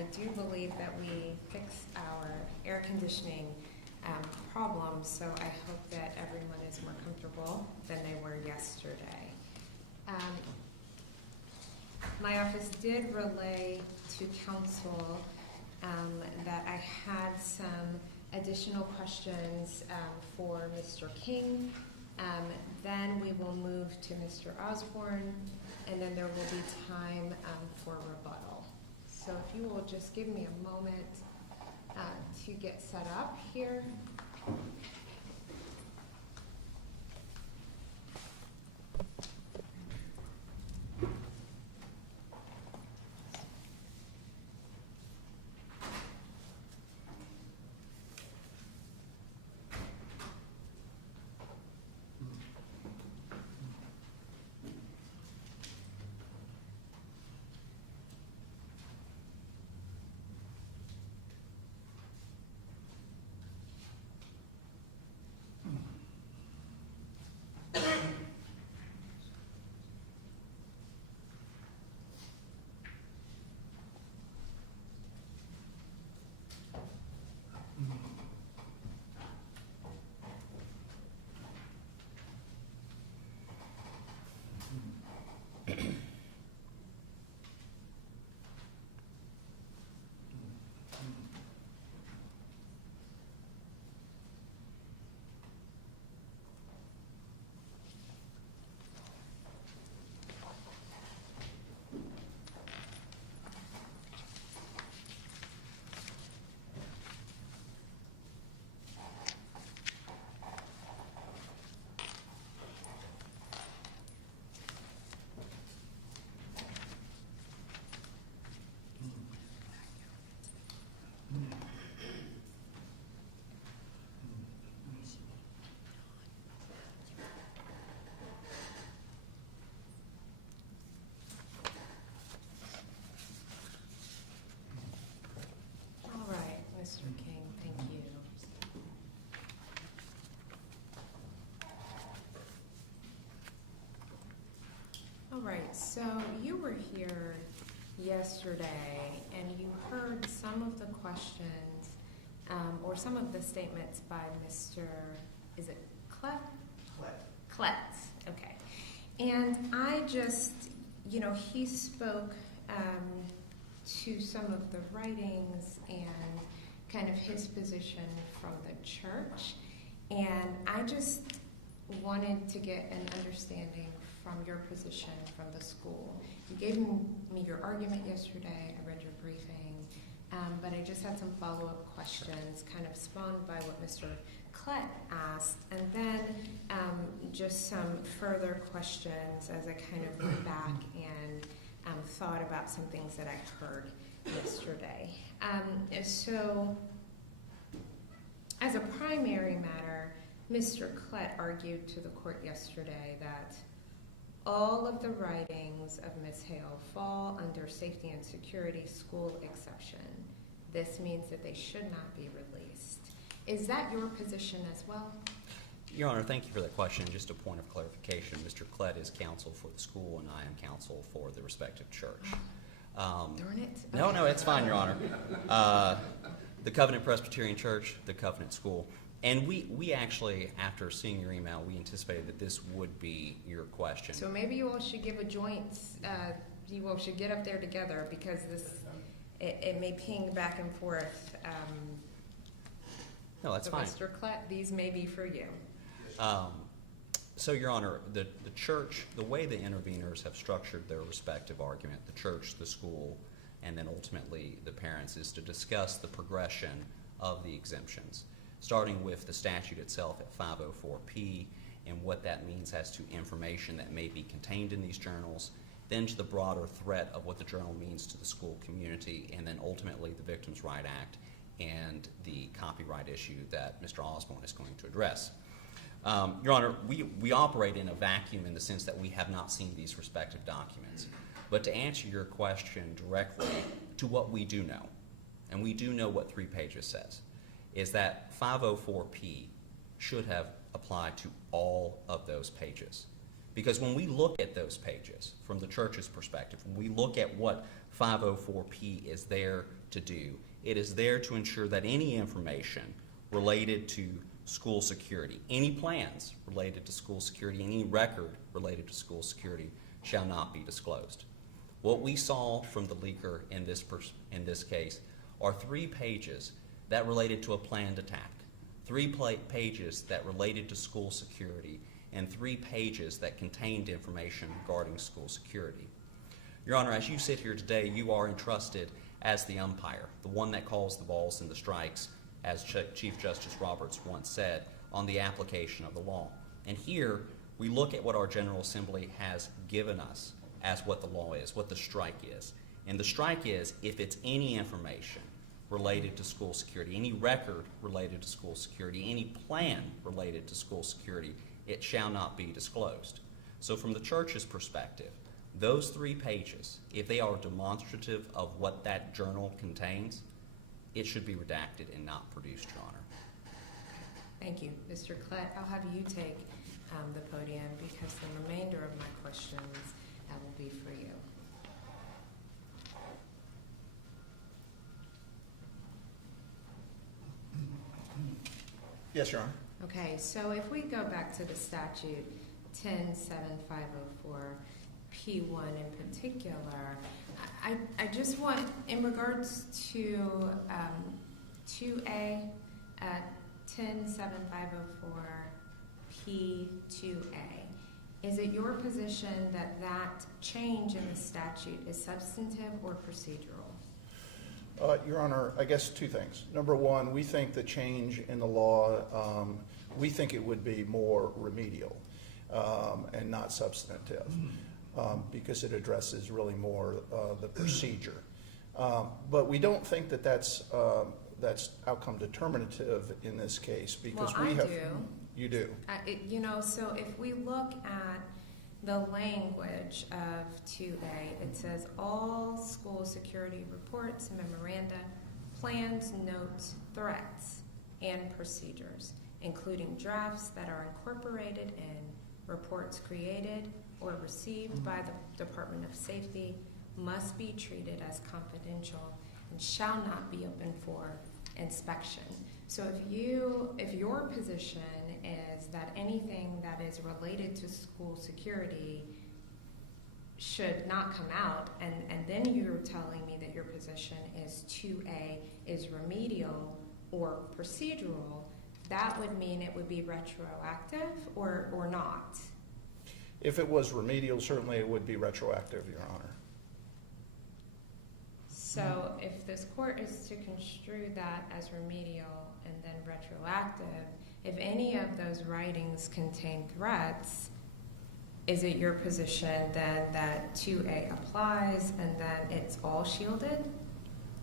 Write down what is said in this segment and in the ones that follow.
I do believe that we fixed our air conditioning problems, so I hope that everyone is more comfortable than they were yesterday. My office did relay to council that I had some additional questions for Mr. King. Then we will move to Mr. Osborne, and then there will be time for rebuttal. So if you will just give me a moment to get set up here. Mr. King, thank you. All right, so you were here yesterday and you heard some of the questions or some of the statements by Mr. Is it Klett? Klett, okay. And I just, he spoke to some of the writings and kind of his position from the church, and I just wanted to get an understanding from your position from the school. You gave me your argument yesterday, I read your briefing, but I just had some follow-up questions kind of spawned by what Mr. Klett asked, and then just some further questions as I kind of went back and thought about some things that I heard yesterday. So, as a primary matter, Mr. Klett argued to the court yesterday that all of the writings of Ms. Hale fall under safety and security school exception. This means that they should not be released. Is that your position as well? Your Honor, thank you for that question. Just a point of clarification, Mr. Klett is counsel for the school and I am counsel for the respective church. Darn it. No, it's fine, Your Honor. The Covenant Presbyterian Church, the Covenant School. And we actually, after seeing your email, we anticipated that this would be your question. So maybe you all should give a joint, you all should get up there together because it may ping back and forth. No, that's fine. Mr. Klett, these may be for you. So, Your Honor, the church, the way the interveners have structured their respective argument, the church, the school, and then ultimately the parents, is to discuss the progression of the exemptions, starting with the statute itself at 504P and what that means as to information that may be contained in these journals, then to the broader threat of what the journal means to the school community, and then ultimately the Victims' Right Act and the copyright issue that Mr. Osborne is going to address. Your Honor, we operate in a vacuum in the sense that we have not seen these respective documents. But to answer your question directly to what we do know, and we do know what 3 pages says, is that 504P should have applied to all of those pages. Because when we look at those pages from the church's perspective, when we look at what 504P is there to do. It is there to ensure that any information related to school security, any plans related to school security, any record related to school security shall not be disclosed. What we saw from the leaker in this case are 3 pages that related to a planned attack, 3 pages that related to school security, and 3 pages that contained information regarding school security. Your Honor, as you sit here today, you are entrusted as the umpire, the one that calls the balls and the strikes, as Chief Justice Roberts once said, on the application of the law. And here, we look at what our General Assembly has given us as what the law is, what the strike is. And the strike is, if it's any information related to school security, any record related to school security, any plan related to school security, it shall not be disclosed. So from the church's perspective, those 3 pages, if they are demonstrative of what that journal contains, it should be redacted and not produced, Your Honor. Thank you. Mr. Klett, I'll have you take the podium because the remainder of my questions will be for you. Yes, Your Honor. Okay, so if we go back to the statute 107504 P1 in particular, I just want, in regards to 2A at 10750 P2A, is it your position that that change in the statute is substantive or procedural? Your Honor, I guess 2 things. Number 1, we think the change in the law, we think it would be more remedial and not substantive because it addresses really more the procedure. But we don't think that that's outcome determinative in this case because well, we have. Do. You do. So if we look at the language of 2A, it says all school security reports, memoranda, plans, notes, threats, and procedures, including drafts that are incorporated in reports created or received by the Department of Safety, must be treated as confidential and shall not be open for inspection. So if your position is that anything that is related to school security should not come out, and then you're telling me that your position is 2A is remedial or procedural, that would mean it would be retroactive or not? If it was remedial, certainly it would be retroactive, Your Honor. So if this court is to construe that as remedial and then retroactive, if any of those writings contain threats, is it your position then that 2A applies and that it's all shielded?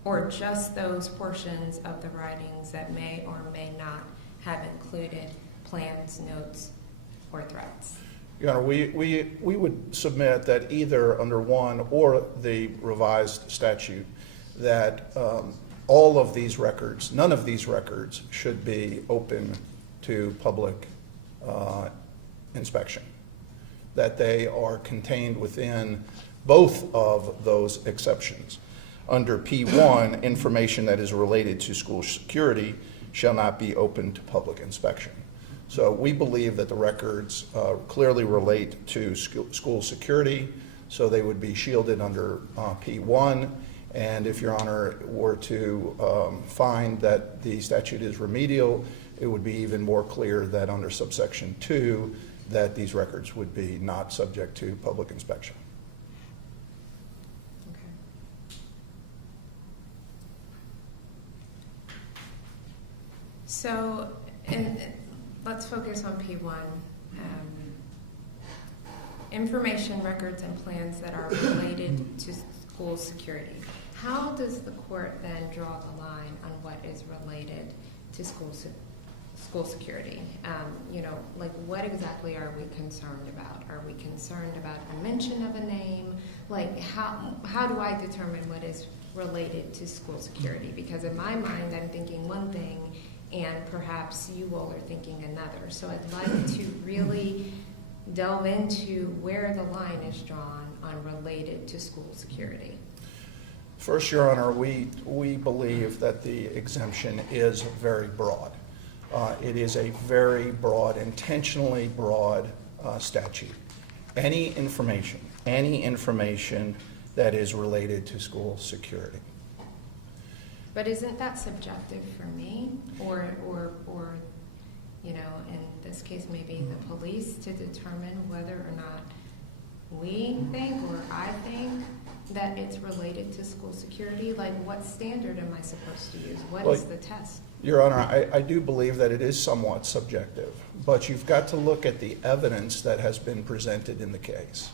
Or just those portions of the writings that may or may not have included plans, notes, or threats? Your Honor, we would submit that either under 1 or the revised statute that all of these records, none of these records should be open to public inspection, that they are contained within both of those exceptions. Under P1, information that is related to school security shall not be open to public inspection. So we believe that the records clearly relate to school security, so they would be shielded under P1. And if Your Honor were to find that the statute is remedial, it would be even more clear that under subsection 2 that these records would be not subject to public inspection. Okay. So, let's focus on P1. Information, records, and plans that are related to school security. How does the court then draw the line on what is related to school security? Like what exactly are we concerned about? Are we concerned about a mention of a name? Like how do I determine what is related to school security? Because in my mind, I'm thinking one thing, and perhaps you all are thinking another. So I'd like to really delve into where the line is drawn on related to school security. First, Your Honor, we believe that the exemption is very broad. It is a very broad, intentionally broad statute. Any information that is related to school security. But isn't that subjective for me, or you know, in this case, maybe the police, to determine whether or not we think or I think that it's related to school security? Like, what standard am I supposed to use? What is the test? Your Honor, I do believe that it is somewhat subjective, but you've got to look at the evidence that has been presented in the case.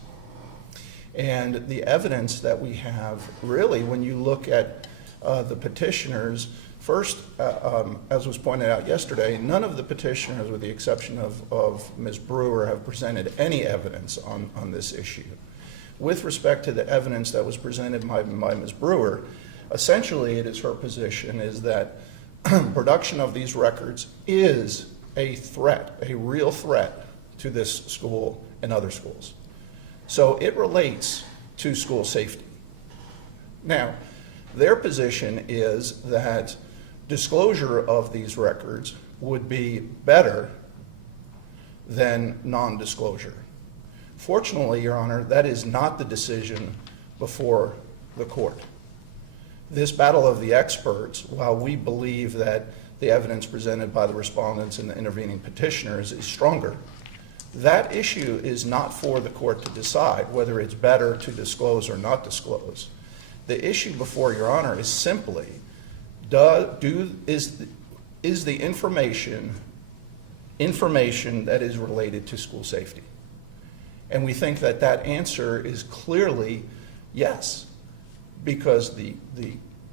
And the evidence that we have, really, when you look at the petitioners, first, as was pointed out yesterday, none of the petitioners, with the exception of Ms. Brewer, have presented any evidence on this issue. With respect to the evidence that was presented by Ms. Brewer, essentially it is her position is that production of these records is a threat, a real threat to this school and other schools. So it relates to school safety. Now, their position is that disclosure of these records would be better than non-disclosure. Fortunately, Your Honor, that is not the decision before the court. This battle of the experts, while we believe that the evidence presented by the respondents and the intervening petitioners is stronger, that issue is not for the court to decide whether it's better to disclose or not disclose. The issue before Your Honor is simply, is the information that is related to school safety? And we think that that answer is clearly yes, because the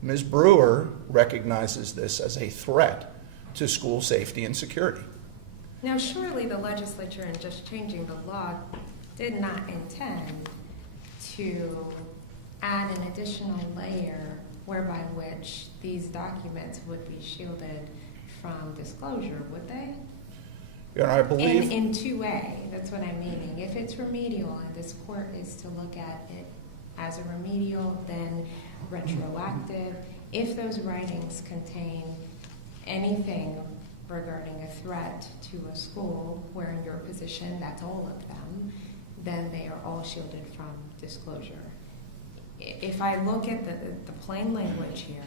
Ms. Brewer recognizes this as a threat to school safety and security. Now, surely the legislature, in just changing the law, did not intend to add an additional layer whereby which these documents would be shielded from disclosure, would they? Your Honor, I believe... In 2A, that's what I'm meaning. If it's remedial and this court is to look at it as a remedial, then retroactive, if those writings contain anything regarding a threat to a school, where in your position that's all of them, then they are all shielded from disclosure. If I look at the plain language here,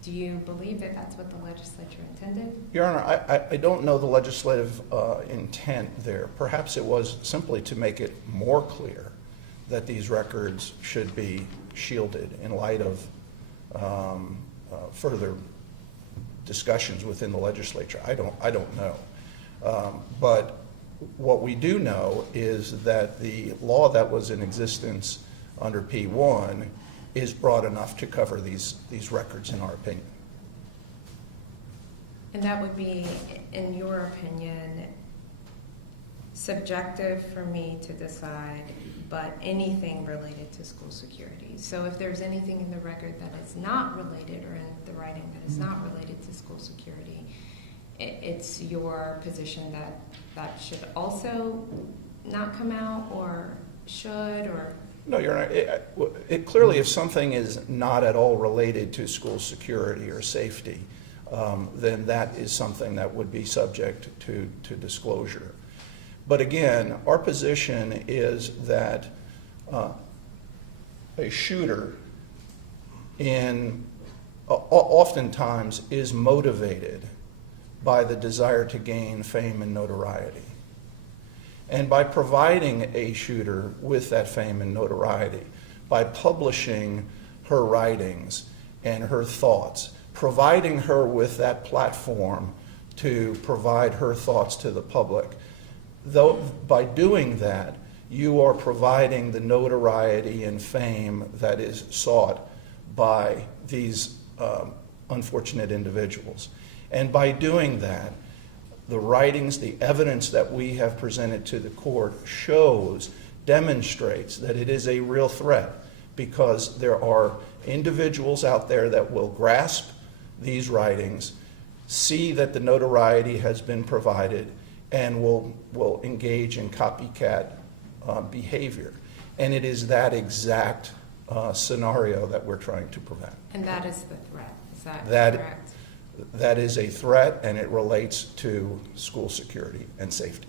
do you believe that that's what the legislature intended? Your Honor, I don't know the legislative intent there. Perhaps it was simply to make it more clear that these records should be shielded in light of further discussions within the legislature. I don't know. But what we do know is that the law that was in existence under P1 is broad enough to cover these records, in our opinion. And that would be, in your opinion, subjective for me to decide, but anything related to school security. So if there's anything in the record that is not related, or in the writing that is not related to school security, it's your position that that should also not come out, or should, or... No, Your Honor. It clearly, if something is not at all related to school security or safety, then that is something that would be subject to disclosure. But again, our position is that a shooter oftentimes is motivated by the desire to gain fame and notoriety. And by providing a shooter with that fame and notoriety, by publishing her writings and her thoughts, providing her with that platform to provide her thoughts to the public, by doing that, you are providing the notoriety and fame that is sought by these unfortunate individuals. And by doing that, the writings, the evidence that we have presented to the court demonstrates that it is a real threat, because there are individuals out there that will grasp these writings, see that the notoriety has been provided, and will engage in copycat behavior. And it is that exact scenario that we're trying to prevent. And that is the threat, is that That- correct? That is a threat, and it relates to school security and safety.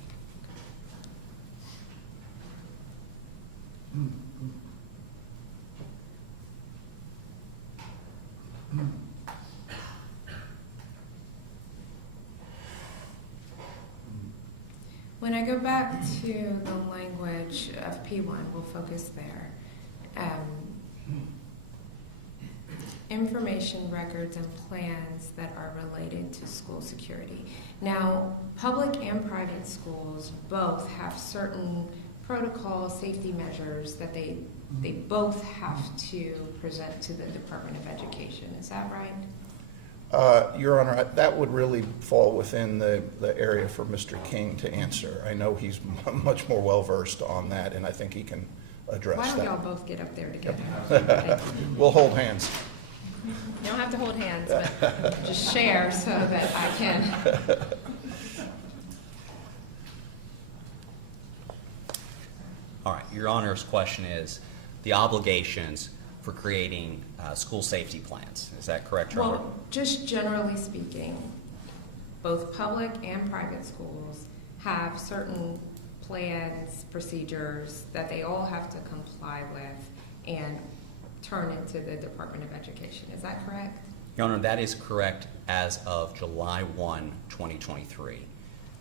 When I go back to the language of P1, we'll focus there. Information, records, and plans that are related to school security. Now, public and private schools both have certain protocol safety measures that they both have to present to the Department of Education. Is that right? Your Honor, that would really fall within the area for Mr. King to answer. I know he's much more well-versed on that, and I think he can address Why don't that. y'all both get up there together? We'll hold hands. You don't have to hold hands, but just share so that I can. All right, Your Honor's question is the obligations for creating school safety plans. Is that correct, Your Honor? Well, just generally speaking, both public and private schools have certain plans, procedures that they all have to comply with and turn into the Department of Education. Is that correct? Your Honor, that is correct as of July 1, 2023.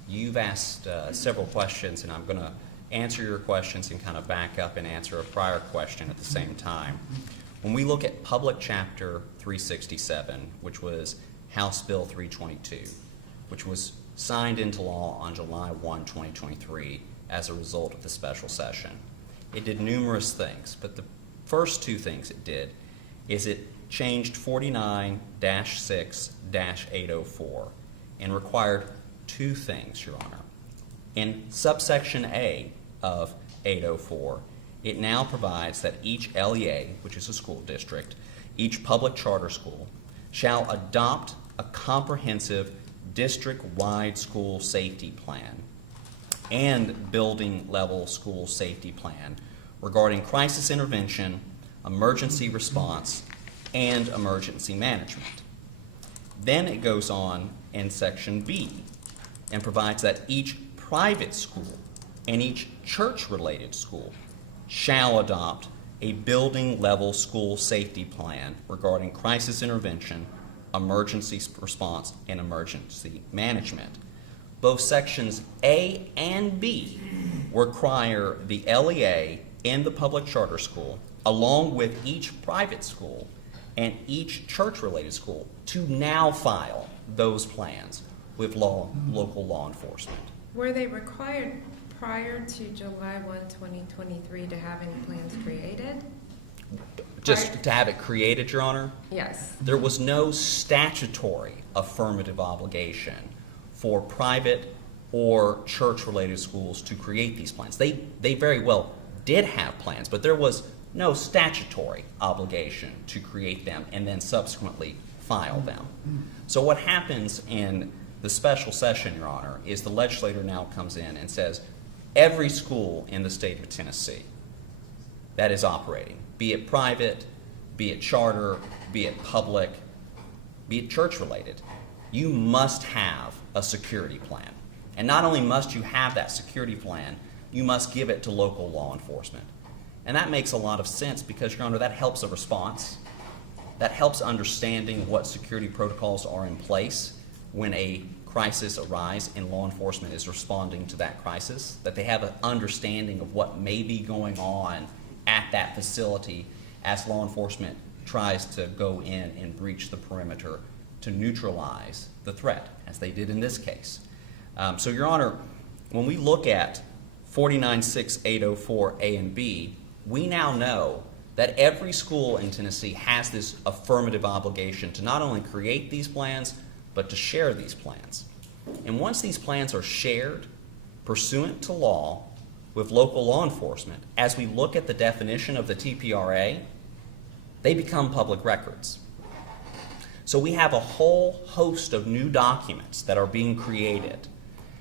You've asked several questions, and I'm going to answer your questions and kind of back up and answer a prior question at the same time. When we look at Public Chapter 367, which was House Bill 322, which was signed into law on July 1, 2023 as a result of the special session, it did numerous things, but the first two things it did is it changed 49-6-804 and required two things, Your Honor. In subsection A of 804, it now provides that each LEA, which is a school district, each public charter school, shall adopt a comprehensive district-wide school safety plan and building-level school safety plan regarding crisis intervention, emergency response, and emergency management. Then it goes on in section B and provides that each private school and each church-related school shall adopt a building-level school safety plan regarding crisis intervention, emergency response, and emergency management. Both sections A and B require the LEA and the public charter school, along with each private school and each church-related school, to now file those plans with local law enforcement. Were they required prior to July 1, 2023 to have any plans created? Just to have it created, Your Honor, Yes. there was no statutory affirmative obligation for private or church-related schools to create these plans. They very well did have plans, but there was no statutory obligation to create them and then subsequently file them. So what happens in the special session, Your Honor, is the legislator now comes in and says, every school in the state of Tennessee that is operating, be it private, be it charter, be it public, be it church-related, you must have a security plan. And not only must you have that security plan, you must give it to local law enforcement. And that makes a lot of sense because, Your Honor, that helps a response. That helps understanding what security protocols are in place when a crisis arises and law enforcement is responding to that crisis, that they have an understanding of what may be going on at that facility as law enforcement tries to go in and breach the perimeter to neutralize the threat, as they did in this case. So, Your Honor, when we look at 49-6-804 A and B, we now know that every school in Tennessee has this affirmative obligation to not only create these plans, but to share these plans. And once these plans are shared pursuant to law with local law enforcement, as we look at the definition of the TPRA, they become public records. So we have a whole host of new documents that are being created.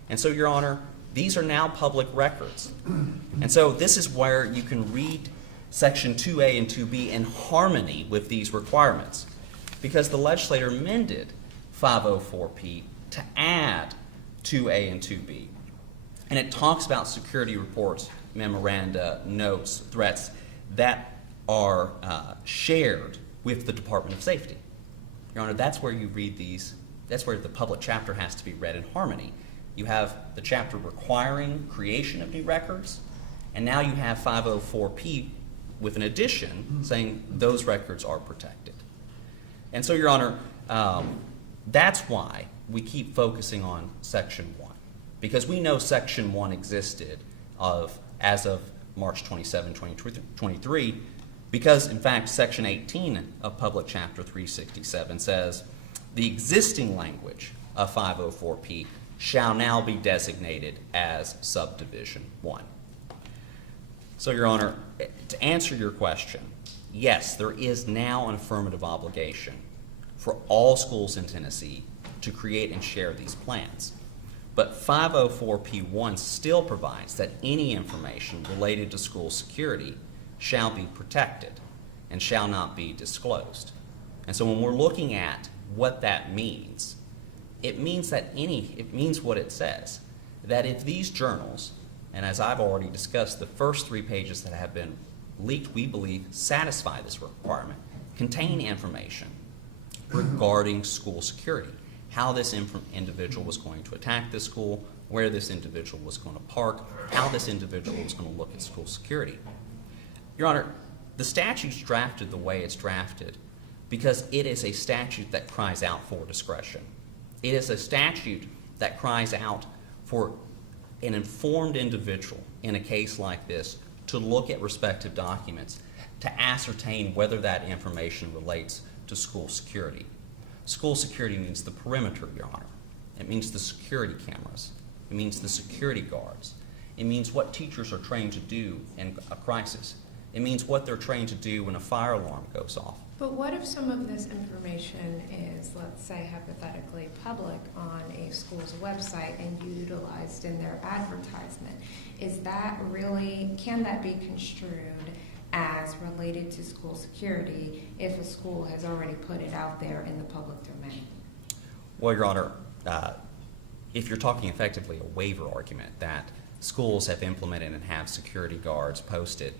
And so, Your Honor, These are now public records. And so this is where you can read Section 2A and 2B in harmony with these requirements, because the legislator amended 504P to add 2A and 2B. And it talks about security reports, memoranda, notes, threats that are shared with the Department of Safety. Your Honor, that's where you read these, that's where the public chapter has to be read in harmony. You have the chapter requiring creation of new records, and now you have 504P with an addition saying those records are protected. And so, Your Honor, that's why we keep focusing on Section 1, because we know Section 1 existed as of March 27, 2023, because, in fact, Section 18 of Public Chapter 367 says the existing language of 504P shall now be designated as Subdivision 1. So, Your Honor, to answer your question, yes, there is now an affirmative obligation for all schools in Tennessee to create and share these plans. But 504P1 still provides that any information related to school security shall be protected and shall not be disclosed. And so when we're looking at what that means, it means what it says, that if these journals, and as I've already discussed, the first 3 pages that have been leaked, we believe, satisfy this requirement, contain information regarding school security, how this individual was going to attack this school, where this individual was going to park, how this individual was going to look at school security. Your Honor, the statute's drafted the way it's drafted because it is a statute that cries out for discretion. It is a statute that cries out for an informed individual in a case like this to look at respective documents to ascertain whether that information relates to school security. School security means the perimeter, Your Honor. It means the security cameras. It means the security guards. It means what teachers are trained to do in a crisis. It means what they're trained to do when a fire alarm goes off. But what if some of this information is, let's say, hypothetically public on a school's website and utilized in their advertisement? Is that really, can that be construed as related to school security if a school has already put it out there in the public domain? Well, Your Honor, if you're talking effectively a waiver argument that schools have implemented and have security guards posted,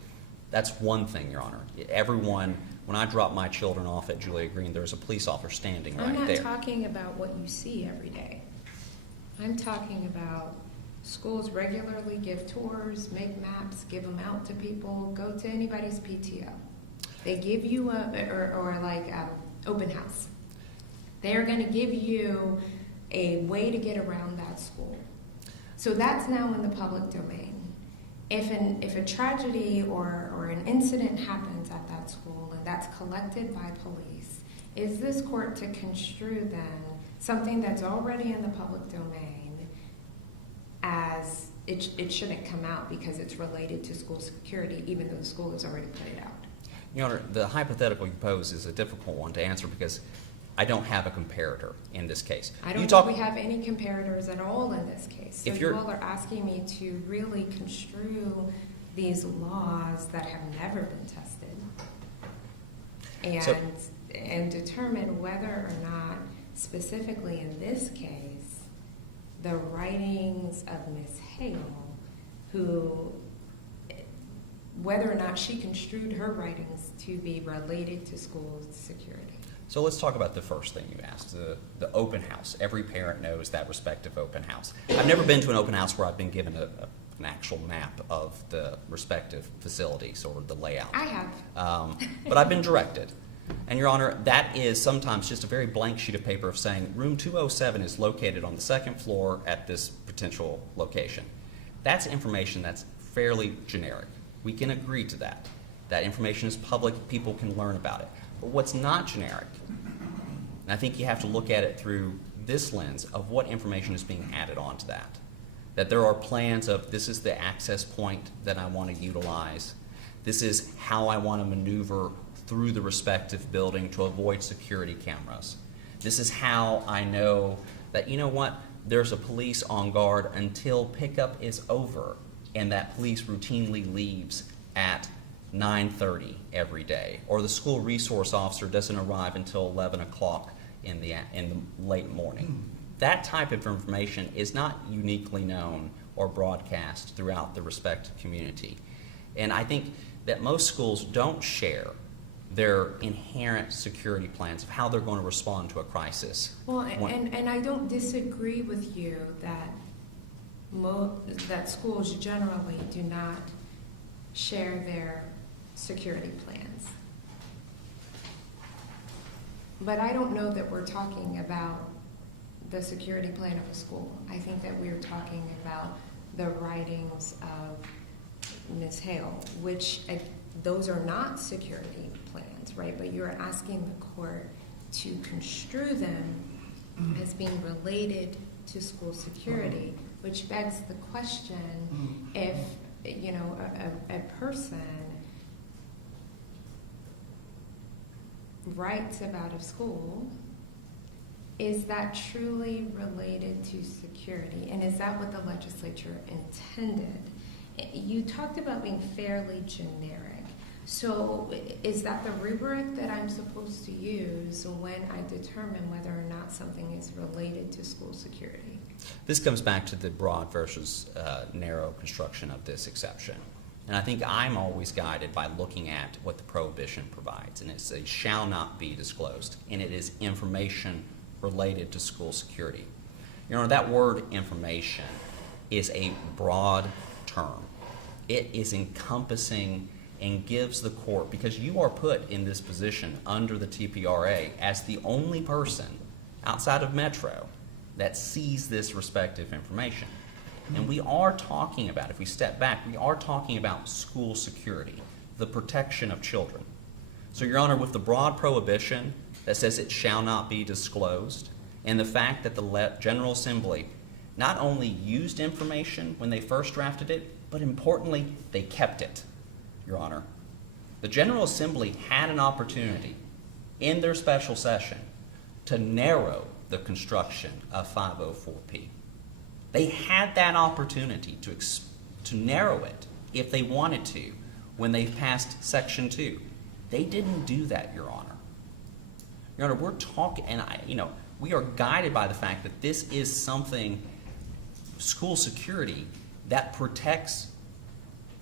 that's one thing, Your Honor. Everyone, when I drop my children off at Julia Green, there's a police officer standing right there. I'm not talking about what you see every day. I'm talking about schools regularly give tours, make maps, give them out to people, go to anybody's PTO. They give you open house. They're going to give you a way to get around that school. So that's now in the public domain. If a tragedy or an incident happens at that school and that's collected by police, is this court to construe then something that's already in the public domain as it shouldn't come out because it's related to school security even though the school has already put it out? Your Honor, the hypothetical you pose is a difficult one to answer because I don't have a comparator in this case. I don't think we have any comparators at all in this case. So you all are asking me to really construe these laws that have never been tested and determine whether or not, specifically in this case, the writings of Ms. Hale, whether or not she construed her writings to be related to school security. So let's talk about the first thing you asked, the open house. Every parent knows that respective open house. I've never been to an open house where I've been given an actual map of the respective facilities or the layout. I have. But I've been directed. And, Your Honor, that is sometimes just a very blank sheet of paper of saying room 207 is located on the 2nd floor at this potential location. That's information that's fairly generic. We can agree to that. That information is public. People can learn about it. But what's not generic, and I think you have to look at it through this lens of what information is being added onto that. That there are plans of this is the access point that I want to utilize. This is how I want to maneuver through the respective building to avoid security cameras. This is how I know that, you know what, there's a police on guard until pickup is over, and that police routinely leaves at 9:30 every day, or the school resource officer doesn't arrive until 11 o'clock in the late morning. That type of information is not uniquely known or broadcast throughout the respective community. And I think that most schools don't share their inherent security plans of how they're going to respond to a crisis. Well, and I don't disagree with you that that schools generally do not share their security plans. But I don't know that we're talking about the security plan of a school. I think that we're talking about the writings of Ms. Hale, which those are not security plans, right? But you're asking the court to construe them as being related to school security, which begs the question if, you know, a person writes about a school, is that truly related to security? And is that what the legislature intended? You talked about being fairly generic. So is that the rubric that I'm supposed to use when I determine whether or not something is related to school security? This comes back to the broad versus narrow construction of this exception. And I think I'm always guided by looking at what the prohibition provides. And it says shall not be disclosed. And it is information related to school security. You know, that word information is a broad term. It is encompassing and gives the court, because you are put in this position under the TPRA as the only person outside of Metro that sees this respective information. And we are talking about, if we step back, we are talking about school security, the protection of children. So, Your Honor, with the broad prohibition that says it shall not be disclosed, and the fact that the General Assembly not only used information when they first drafted it, but importantly, they kept it, Your Honor. The General Assembly had an opportunity in their special session to narrow the construction of 504P. They had that opportunity to narrow it if they wanted to when they passed Section 2. They didn't do that, Your Honor. Your Honor, we're talking, and we are guided by the fact that this is something, school security, that protects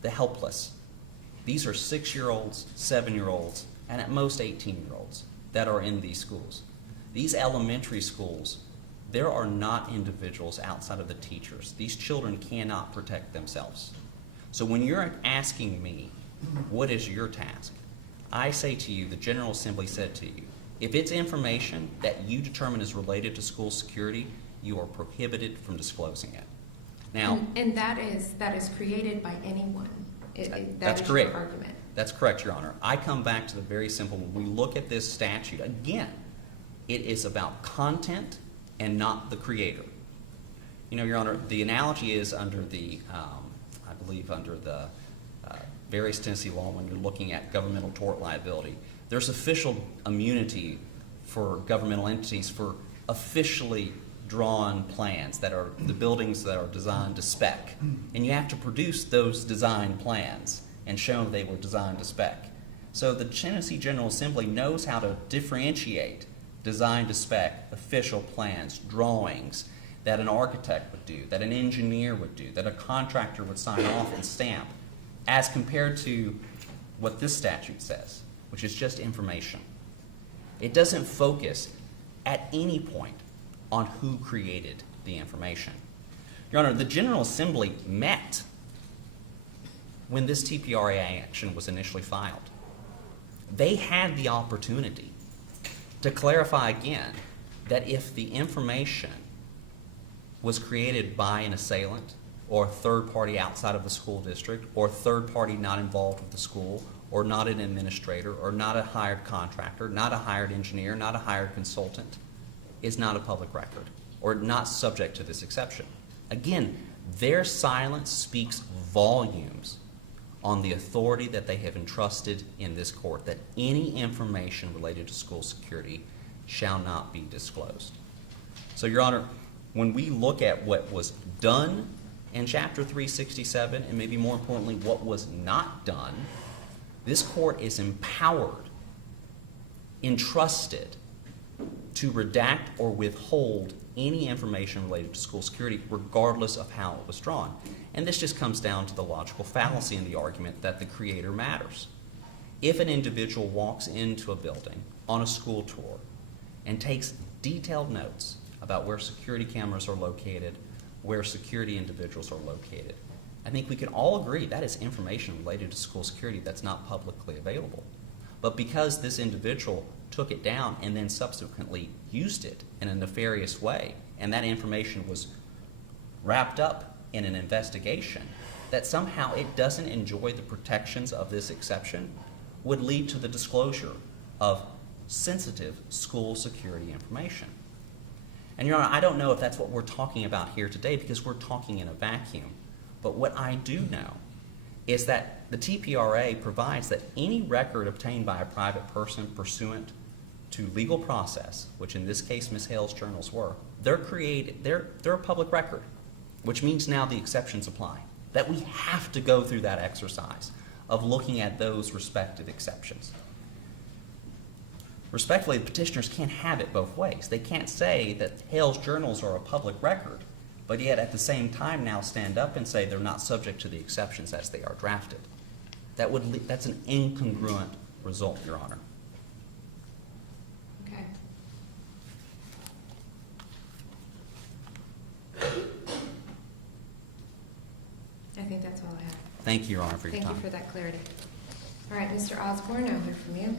the helpless. These are 6-year-olds, 7-year-olds, and at most 18-year-olds that are in these schools. These elementary schools, there are not individuals outside of the teachers. These children cannot protect themselves. So when you're asking me, what is your task? I say to you, the General Assembly said to you, if it's information that you determine is related to school security, you are prohibited from disclosing it. Now, and that is created by anyone. That's is correct. Your argument. That's correct, Your Honor. I come back to the very simple, when we look at this statute, again, it is about content and not the creator. You know, Your Honor, the analogy is under the, I believe under the various Tennessee law, when you're looking at governmental tort liability, there's official immunity for governmental entities for officially drawn plans that are the buildings that are designed to spec. And you have to produce those design plans and show they were designed to spec. So the Tennessee General Assembly knows how to differentiate design to spec, official plans, drawings that an architect would do, that an engineer would do, that a contractor would sign off and stamp, as compared to what this statute says, which is just information. It doesn't focus at any point on who created the information. Your Honor, the General Assembly met when this TPRA action was initially filed. They had the opportunity to clarify again that if the information was created by an assailant or a third party outside of the school district or a third party not involved with the school or not an administrator or not a hired contractor, not a hired engineer, not a hired consultant, is not a public record or not subject to this exception. Again, their silence speaks volumes on the authority that they have entrusted in this court that any information related to school security shall not be disclosed. So, Your Honor, when we look at what was done in Chapter 367, and maybe more importantly, what was not done, this court is empowered, entrusted to redact or withhold any information related to school security, regardless of how it was drawn. And this just comes down to the logical fallacy in the argument that the creator matters. If an individual walks into a building on a school tour and takes detailed notes about where security cameras are located, where security individuals are located, I think we can all agree that is information related to school security that's not publicly available. But because this individual took it down and then subsequently used it in a nefarious way, and that information was wrapped up in an investigation, that somehow it doesn't enjoy the protections of this exception would lead to the disclosure of sensitive school security information. And Your Honor, I don't know if that's what we're talking about here today because we're talking in a vacuum. But what I do know is that the TPRA provides that any record obtained by a private person pursuant to legal process, which in this case Ms. Hale's journals were, they're a public record, which means now the exceptions apply. That we have to go through that exercise of looking at those respective exceptions. Respectfully, the petitioners can't have it both ways. They can't say that Hale's journals are a public record, but yet at the same time now stand up and say they're not subject to the exceptions as they are drafted. That's an incongruent result, Your Honor. Okay. I think that's all I have. Thank you, Your Honor, for your time. Thank you for that clarity. All right, Mr. Osborne, I'll hear from you.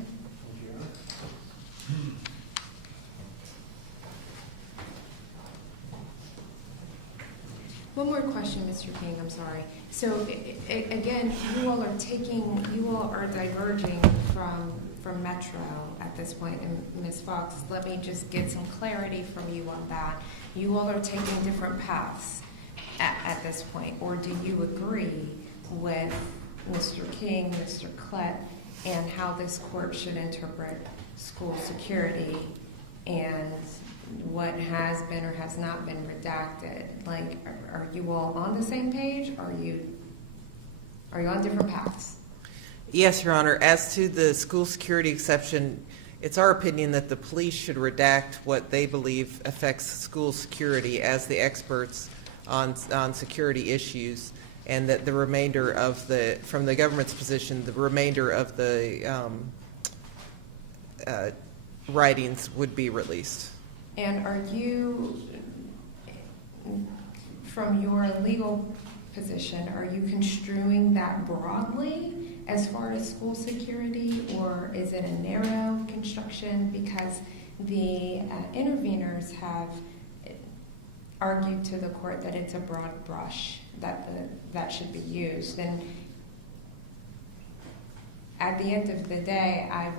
One more question, Mr. King, I'm sorry. So again, you all are diverging from Metro at this point. And Ms. Fox, let me just get some clarity from you on that. You all are taking different paths at this point, or do you agree with Mr. King, Mr. Klett, and how this court should interpret school security and what has been or has not been redacted? Like, are you all on the same page? Are you on different paths? Yes, Your Honor. As to the school security exception, it's our opinion that the police should redact what they believe affects school security as the experts on security issues, and that the remainder of from the government's position, the remainder of the writings would be released. And are you, from your legal position, are you construing that broadly as far as school security, or is it a narrow construction? Because the interveners have argued to the court that it's a broad brush that should be used. And at the end of the day, I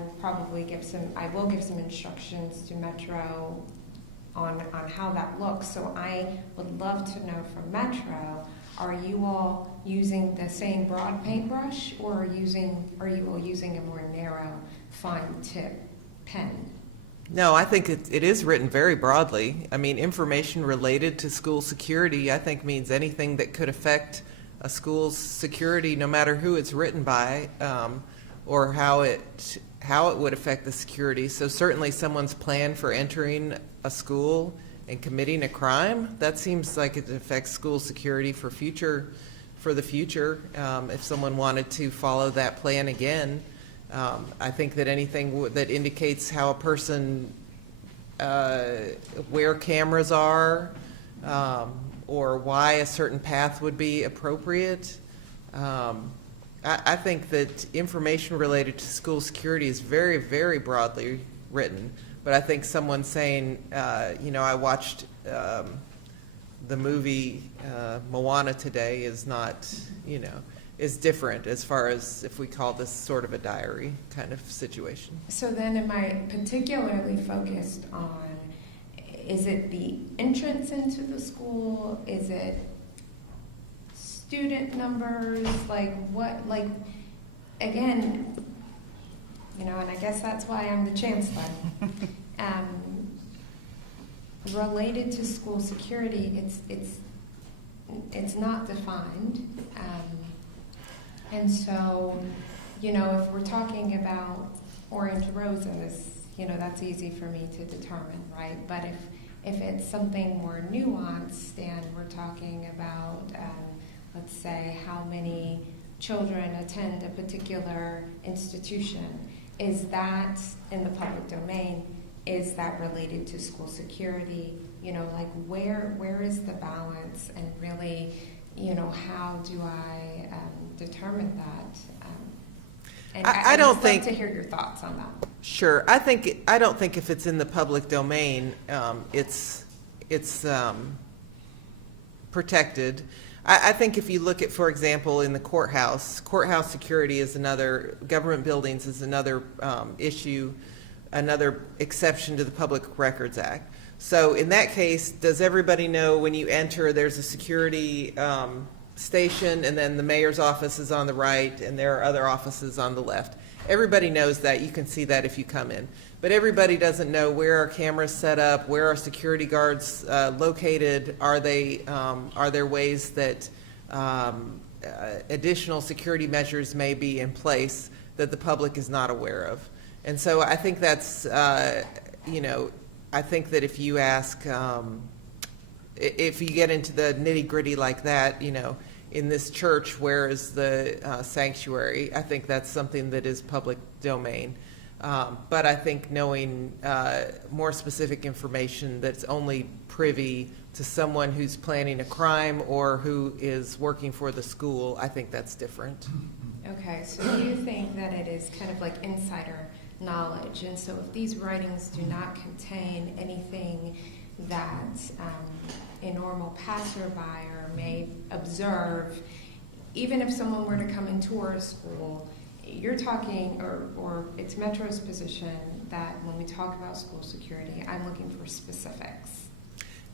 will give some instructions to Metro on how that looks. So I would love to know from Metro, are you all using the same broad paintbrush, or are you all using a more narrow, fine tip pen? No, I think it is written very broadly. I mean, information related to school security, I think, means anything that could affect a school's security, no matter who it's written by, or how it would affect the security. So certainly someone's plan for entering a school and committing a crime, that seems like it affects school security for the future. If someone wanted to follow that plan again, I think that anything that indicates how a person, where cameras are, or why a certain path would be appropriate, I think that information related to school security is very, very broadly written. But I think someone saying, I watched the movie Moana today is not, is different as far as if we call this sort of a diary kind of situation. So then am I particularly focused on, is it the entrance into the school? Is it student numbers? Again, and I guess that's why I'm the chancellor. related to school security, it's not defined. And so, you know, if we're talking about orange roses, you know, that's easy for me to determine, right? But if it's something more nuanced and we're talking about, let's say, how many children attend a particular institution, is that in the public domain? Is that related to school security? You know, like where is the balance, and really, you know, how do I determine that? And I I'd don't just think- like to hear your thoughts on that. Sure. I don't think if it's in the public domain, it's protected. I think if you look at, for example, in the courthouse security is another, government buildings is another issue, another exception to the Public Records Act. So in that case, does everybody know when you enter, there's a security station, and then the mayor's office is on the right, and there are other offices on the left? Everybody knows that. You can see that if you come in. But everybody doesn't know where are cameras set up, where are security guards located, are there ways that additional security measures may be in place that the public is not aware of. And so I think that's, you know, I think that if you ask, if you get into the nitty-gritty like that, you know, in this church, where is the sanctuary? I think that's something that is public domain. But I think knowing more specific information that's only privy to someone who's planning a crime or who is working for the school, I think that's different. Okay, so you think that it is kind of like insider knowledge, and so if these writings do not contain anything that a normal passerby may observe, even if someone were to come and tour a school, you're talking, or it's Metro's position that when we talk about school security, I'm looking for specifics.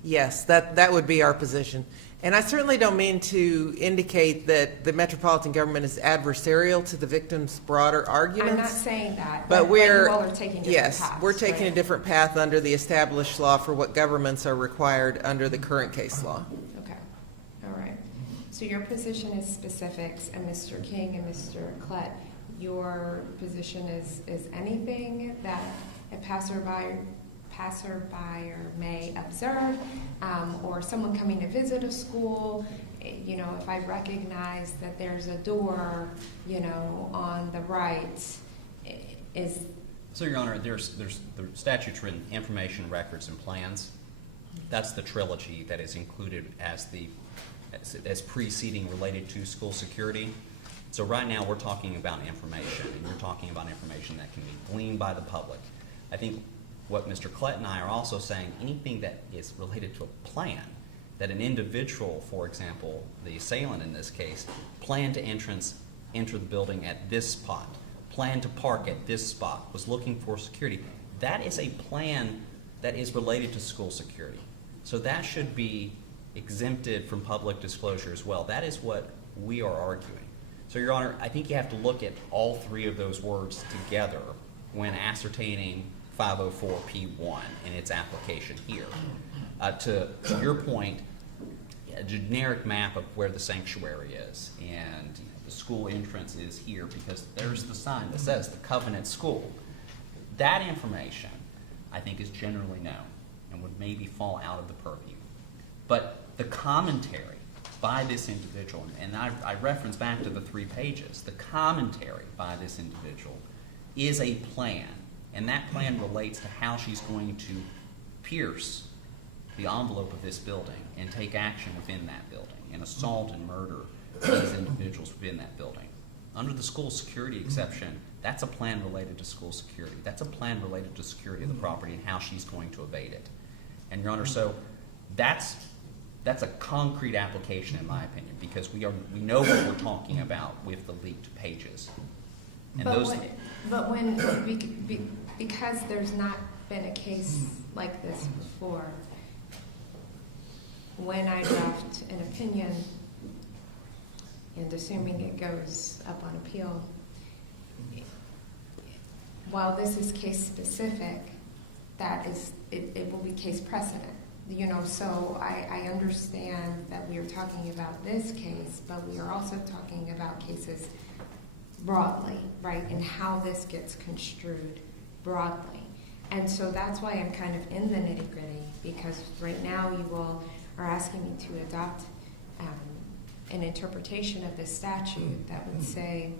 Yes, that would be our position. And I certainly don't mean to indicate that the metropolitan government is adversarial to the victim's broader arguments. I'm not saying that, But we're, you all are taking different yes, paths, we're taking right? a different path under the established law for what governments are required under the current case law. Okay, all right. So your position is specifics, and Mr. King and Mr. Klett, your position is anything that a passerby may observe, or someone coming to visit a school, you know, if I recognize that there's a door, you know, on the right, is... So, Your Honor, there's the statute's written information, records, and plans. That's the trilogy that is included as preceding related to school security. So right now we're talking about information, and you're talking about information that can be gleaned by the public. I think what Mr. Klett and I are also saying, anything that is related to a plan, that an individual, for example, the assailant in this case, planned to enter the building at this spot, planned to park at this spot, was looking for security. That is a plan that is related to school security. So that should be exempted from public disclosure as well. That is what we are arguing. So, Your Honor, I think you have to look at all three of those words together when ascertaining 504P1 and its application here. To your point, a generic map of where the sanctuary is, and the school entrance is here because there's the sign that says the Covenant School. That information, I think, is generally known and would maybe fall out of the purview. But the commentary by this individual, and I reference back to the 3 pages, the commentary by this individual is a plan, and that plan relates to how she's going to pierce the envelope of this building and take action within that building and assault and murder these individuals within that building. Under the school security exception, that's a plan related to school security. That's a plan related to security of the property and how she's going to evade it. And, Your Honor, so that's a concrete application, in my opinion, because we know what we're talking about with the leaked pages. And Because there's not been a case like this before, when I draft an opinion, and assuming it goes up on appeal, while this is case specific, it will be case precedent, So I understand that we are talking about this case, but we are also talking about cases broadly, right? And how this gets construed broadly. And so that's why I'm kind of in the nitty gritty, because right now you all are asking me to adopt an interpretation of this statute that would say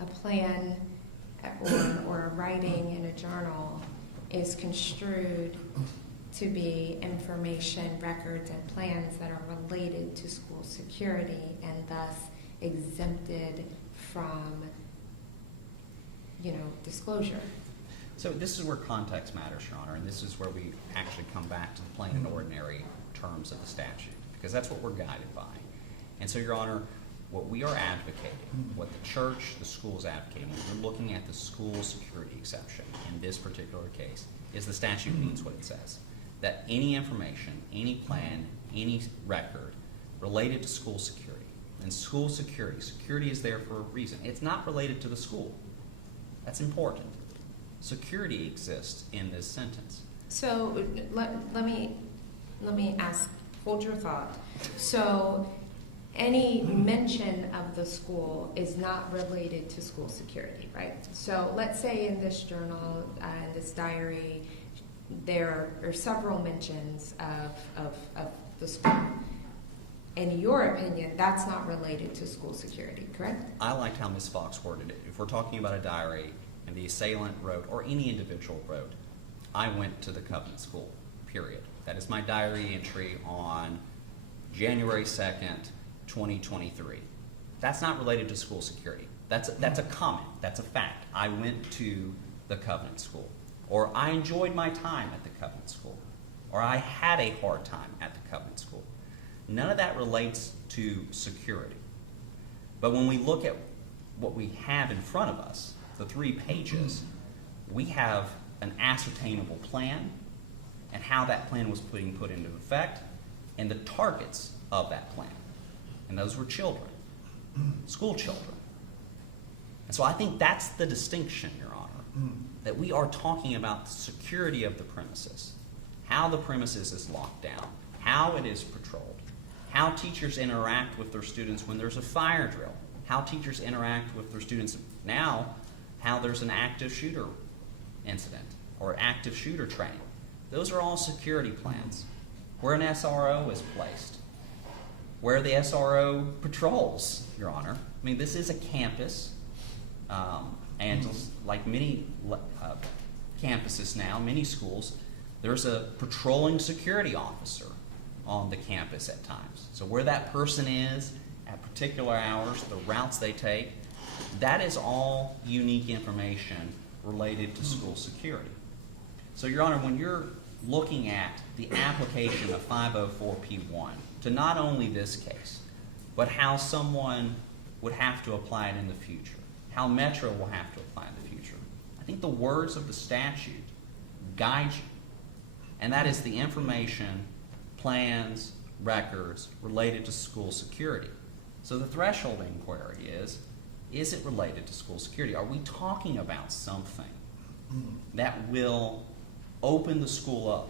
a plan or a writing in a journal is construed to be information, records, and plans that are related to school security and thus exempted from, disclosure. So this is where context matters, Your Honor, and this is where we actually come back to the plain and ordinary terms of the statute, because that's what we're guided by. And so, Your Honor, what we are advocating, what the church, the school is advocating, when we're looking at the school security exception in this particular case, is the statute means what it says. That any information, any plan, any record related to school security, and school security is there for a reason. It's not related to the school. That's important. Security exists in this sentence. So let me ask, hold your thought. So any mention of the school is not related to school security, right? So let's say in this journal, in this diary, there are several mentions of the school. In your opinion, that's not related to school security, correct? I liked how Ms. Fox worded it. If we're talking about a diary and the assailant wrote, or any individual wrote, I went to the Covenant School, period. That is my diary entry on January 2nd, 2023. That's not related to school security. That's a comment. That's a fact. I went to the Covenant School. Or I enjoyed my time at the Covenant School. Or I had a hard time at the Covenant School. None of that relates to security. But when we look at what we have in front of us, the 3 pages, we have an ascertainable plan and how that plan was being put into effect and the targets of that plan. And those were children, school children. And so I think that's the distinction, Your Honor, that we are talking about the security of the premises, how the premises is locked down, how it is patrolled, how teachers interact with their students when there's a fire drill, how teachers interact with their students now, how there's an active shooter incident or active shooter training. Those are all security plans. Where an SRO is placed, where the SRO patrols, Your Honor. I mean, this is a campus, and just like many campuses now, many schools, there's a patrolling security officer on the campus at times. So where that person is at particular hours, the routes they take, that is all unique information related to school security. So, Your Honor, when you're looking at the application of 504P1 to not only this case, but how someone would have to apply it in the future, how Metro will have to apply it in the future, I think the words of the statute guide you. And that is the information, plans, records related to school security. So the threshold inquiry is it related to school security? Are we talking about something that will open the school up,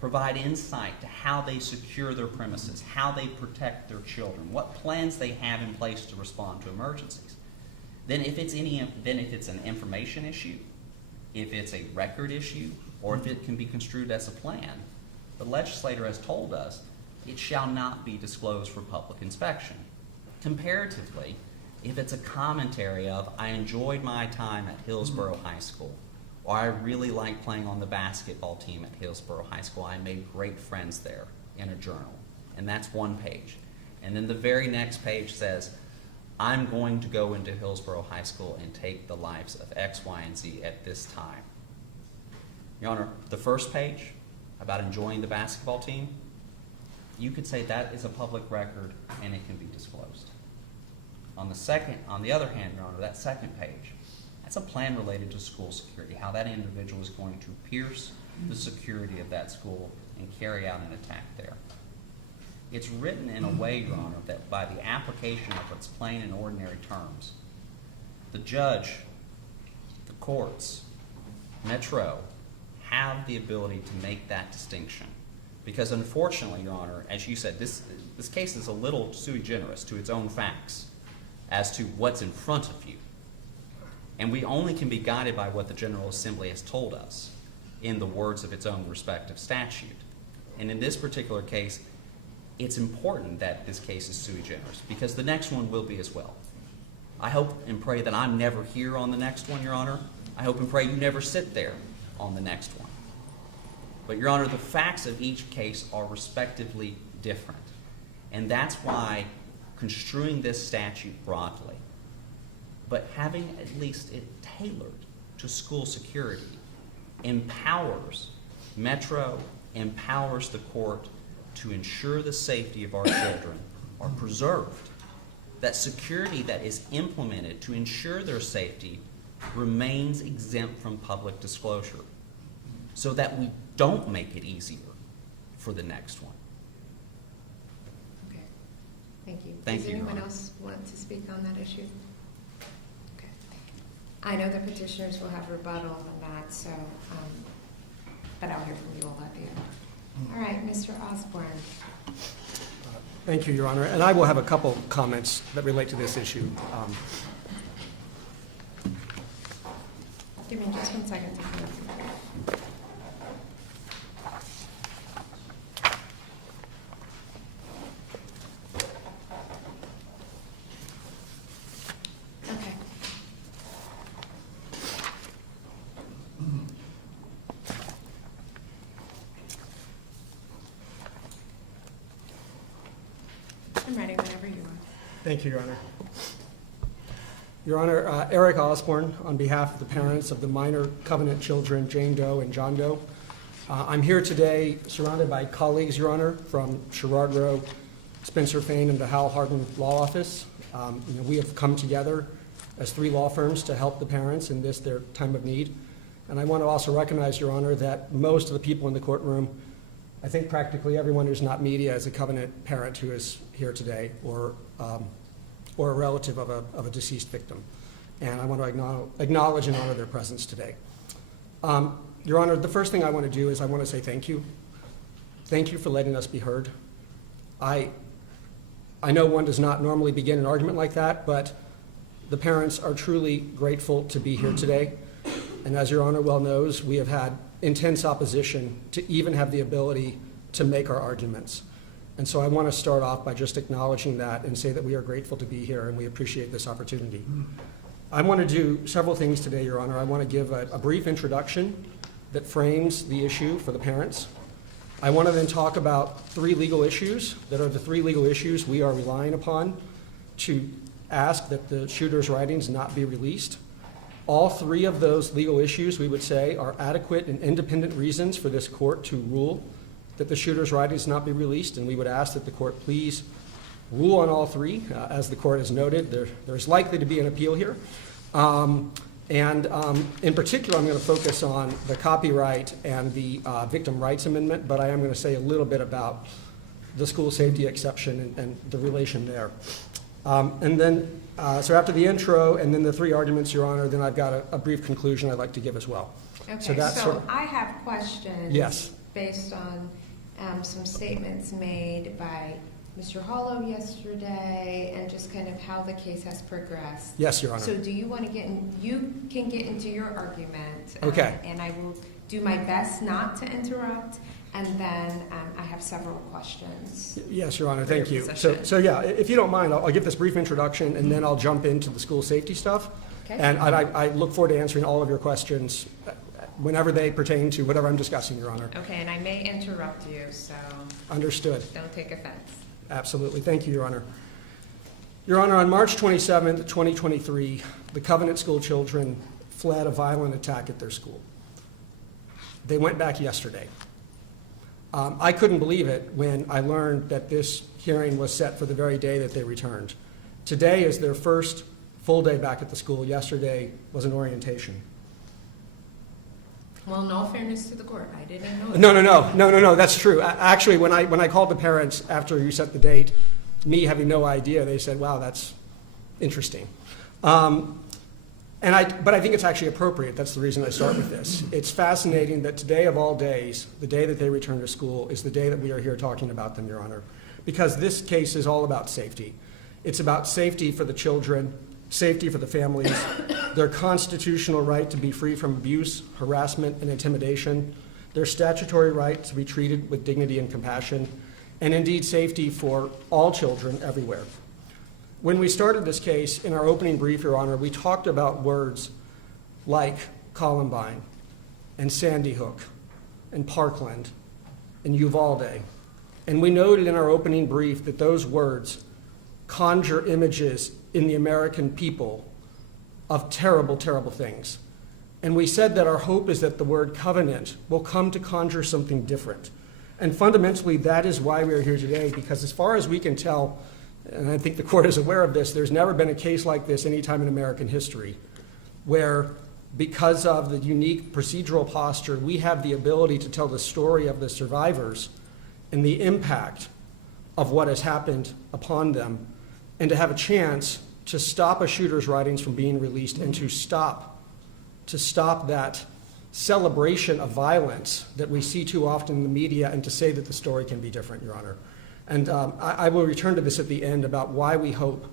provide insight to how they secure their premises, how they protect their children, what plans they have in place to respond to emergencies? Then if it's an information issue, if it's a record issue, or if it can be construed as a plan, the legislator has told us it shall not be disclosed for public inspection. Comparatively, if it's a commentary of, I enjoyed my time at Hillsborough High School, or I really liked playing on the basketball team at Hillsborough High School, I made great friends there, in a journal, and that's one page. And then the very next page says, I'm going to go into Hillsborough High School and take the lives of X, Y, and Z at this time. Your Honor, the first page about enjoying the basketball team, you could say that is a public record and it can be disclosed. On the other hand, Your Honor, that second page, that's a plan related to school security, how that individual is going to pierce the security of that school and carry out an attack there. It's written in a way, Your Honor, that by the application of its plain and ordinary terms, the judge, the courts, Metro, have the ability to make that distinction. Because unfortunately, Your Honor, as you said, this case is a little sui generis to its own facts as to what's in front of you. And we only can be guided by what the General Assembly has told us in the words of its own respective statute. And in this particular case, it's important that this case is sui generis, because the next one will be as well. I hope and pray that I'm never here on the next one, Your Honor. I hope and pray you never sit there on the next one. But, Your Honor, the facts of each case are respectively different. And that's why construing this statute broadly, but having at least it tailored to school security, empowers Metro, empowers the court to ensure the safety of our children are preserved. That security that is implemented to ensure their safety remains exempt from public disclosure, so that we don't make it easier for the next one. Okay, thank you. Thank Does you, Your anyone Honor. else want to speak on that issue? Okay. I know the petitioners will have rebuttal on that, so, but I'll hear from you all at the end. All right, Mr. Osborne. Thank you, Your Honor. And I will have a couple comments that relate to this issue. Give me just 1 second to come up. Okay. I'm ready whenever you are. Thank you, Your Honor. Your Honor, Eric Osborne, on behalf of the parents of the minor covenant children, Jane Doe and John Doe. I'm here today surrounded by colleagues, Your Honor, from Sherrard Rowe, Spencer Fain, and the Hal Hardin Law Office. We have come together as 3 law firms to help the parents in this, their time of need. And I want to also recognize, Your Honor, that most of the people in the courtroom, I think practically everyone who's not media, is a covenant parent who is here today, or a relative of a deceased victim. And I want to acknowledge and honor their presence today. Your Honor, the first thing I want to do is I want to say thank you. Thank you for letting us be heard. I know one does not normally begin an argument like that, but the parents are truly grateful to be here today. And as Your Honor well knows, we have had intense opposition to even have the ability to make our arguments. And so I want to start off by just acknowledging that and say that we are grateful to be here and we appreciate this opportunity. I want to do several things today, Your Honor. I want to give a brief introduction that frames the issue for the parents. I want to then talk about 3 legal issues that are the 3 legal issues we are relying upon to ask that the shooter's writings not be released. All 3 of those legal issues, we would say, are adequate and independent reasons for this court to rule that the shooter's writings not be released, and we would ask that the court please rule on all 3. As the court has noted, there's likely to be an appeal here. In particular, I'm going to focus on the copyright and the Victim Rights Amendment, but I am going to say a little bit about the school safety exception and the relation there. So after the intro and then the 3 arguments, Your Honor, then I've got a brief conclusion I'd like to give as well. Okay, that's so I have questions. Yes. Based on some statements made by Mr. Hollow yesterday and just kind of how the case has progressed. Yes, Your Honor. So do you want to you can get into your argument. Okay. And I will do my best not to interrupt. And then I have several questions. Yes, Your Honor, for your thank you. position. So yeah, if you don't mind, I'll give this brief introduction and then I'll jump into the school safety stuff. Okay. And I look forward to answering all of your questions whenever they pertain to whatever I'm discussing, Your Honor. Okay, and I may interrupt you, so Understood. don't take offense. Absolutely. Thank you, Your Honor. Your Honor, on March 27th, 2023, the Covenant School children fled a violent attack at their school. They went back yesterday. I couldn't believe it when I learned that this hearing was set for the very day that they returned. Today is their first full day back at the school. Yesterday was an orientation. Well, no fairness to the court. I didn't know. No, that's true. Actually, when I called the parents after you set the date, me having no idea, they said, wow, that's interesting. But I think it's actually appropriate. That's the reason I start with this. It's fascinating that today of all days, the day that they return to school, is the day that we are here talking about them, Your Honor, because this case is all about safety. It's about safety for the children, safety for the families, their constitutional right to be free from abuse, harassment, and intimidation, their statutory right to be treated with dignity and compassion, and indeed safety for all children everywhere. When we started this case, in our opening brief, Your Honor, we talked about words like Columbine and Sandy Hook and Parkland and Uvalde. And we noted in our opening brief that those words conjure images in the American people of terrible, terrible things. And we said that our hope is that the word covenant will come to conjure something different. And fundamentally, that is why we are here today, because as far as we can tell, and I think the court is aware of this, there's never been a case like this any time in American history where, because of the unique procedural posture, we have the ability to tell the story of the survivors and the impact of what has happened upon them, and to have a chance to stop a shooter's writings from being released and to stop that celebration of violence that we see too often in the media, and to say that the story can be different, Your Honor. And I will return to this at the end about why we hope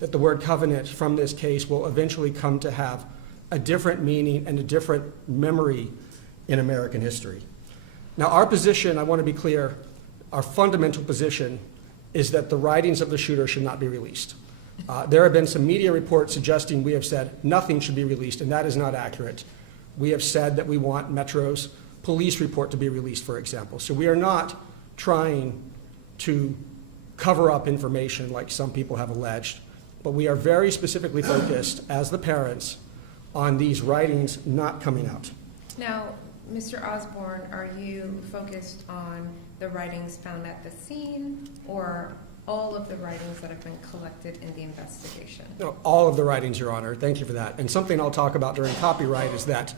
that the word covenant from this case will eventually come to have a different meaning and a different memory in American history. Now, our position, I want to be clear, our fundamental position is that the writings of the shooter should not be released. There have been some media reports suggesting we have said nothing should be released, and that is not accurate. We have said that we want Metro's police report to be released, for example. So we are not trying to cover up information like some people have alleged, but we are very specifically focused as the parents on these writings not coming out. Now, Mr. Osborne, are you focused on the writings found at the scene, or all of the writings that have been collected in the investigation? No, all of the writings, Your Honor. Thank you for that. And something I'll talk about during copyright is that,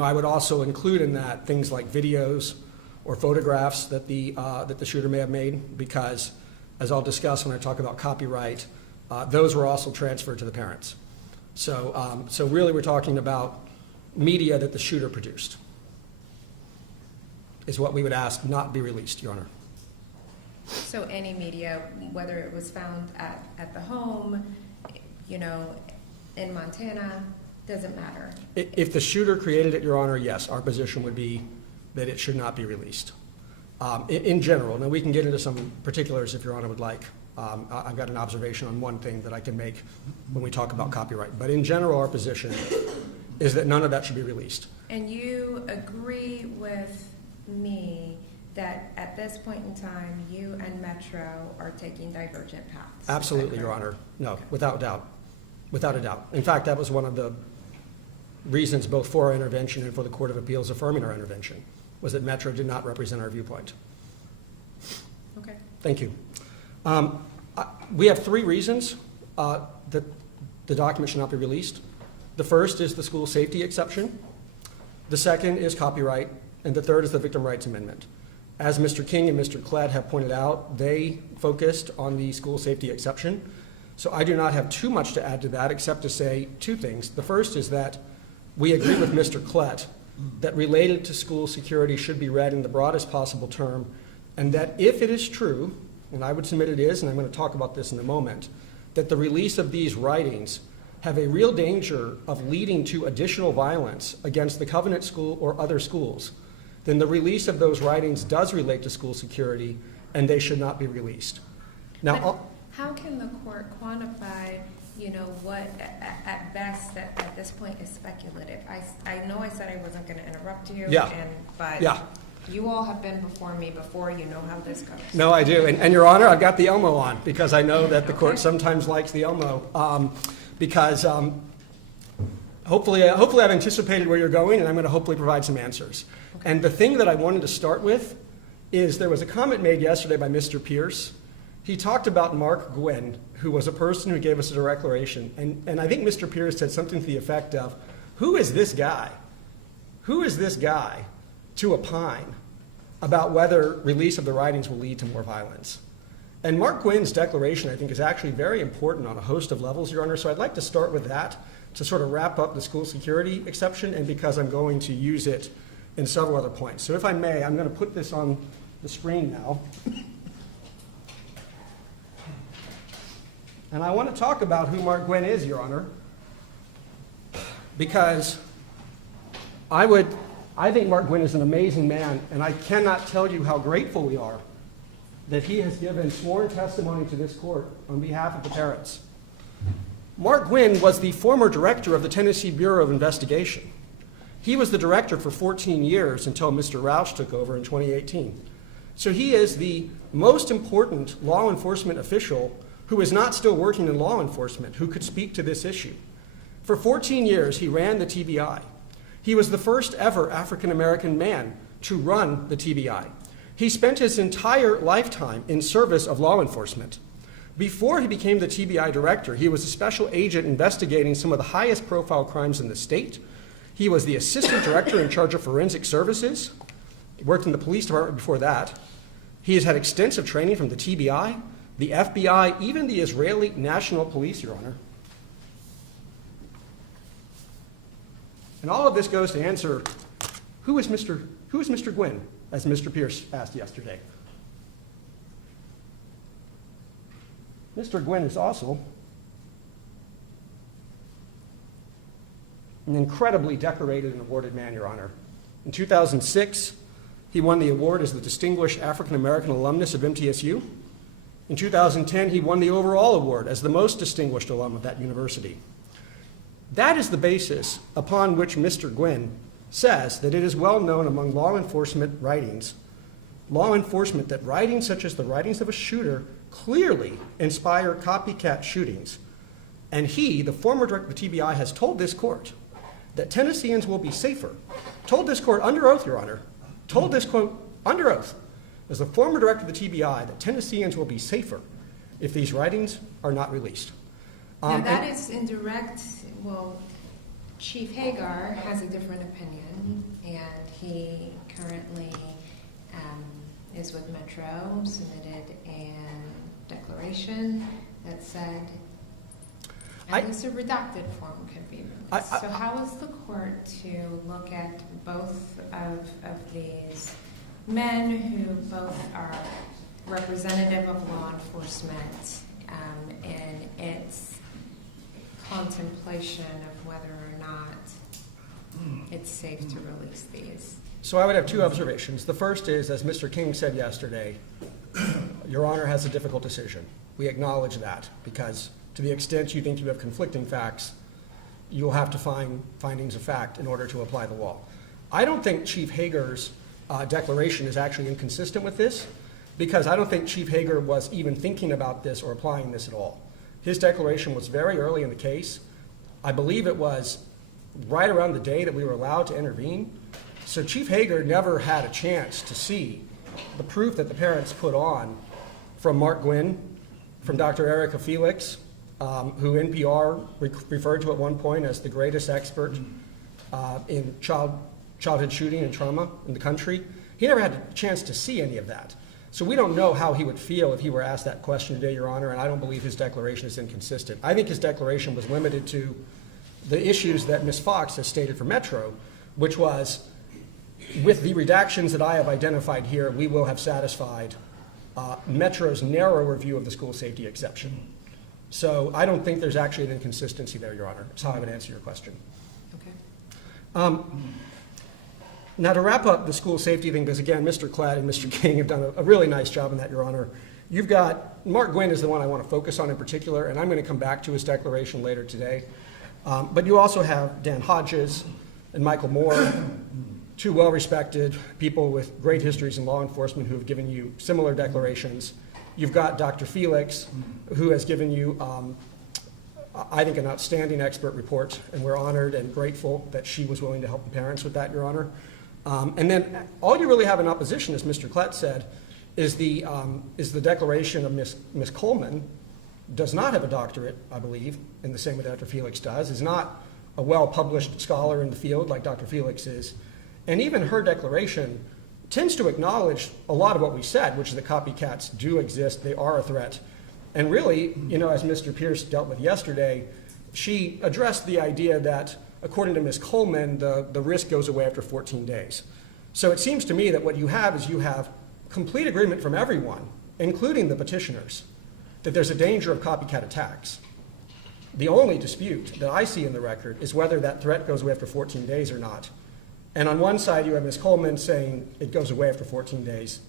I would also include in that things like videos or photographs that the shooter may have made, because, as I'll discuss when I talk about copyright, those were also transferred to the parents. So really we're talking about media that the shooter produced is what we would ask not be released, Your Honor. So any media, whether it was found at the home, in Montana, doesn't matter? If the shooter created it, Your Honor, yes, our position would be that it should not be released. In general, now we can get into some particulars if Your Honor would like. I've got an observation on one thing that I can make when we talk about copyright. But in general, our position is that none of that should be released. And you agree with me that at this point in time, you and Metro are taking divergent paths? Absolutely, Your Honor. No, without doubt. Without a doubt. In fact, that was one of the reasons both for our intervention and for the Court of Appeals affirming our intervention, was that Metro did not represent our viewpoint. Okay. Thank you. We have three reasons that the document should not be released. The first is the school safety exception. The second is copyright. And the third is the Victim Rights Amendment. As Mr. King and Mr. Klett have pointed out, they focused on the school safety exception. So I do not have too much to add to that except to say two things. The first is that we agree with Mr. Klett that related to school security should be read in the broadest possible term, and that if it is true, and I would submit it is, and I'm going to talk about this in a moment, that the release of these writings have a real danger of leading to additional violence against the Covenant School or other schools, then the release of those writings does relate to school security, and they should not be released. Now, But how can the court quantify, what at best at this point is speculative? I know I said I wasn't going to interrupt you, Yeah. but Yeah. you all have been before me before. You know how this goes. No, I do. And Your Honor, I've got the Elmo on because I know that the court Okay. sometimes likes the Elmo. Because hopefully I've anticipated where you're going, and I'm going to hopefully provide some answers. Okay. And the thing that I wanted to start with is there was a comment made yesterday by Mr. Pierce. He talked about Mark Gwynn, who was a person who gave us a declaration. And I think Mr. Pierce said something to the effect of, who is this guy? Who is this guy to opine about whether release of the writings will lead to more violence? And Mark Gwynn's declaration, I think, is actually very important on a host of levels, Your Honor, so I'd like to start with that to sort of wrap up the school security exception and because I'm going to use it in several other points. So if I may, I'm going to put this on the screen now. And I want to talk about who Mark Gwynn is, Your Honor, because I think Mark Gwynn is an amazing man, and I cannot tell you how grateful we are that he has given sworn testimony to this court on behalf of the parents. Mark Gwynn was the former director of the Tennessee Bureau of Investigation. He was the director for 14 years until Mr. Roush took over in 2018. So he is the most important law enforcement official who is not still working in law enforcement who could speak to this issue. For 14 years, he ran the TBI. He was the first ever African-American man to run the TBI. He spent his entire lifetime in service of law enforcement. Before he became the TBI director, he was a special agent investigating some of the highest profile crimes in the state. He was the assistant director in charge of forensic services. He worked in the police department before that. He has had extensive training from the TBI, the FBI, even the Israeli National Police, Your Honor. And all of this goes to answer, who is Mr. Gwynn, as Mr. Pierce asked yesterday. Mr. Gwynn is also an incredibly decorated and awarded man, Your Honor. In 2006, he won the award as the Distinguished African American Alumnus of MTSU. In 2010, he won the overall award as the most distinguished alum of that university. That is the basis upon which Mr. Gwynn says that it is well known among law enforcement writings, that writings such as the writings of a shooter clearly inspire copycat shootings. And he, the former director of the TBI, has told this court that Tennesseans will be safer. Told this court under oath, Your Honor, told this quote under oath, as the former director of the TBI, that Tennesseans will be safer if these writings are not released. Now that is indirect. Well, Chief Hagar has a different opinion, and he currently is with Metro, submitted a declaration that said at least a redacted form could be released. So how is the court to look at both of these men who both are representative of law enforcement in its contemplation of whether or not it's safe to release these? So I would have two observations. The first is, as Mr. King said yesterday, Your Honor has a difficult decision. We acknowledge that, because to the extent you think you have conflicting facts, you'll have to find findings of fact in order to apply the law. I don't think Chief Hagar's declaration is actually inconsistent with this, because I don't think Chief Hagar was even thinking about this or applying this at all. His declaration was very early in the case. I believe it was right around the day that we were allowed to intervene. So Chief Hagar never had a chance to see the proof that the parents put on from Mark Gwynn, from Dr. Erica Felix, who NPR referred to at one point as the greatest expert in childhood shooting and trauma in the country. He never had a chance to see any of that. So we don't know how he would feel if he were asked that question today, Your Honor, and I don't believe his declaration is inconsistent. I think his declaration was limited to the issues that Ms. Fox has stated for Metro, which was, with the redactions that I have identified here, we will have satisfied Metro's narrower view of the school safety exception. So I don't think there's actually an inconsistency there, Your Honor. That's how I would answer your question. Okay. Now, to wrap up the school safety thing, because again, Mr. Klatt and Mr. King have done a really nice job in that, Your Honor. You've got, Mark Gwynn is the one I want to focus on in particular, and I'm going to come back to his declaration later today. But you also have Dan Hodges and Michael Moore, two well-respected people with great histories in law enforcement who have given you similar declarations. You've got Dr. Felix, who has given you, I think, an outstanding expert report, and we're honored and grateful that she was willing to help the parents with that, Your Honor. And then all you really have in opposition, as Mr. Klett said, is the declaration of Ms. Coleman, does not have a doctorate, I believe, in the same way Dr. Felix does, is not a well-published scholar in the field like Dr. Felix is. And even her declaration tends to acknowledge a lot of what we said, which is that copycats do exist, they are a threat. And really, you know, as Mr. Pierce dealt with yesterday, she addressed the idea that, according to Ms. Coleman, the risk goes away after 14 days. So it seems to me that what you have is you have complete agreement from everyone, including the petitioners, that there's a danger of copycat attacks. The only dispute that I see in the record is whether that threat goes away after 14 days or not. And on one side, you have Ms. Coleman saying it goes away after 14 days.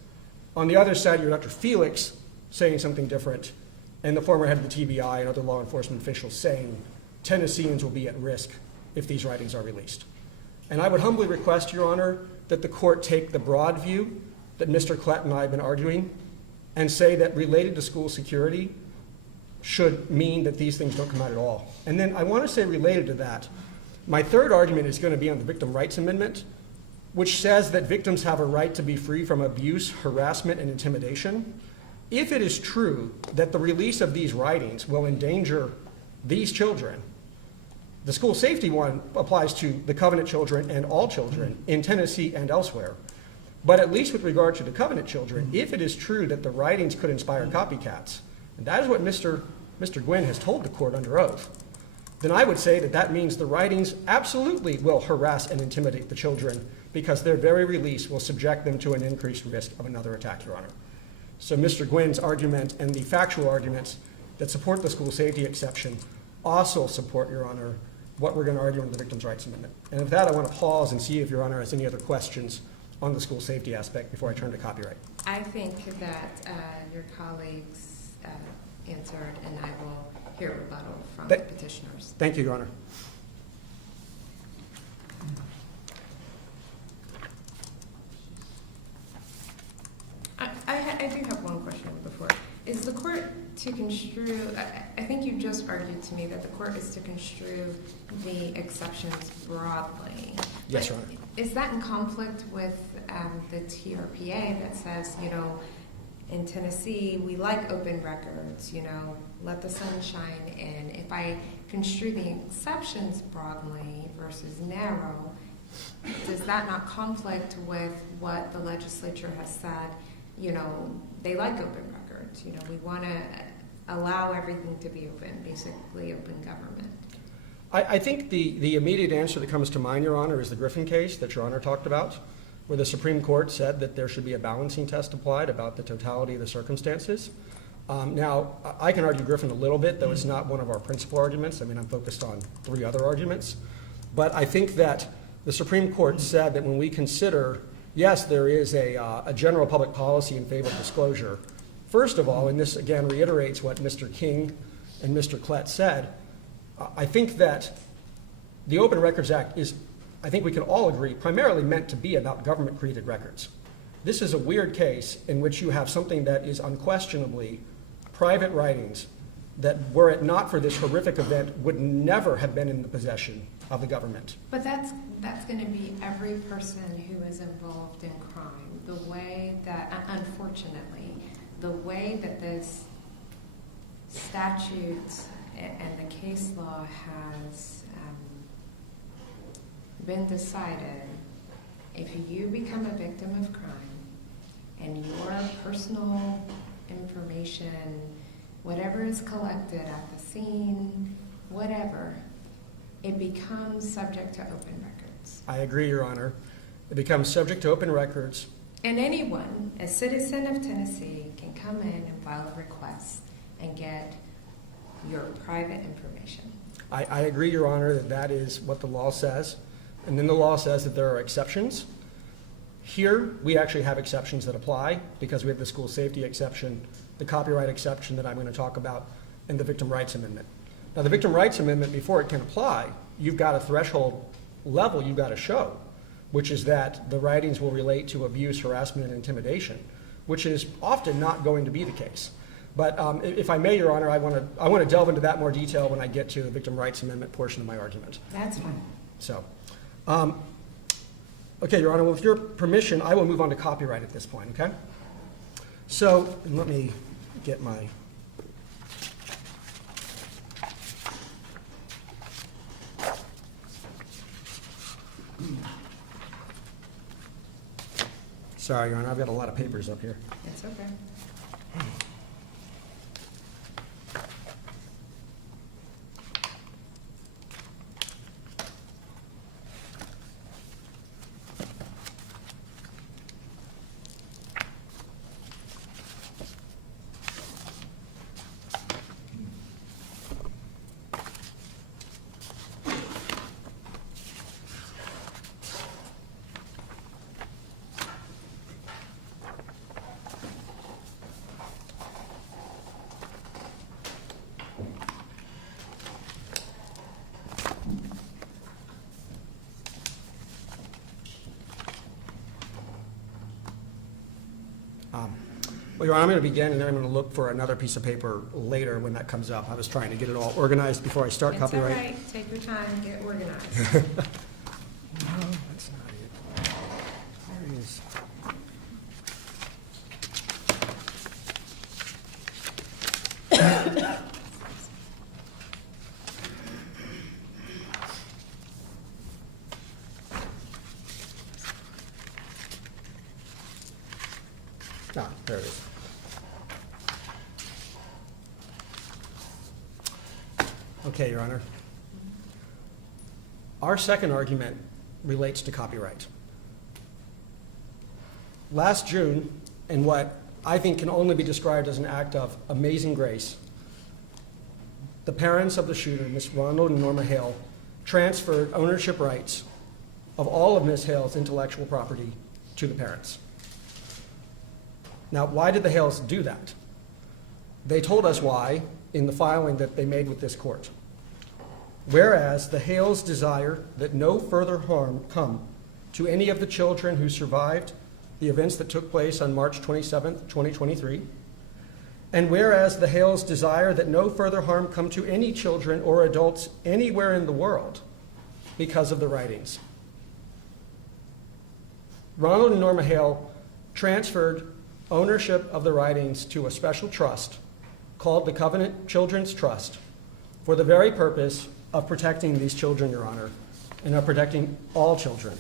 On the other side, you have Dr. Felix saying something different, and the former head of the TBI and other law enforcement officials saying Tennesseans will be at risk if these writings are released. And I would humbly request, Your Honor, that the court take the broad view that Mr. Klett and I have been arguing and say that related to school security should mean that these things don't come out at all. And then I want to say related to that, my third argument is going to be on the Victim Rights Amendment, which says that victims have a right to be free from abuse, harassment, and intimidation. If it is true that the release of these writings will endanger these children, the school safety one applies to the Covenant children and all children in Tennessee and elsewhere. But at least with regard to the Covenant children, if it is true that the writings could inspire copycats, and that is what Mr. Gwynn has told the court under oath, then I would say that that means the writings absolutely will harass and intimidate the children because their very release will subject them to an increased risk of another attack, Your Honor. So Mr. Gwynn's argument and the factual arguments that support the school safety exception also support, Your Honor, what we're going to argue in the Victims' Rights Amendment. And with that, I want to pause and see if Your Honor has any other questions on the school safety aspect before I turn to copyright. I think that your colleagues answered, and I will hear rebuttal from the petitioners. Thank you, Your Honor. I do have one question before. Is the court to construe, I think you just argued to me that the court is to construe the exceptions broadly. Yes, But Your Honor. is that in conflict with the TRPA that says, in Tennessee, we like open records, let the sun shine in. If I construe the exceptions broadly versus narrow, does that not conflict with what the legislature has said? They like open records. We want to allow everything to be open, basically open government. I think the immediate answer that comes to mind, Your Honor, is the Griffin case that Your Honor talked about, where the Supreme Court said that there should be a balancing test applied about the totality of the circumstances. Now, I can argue Griffin a little bit, though it's not one of our principal arguments. I mean, I'm focused on 3 other arguments. But I think that the Supreme Court said that when we consider, yes, there is a general public policy in favor of disclosure, first of all, and this again reiterates what Mr. King and Mr. Klett said, I think that the Open Records Act is, I think we can all agree, primarily meant to be about government-created records. This is a weird case in which you have something that is unquestionably private writings that, were it not for this horrific event, would never have been in the possession of the government. But that's going to be every person who is involved in crime. The way that, unfortunately, the way that this statute and the case law has been decided, if you become a victim of crime and your personal information, whatever is collected at the scene, whatever, it becomes subject to open records. I agree, Your Honor. It becomes subject to open records. And anyone, a citizen of Tennessee, can come in and file a request and get your private information. I agree, Your Honor, that that is what the law says. And then the law says that there are exceptions. Here, we actually have exceptions that apply because we have the school safety exception, the copyright exception that I'm going to talk about, and the Victim Rights Amendment. Now, the Victim Rights Amendment, before it can apply, you've got a threshold level you've got to show, which is that the writings will relate to abuse, harassment, and intimidation, which is often not going to be the case. But if I may, Your Honor, I want to delve into that more detail when I get to the Victim Rights Amendment portion of my argument. That's fine. So, okay, Your Honor, with your permission, I will move on to copyright at this point, okay? So, let me get my... Sorry, Your Honor, I've got a lot of papers up here. It's okay. Well, Your Honor, I'm going to begin, and then I'm going to look for another piece of paper later when that comes up. I was trying to get it all organized before I start It's all copyright. right, take your time, get organized. No, that's not it. There it is. Ah, there it is. Okay, Your Honor. Our second argument relates to copyright. Last June, in what I think can only be described as an act of amazing grace, the parents of the shooter, Ms. Ronald and Norma Hale, transferred ownership rights of all of Ms. Hale's intellectual property to the parents. Now, why did the Hales do that? They told us why in the filing that they made with this court. Whereas the Hales desire that no further harm come to any of the children who survived the events that took place on March 27, 2023, and whereas the Hales desire that no further harm come to any children or adults anywhere in the world because of the writings. Ronald and Norma Hale transferred ownership of the writings to a special trust called the Covenant Children's Trust for the very purpose of protecting these children, Your Honor, and of protecting all children.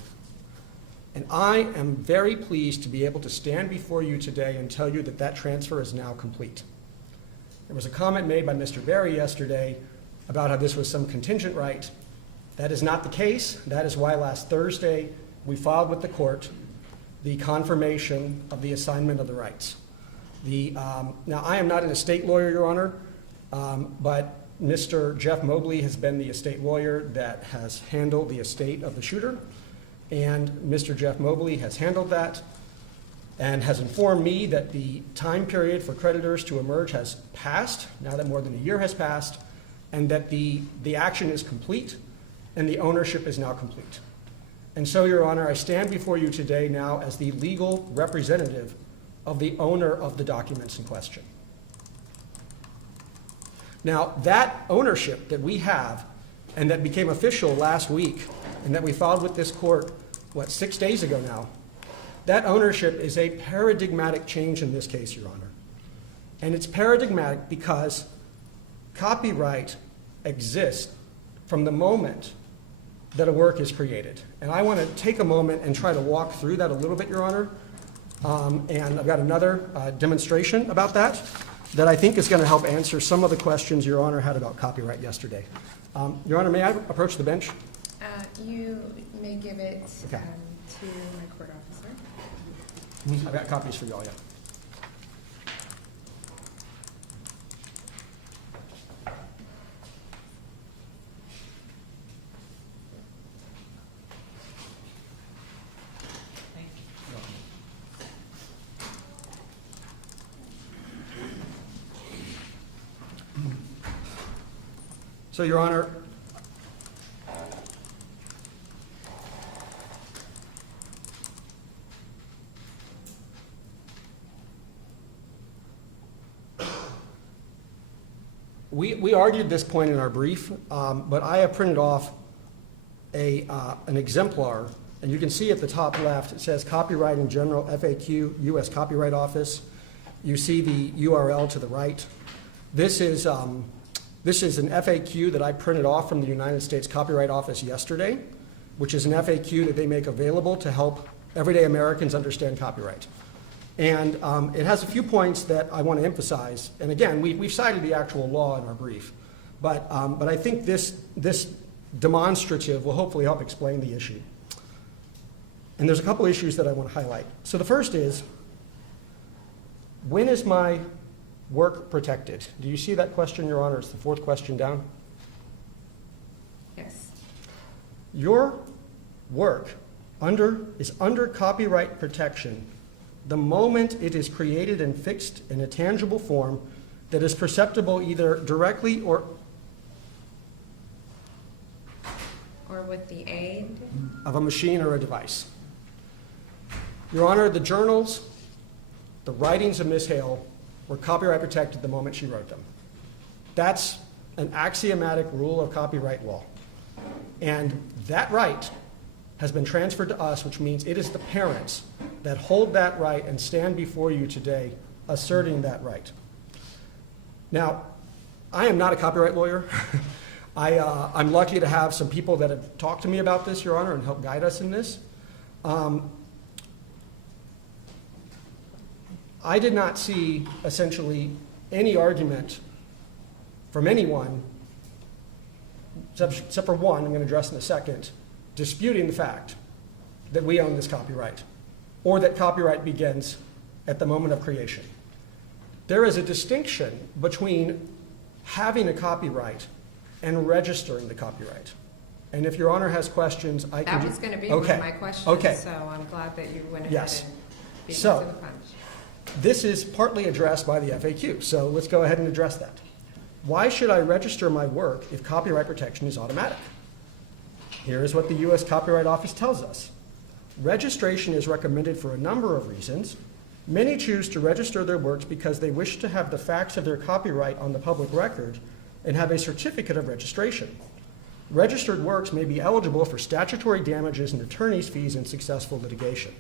And I am very pleased to be able to stand before you today and tell you that that transfer is now complete. There was a comment made by Mr. Berry yesterday about how this was some contingent right. That is not the case. That is why last Thursday we filed with the court the confirmation of the assignment of the rights. Now, I am not an estate lawyer, Your Honor, but Mr. Jeff Mobley has been the estate lawyer that has handled the estate of the shooter, and Mr. Jeff Mobley has handled that and has informed me that the time period for creditors to emerge has passed, now that more than a year has passed, and that the action is complete and the ownership is now complete. And so, Your Honor, I stand before you today now as the legal representative of the owner of the documents in question. Now, that ownership that we have and that became official last week and that we filed with this court, 6 days ago now, that ownership is a paradigmatic change in this case, Your Honor. And it's paradigmatic because copyright exists from the moment that a work is created. And I want to take a moment and try to walk through that a little bit, Your Honor. And I've got another demonstration about that I think is going to help answer some of the questions Your Honor had about copyright yesterday. Your Honor, may I approach the bench? You may give it Okay. to my court officer. I've got copies for y'all, yeah. So, Your Honor, we argued this point in our brief, but I have printed off an exemplar, and you can see at the top left, it says Copyright in General, FAQ, U.S. Copyright Office. You see the URL to the right. This is an FAQ that I printed off from the United States Copyright Office yesterday, which is an FAQ that they make available to help everyday Americans understand copyright. And it has a few points that I want to emphasize. And again, we've cited the actual law in our brief. But I think this demonstrative will hopefully help explain the issue. And there's a couple issues that I want to highlight. So the first is, when is my work protected? Do you see that question, Your Honor? It's the fourth question down. Yes. Your work is under copyright protection the moment it is created and fixed in a tangible form that is perceptible either directly or with the aid. Of a machine or a device. Your Honor, the journals the writings of Miss Hale were copyright protected the moment she wrote them. That's an axiomatic rule of copyright law. And that right has been transferred to us, which means it is the parents that hold that right and stand before you today asserting that right. Now, I am not a copyright lawyer. I'm lucky to have some people that have talked to me about this, Your Honor, and helped guide us in this. I did not see essentially any argument from anyone, except for one I'm going to address in a second, disputing the fact that we own this copyright or that copyright begins at the moment of creation. There is a distinction between having a copyright and registering the copyright. And if Your Honor has questions, I can... That was going to be one Okay. of my questions, Okay. so I'm glad that you went Yes. ahead and beat me So- to the punch. This is partly addressed by the FAQ, so let's go ahead and address that. Why should I register my work if copyright protection is automatic? Here is what the U.S. Copyright Office tells us. Registration is recommended for a number of reasons. Many choose to register their works because they wish to have the facts of their copyright on the public record and have a certificate of registration. Registered works may be eligible for statutory damages and attorney's fees in successful litigation.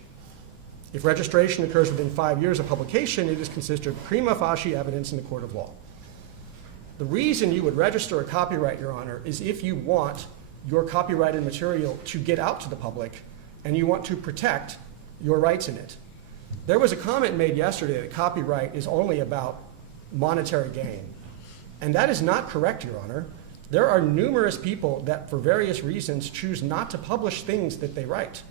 If registration occurs within 5 years of publication, it is considered prima facie evidence in the court of law. The reason you would register a copyright, Your Honor, is if you want your copyrighted material to get out to the public and you want to protect your rights in it. There was a comment made yesterday that copyright is only about monetary gain. And that is not correct, Your Honor. There are numerous people that, for various reasons, choose not to publish things that they write.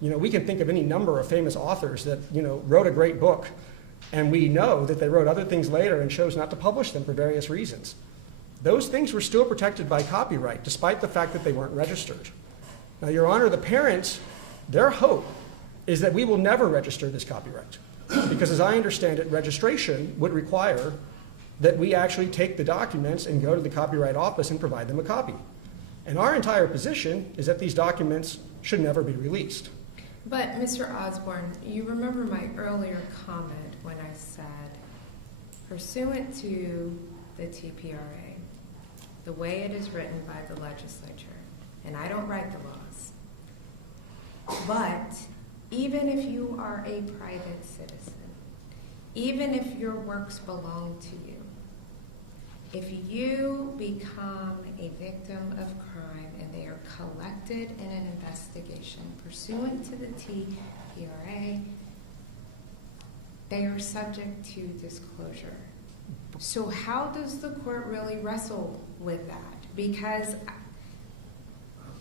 You know, we can think of any number of famous authors that, wrote a great book, and we know that they wrote other things later and chose not to publish them for various reasons. Those things were still protected by copyright, despite the fact that they weren't registered. Now, Your Honor, the parents, their hope is that we will never register this copyright. Because as I understand it, registration would require that we actually take the documents and go to the Copyright Office and provide them a copy. And our entire position is that these documents should never be released. But, Mr. Osborne, you remember my earlier comment when I said, pursuant to the TPRA, the way it is written by the legislature, and I don't write the laws, but even if you are a private citizen, even if your works belong to you, if you become a victim of crime and they are collected in an investigation pursuant to the TPRA, they are subject to disclosure. So how does the court really wrestle with that? Because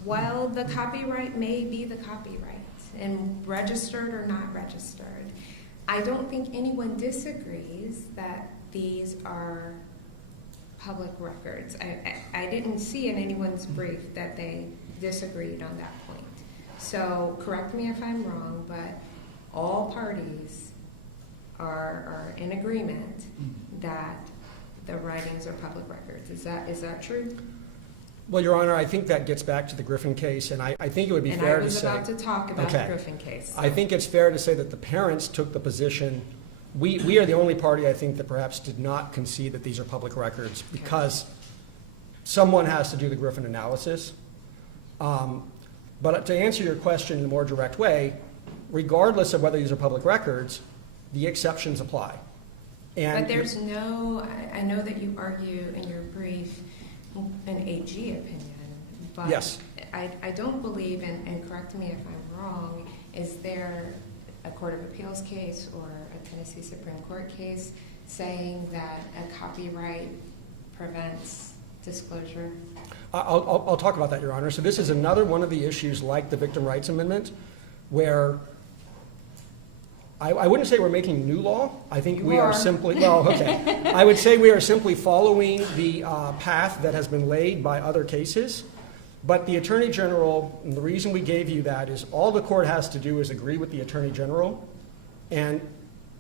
while the copyright may be the copyright, and registered or not registered, I don't think anyone disagrees that these are public records. I didn't see in anyone's brief that they disagreed on that point. So correct me if I'm wrong, but all parties are in agreement that the writings are public records. Is that true? Well, Your Honor, I think that gets back to the Griffin case, and I think it would be And fair I to was say... about to talk about Okay. the Griffin case. I think it's fair to say that the parents took the position, we are the only party, I think, that perhaps did not concede that these are public records because someone has to do the Griffin analysis. But to answer your question in a more direct way, regardless of whether these are public records, the exceptions apply. And But there's no, I know that you argue in your brief an AG opinion, but Yes. I don't believe, and correct me if I'm wrong, is there a Court of Appeals case or a Tennessee Supreme Court case saying that a copyright prevents disclosure? I'll talk about that, Your Honor. So this is another one of the issues like the Victim Rights Amendment where I wouldn't say we're making new law. I think we are simply, well, okay. I would say we are simply following the path that has been laid by other cases. But the Attorney General, and the reason we gave you that is all the court has to do is agree with the Attorney General, and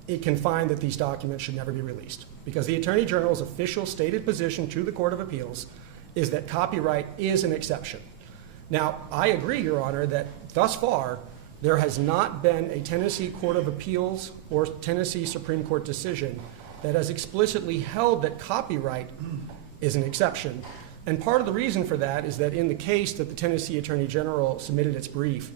it can find that these documents should never be released. Because the Attorney General's official stated position to the Court of Appeals is that copyright is an exception. Now, I agree, Your Honor, that thus far, there has not been a Tennessee Court of Appeals or Tennessee Supreme Court decision that has explicitly held that copyright is an exception. And part of the reason for that is that in the case that the Tennessee Attorney General submitted its brief,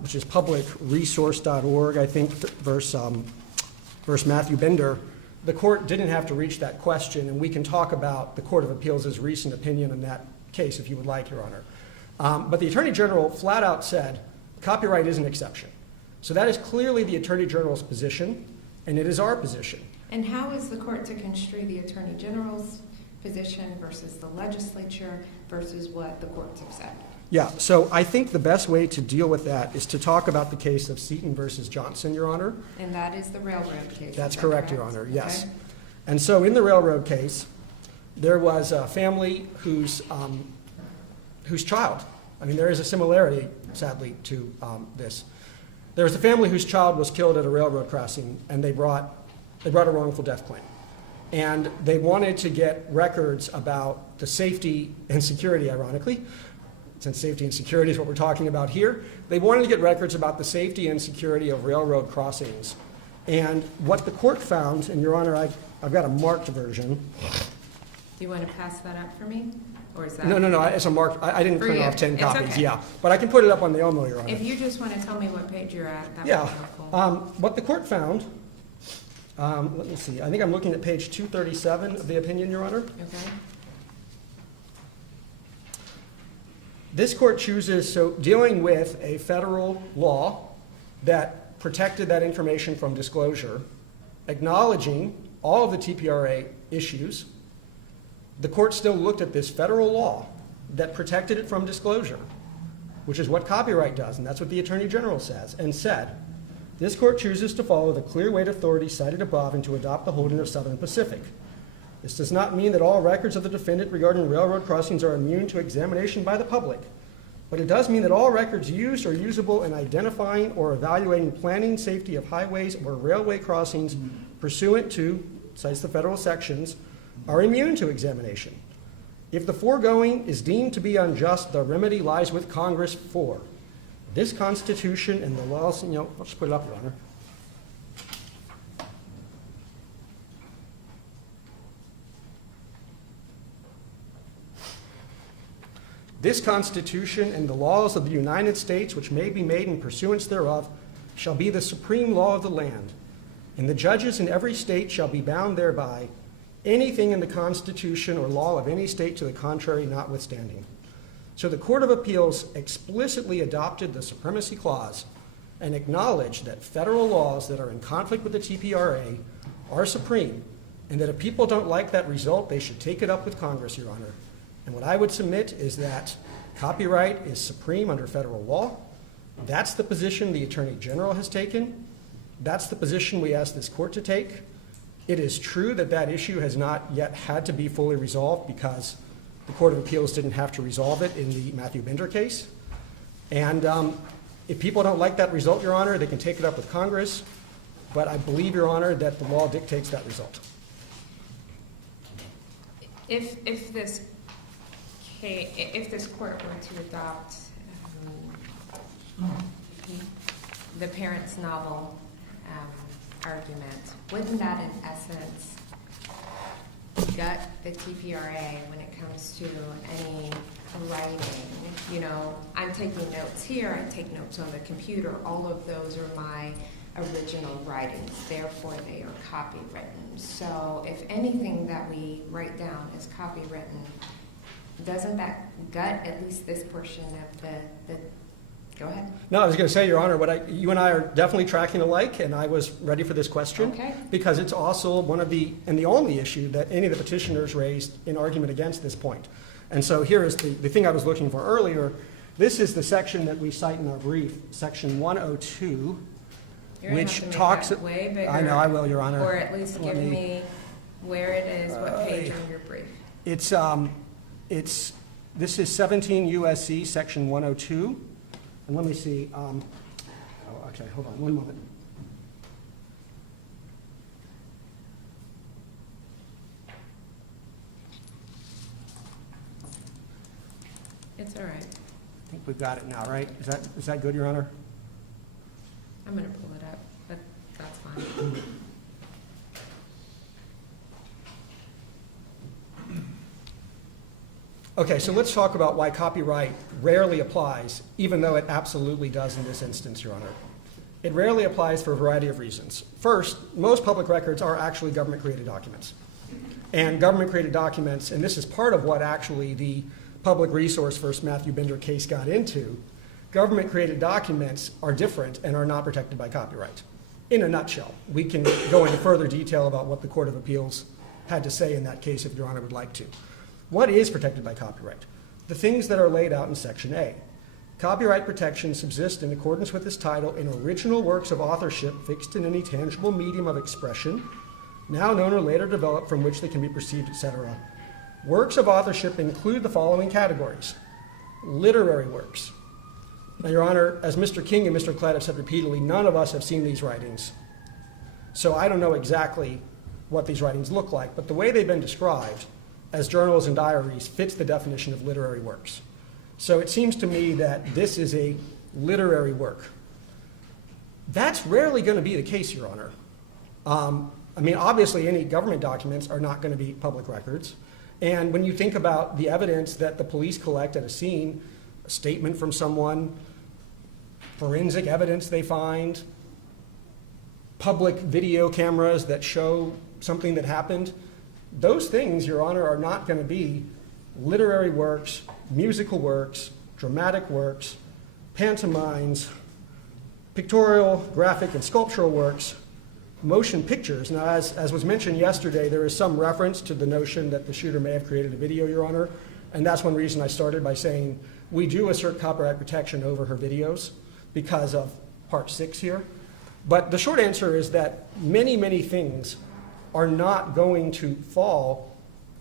which is publicresource.org, I think, versus Matthew Bender, the court didn't have to reach that question, and we can talk about the Court of Appeals' recent opinion in that case if you would like, Your Honor. But the Attorney General flat out said copyright is an exception. So that is clearly the Attorney General's position, and it is our position. And how is the court to construe the Attorney General's position versus the legislature versus what the courts have said? Yeah, so I think the best way to deal with that is to talk about the case of Seaton versus Johnson, Your Honor. And that is the railroad case. That's is that correct, Your Honor, yes. Okay. And so in the railroad case, there was a family whose child, I mean, there is a similarity, sadly, to this. There was a family whose child was killed at a railroad crossing, and they brought a wrongful death claim. And they wanted to get records about the safety and security, ironically, since safety and security is what we're talking about here. They wanted to get records about the safety and security of railroad crossings. And what the court found, and Your Honor, I've got a marked version. Do you want to pass that up for me? Or is that? No, it's a marked, I didn't For print you. off 10 It's copies, okay. yeah. But I can put it up on the OMO, Your Honor. If you just want to tell me what page you're at, that would be Yeah, helpful. what the court found, let me see, I think I'm looking at page 237 of the opinion, Your Honor. Okay. This court chooses, so dealing with a federal law that protected that information from disclosure, acknowledging all of the TPRA issues, the court still looked at this federal law that protected it from disclosure, which is what copyright does, and that's what the Attorney General says, and said, this court chooses to follow the clear weight authority cited above and to adopt the holding of Southern Pacific. This does not mean that all records of the defendant regarding railroad crossings are immune to examination by the public, but it does mean that all records used or usable in identifying or evaluating planning safety of highways or railway crossings pursuant to, cites the federal sections, are immune to examination. If the foregoing is deemed to be unjust, the remedy lies with Congress for this Constitution and the laws, I'll just put it up, Your Honor. This Constitution and the laws of the United States, which may be made in pursuance thereof, shall be the supreme law of the land, and the judges in every state shall be bound thereby, anything in the Constitution or law of any state to the contrary notwithstanding. So the Court of Appeals explicitly adopted the Supremacy Clause and acknowledged that federal laws that are in conflict with the TPRA are supreme, and that if people don't like that result, they should take it up with Congress, Your Honor. And what I would submit is that copyright is supreme under federal law. That's the position the Attorney General has taken. That's the position we ask this court to take. It is true that that issue has not yet had to be fully resolved because the Court of Appeals didn't have to resolve it in the Matthew Bender case. And if people don't like that result, Your Honor, they can take it up with Congress. But I believe, Your Honor, that the law dictates that result. If this court were to adopt the parents' novel argument, wouldn't that in essence gut the TPRA when it comes to any writing? I'm taking notes here, I take notes on the computer, all of those are my original writings, therefore they are copywritten. So if anything that we write down is copywritten, doesn't that gut at least this portion of the go ahead? No, I was going to say, Your Honor, you and I are definitely tracking alike, and I was ready for this question. Okay. Because it's also one of the, and the only issue that any of the petitioners raised in argument against this point. And so here is the thing I was looking for earlier. This is the section that we cite in our brief, section 102, You're gonna which have to make talks. that way bigger. I know, I will, Your Honor. Or at least Let give me where it is, what page on your brief. This is 17 U.S.C. section 102. And let me see, okay, hold on one moment. It's all right. I think we've got it now, right? Is that good, Your Honor? I'm gonna pull it up, but that's fine. Okay, so let's talk about why copyright rarely applies, even though it absolutely does in this instance, Your Honor. It rarely applies for a variety of reasons. First, most public records are actually government-created documents. And government-created documents, and this is part of what actually the public resource versus Matthew Binder case got into, government-created documents are different and are not protected by copyright. In a nutshell, we can go into further detail about what the Court of Appeals had to say in that case if Your Honor would like to. What is protected by copyright? The things that are laid out in Section A. Copyright protection subsists in accordance with this title in original works of authorship fixed in any tangible medium of expression, now known or later developed from which they can be perceived, etc. Works of authorship include the following categories. Literary works. Now, Your Honor, as Mr. King and Mr. Klett have said repeatedly, none of us have seen these writings. So I don't know exactly what these writings look like, but the way they've been described as journals and diaries fits the definition of literary works. So it seems to me that this is a literary work. That's rarely going to be the case, Your Honor. I mean, obviously, any government documents are not going to be public records. And when you think about the evidence that the police collect at a scene, a statement from someone, forensic evidence they find, public video cameras that show something that happened, those things, Your Honor, are not going to be literary works, musical works, dramatic works, pantomimes, pictorial, graphic, and sculptural works, motion pictures. Now, as was mentioned yesterday, there is some reference to the notion that the shooter may have created a video, Your Honor, and that's one reason I started by saying we do assert copyright protection over her videos because of Part 6 here. But the short answer is that many, many things are not going to fall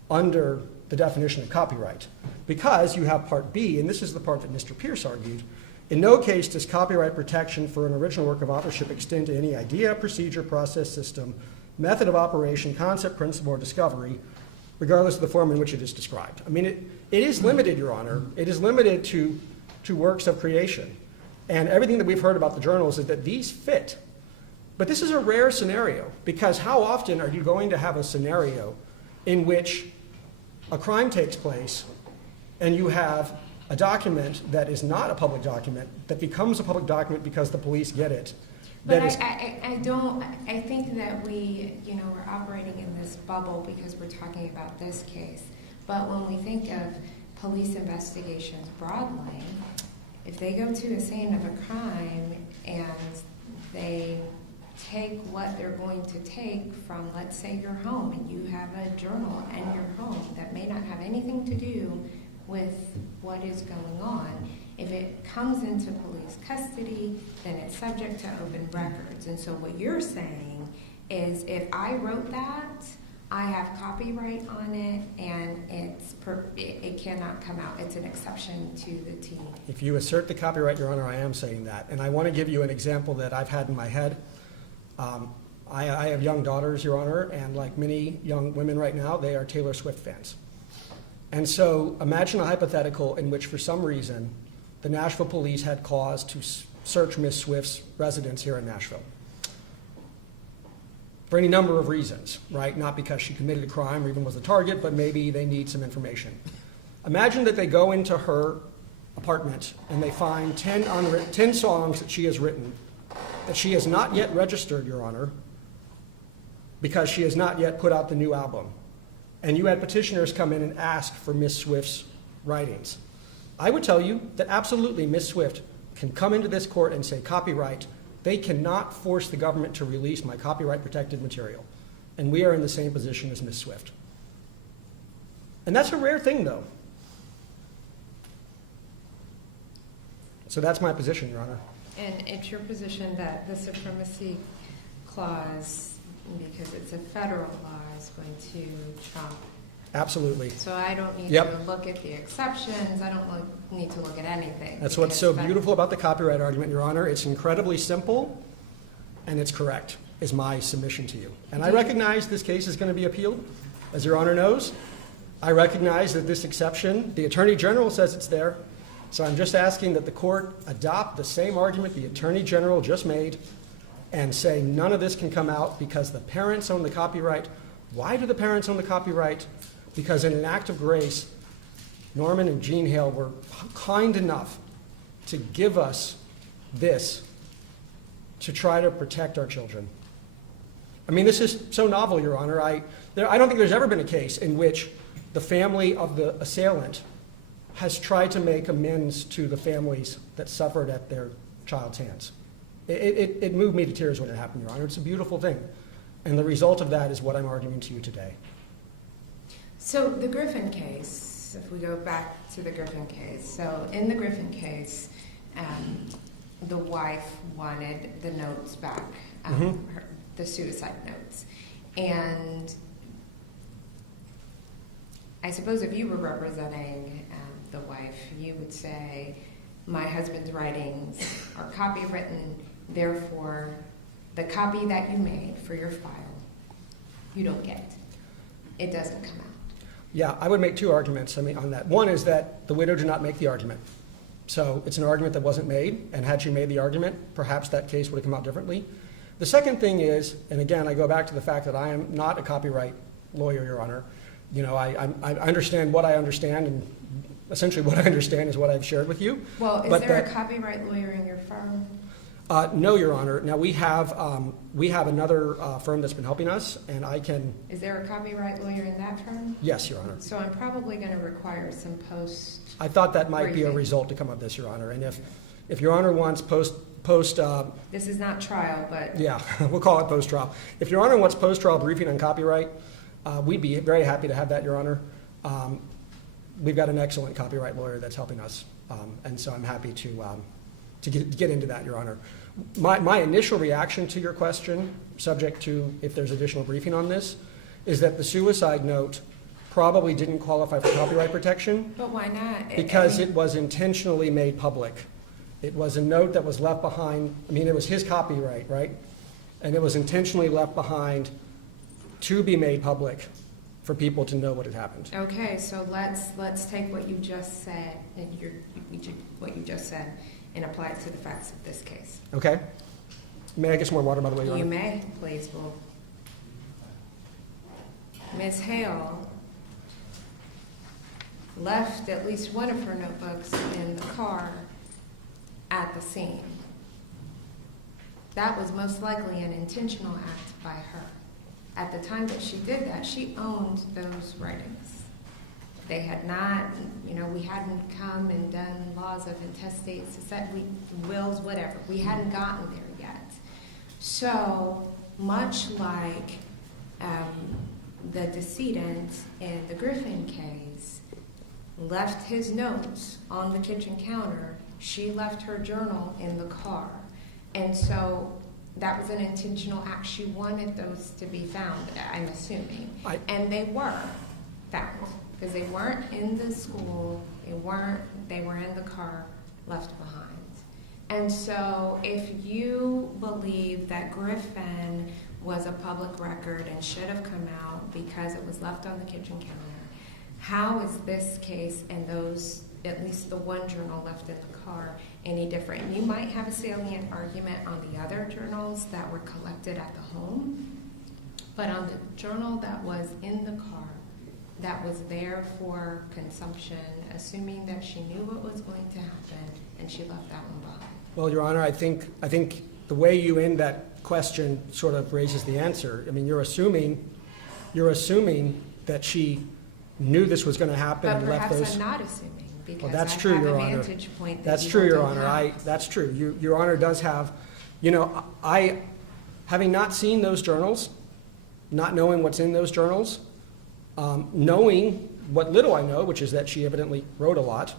under the definition of copyright because you have Part B, and this is the part that Mr. Pierce argued. In no case does copyright protection for an original work of authorship extend to any idea, procedure, process, system, method of operation, concept, principle, or discovery, regardless of the form in which it is described. I mean, it is limited, Your Honor. It is limited to works of creation. And everything that we've heard about the journals is that these fit. But this is a rare scenario because how often are you going to have a scenario in which a crime takes place and you have a document that is not a public document that becomes a public document because the police get it? But I think that we're operating in this bubble because we're talking about this case. But when we think of police investigations broadly, if they go to a scene of a crime and they take what they're going to take from, let's say, your home, and you have a journal in your home that may not have anything to do with what is going on. If it comes into police custody, then it's subject to open records. And so what you're saying is if I wrote that, I have copyright on it, and it cannot come out. It's an exception to the T. If you assert the copyright, Your Honor, I am saying that. And I want to give you an example that I've had in my head. I have young daughters, Your Honor, and like many young women right now, they are Taylor Swift fans. And so imagine a hypothetical in which, for some reason, the Nashville police had cause to search Miss Swift's residence here in Nashville. For any number of reasons, right? Not because she committed a crime or even was the target, but maybe they need some information. Imagine that they go into her apartment and they find 10 songs that she has written that she has not yet registered, Your Honor, because she has not yet put out the new album. And you had petitioners come in and ask for Miss Swift's writings. I would tell you that absolutely Miss Swift can come into this court and say copyright. They cannot force the government to release my copyright-protected material. And we are in the same position as Miss Swift. And that's a rare thing, though. So that's my position, Your Honor. And it's your position that the supremacy clause, because it's a federal law, is going to trump. Absolutely. So I don't need Yep. to look at the exceptions. I don't need to look at anything. That's what's so because beautiful about the copyright argument, Your Honor. It's incredibly simple, and it's correct, is my submission to you. And I recognize this case is going to be appealed, as Your Honor knows. I recognize that this exception, the Attorney General says it's there. So I'm just asking that the court adopt the same argument the Attorney General just made and say none of this can come out because the parents own the copyright. Why do the parents own the copyright? Because in an act of grace, Norman and Jean Hale were kind enough to give us this to try to protect our children. I mean, this is so novel, Your Honor. I don't think there's ever been a case in which the family of the assailant has tried to make amends to the families that suffered at their child's hands. It moved me to tears when it happened, Your Honor. It's a beautiful thing. And the result of that is what I'm arguing to you today. So the Griffin case, if we go back to the Griffin case, so in the Griffin case, the wife wanted the notes back, the suicide notes. And I suppose if you were representing the wife, you would say, my husband's writings are copywritten, therefore the copy that you made for your file, you don't get. It doesn't come out. Yeah, I would make two arguments on that. One is that the widow did not make the argument. So it's an argument that wasn't made, and had she made the argument, perhaps that case would have come out differently. The second thing is, and again, I go back to the fact that I am not a copyright lawyer, Your Honor. You know, I understand what I understand, and essentially what I understand is what I've shared with you. Well, is there a copyright lawyer in your firm? No, Your Honor. Now, we have another firm that's been helping us, and I can... Is there a copyright lawyer in that firm? Yes, Your Honor. So I'm probably going to require some post... I thought that might be a briefing. result to come of this, Your Honor. And if Your Honor wants post This is not trial, but... yeah, we'll call it post-trial. If Your Honor wants post-trial briefing on copyright, we'd be very happy to have that, Your Honor. We've got an excellent copyright lawyer that's helping us, and so I'm happy to get into that, Your Honor. My initial reaction to your question, subject to if there's additional briefing on this, is that the suicide note probably didn't qualify for copyright protection But why not? because it was intentionally made public. It was a note that was left behind. I mean, it was his copyright, right? And it was intentionally left behind to be made public for people to know what had happened. Okay, so let's take what you just said, what you just said, and apply it to the facts of this case. Okay? May I get some more water, by the way, Your You Honor? may, please. Well, Ms. Hale left at least one of her notebooks in the car at the scene. That was most likely an intentional act by her. At the time that she did that, she owned those writings. They had not, we hadn't come and done laws of intestate, wills, whatever. We hadn't gotten there yet. So, much like the decedent in the Griffin case left his notes on the kitchen counter, she left her journal in the car. And so that was an intentional act. She wanted those to be found, I'm assuming. And they were found because they weren't in the school, they were in the car left behind. And so if you believe that Griffin was a public record and should have come out because it was left on the kitchen counter, how is this case and those, at least the one journal left in the car, any different? You might have a salient argument on the other journals that were collected at the home, but on the journal that was in the car, that was there for consumption, assuming that she knew what was going to happen, and she left that one behind. Well, Your Honor, I think the way you end that question sort of raises the answer. I mean, you're assuming that she knew this was going to happen But and left those. perhaps I'm not assuming, because Well, that's I true, have Your a Honor. vantage point that That's you true, Your don't Honor. have. That's true. Your Honor does have, having not seen those journals, not knowing what's in those journals, knowing what little I know, which is that she evidently wrote a lot,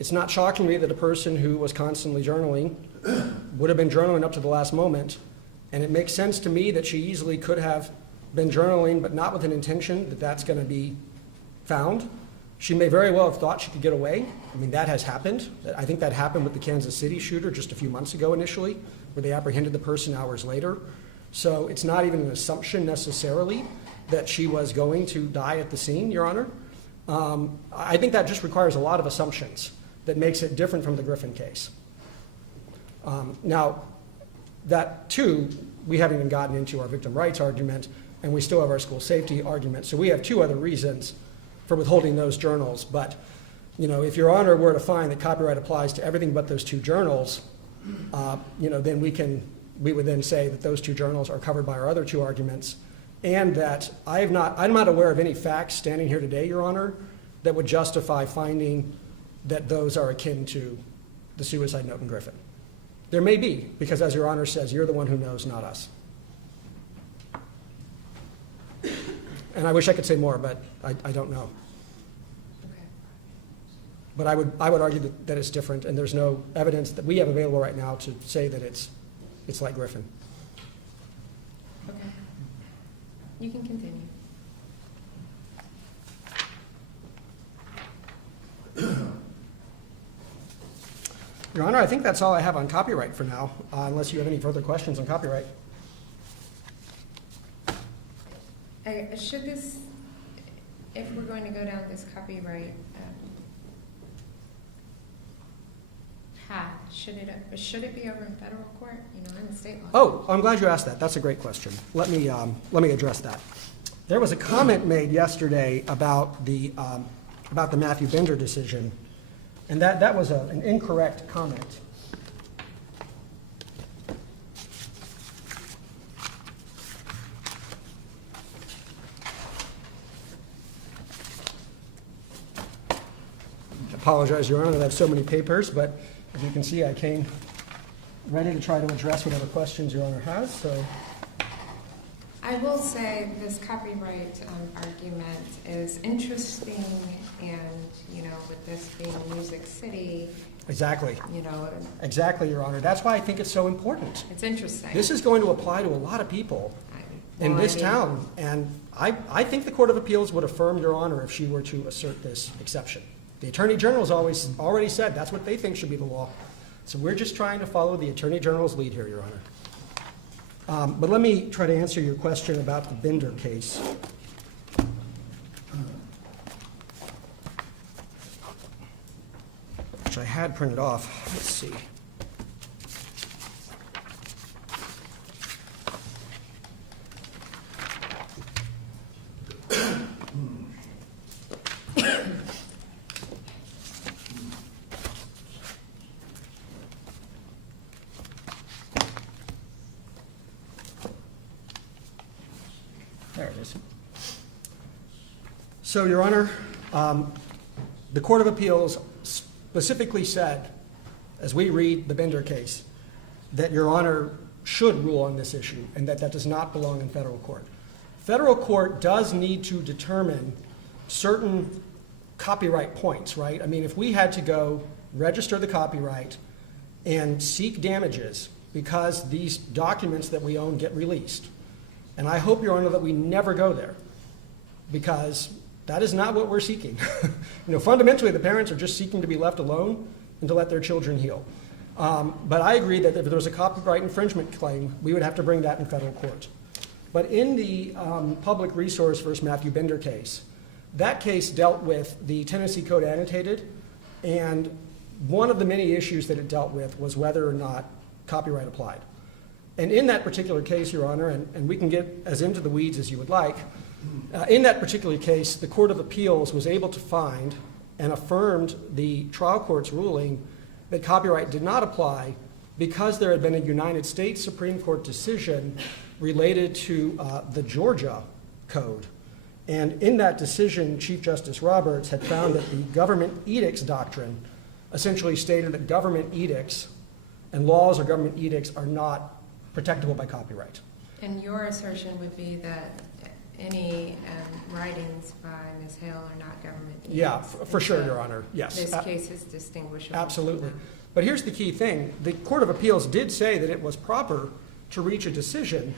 it's not shocking to me that a person who was constantly journaling would have been journaling up to the last moment. And it makes sense to me that she easily could have been journaling, but not with an intention that that's going to be found. She may very well have thought she could get away. I mean, that has happened. I think that happened with the Kansas City shooter just a few months ago initially, where they apprehended the person hours later. So it's not even an assumption necessarily that she was going to die at the scene, Your Honor. I think that just requires a lot of assumptions. that makes it different from the Griffin case. Now, that too, we haven't even gotten into our victim rights argument, and we still have our school safety argument. So we have two other reasons for withholding those journals. But, you know, if Your Honor were to find that copyright applies to everything but those two journals, you know, then we would then say that those two journals are covered by our other two arguments, and that I'm not aware of any facts standing here today, Your Honor, that would justify finding that those are akin to the suicide note in Griffin. There may be, because as Your Honor says, you're the one who knows, not us. And I wish I could say more, but I don't know. Okay. But I would argue that it's different, and there's no evidence that we have available right now to say that it's like Griffin. Okay. You can continue. Your Honor, I think that's all I have on copyright for now, unless you have any further questions on copyright. Should this, if we're going to go down this copyright path, should it be over in federal court? You know, in the state law. Oh, I'm glad you asked that. That's a great question. Let me address that. There was a comment made yesterday about the Matthew Bender decision, and that was an incorrect comment. I apologize, Your Honor, that I have so many papers, but as you can see, I came ready to try to address whatever questions Your Honor has, so. I will say this copyright argument is interesting, and, you know, with this being Music City, Exactly. you know, Exactly, Your Honor. That's why I think it's so important. it's interesting. This is going to apply to a lot of people in this town, and I think the Court of Appeals would affirm Your Honor if she were to assert this exception. The Attorney General's already said that's what they think should be the law. So we're just trying to follow the Attorney General's lead here, Your Honor. But let me try to answer your question about the Bender case. Which I had printed off. Let's see. There it is. So, Your Honor, the Court of Appeals specifically said, as we read the Bender case, that Your Honor should rule on this issue and that does not belong in federal court. Federal court does need to determine certain copyright points, right? I mean, if we had to go register the copyright and seek damages because these documents that we own get released, and I hope, Your Honor, that we never go there, because that is not what we're seeking. Fundamentally, the parents are just seeking to be left alone and to let their children heal. But I agree that if there was a copyright infringement claim, we would have to bring that in federal court. But in the Public Resource versus Matthew Bender case, that case dealt with the Tennessee Code Annotated, and one of the many issues that it dealt with was whether or not copyright applied. And in that particular case, Your Honor, and we can get as into the weeds as you would like, in that particular case, the Court of Appeals was able to find and affirmed the trial court's ruling that copyright did not apply because there had been a United States Supreme Court decision related to the Georgia Code. And in that decision, Chief Justice Roberts had found that the government edicts doctrine essentially stated that government edicts and laws or government edicts are not protectable by copyright. And your assertion would be that any writings by Ms. Hale are not government edicts? Yeah, for sure, Your Honor, yes. This case is distinguishable. Absolutely. But here's the key thing. The Court of Appeals did say that it was proper to reach a decision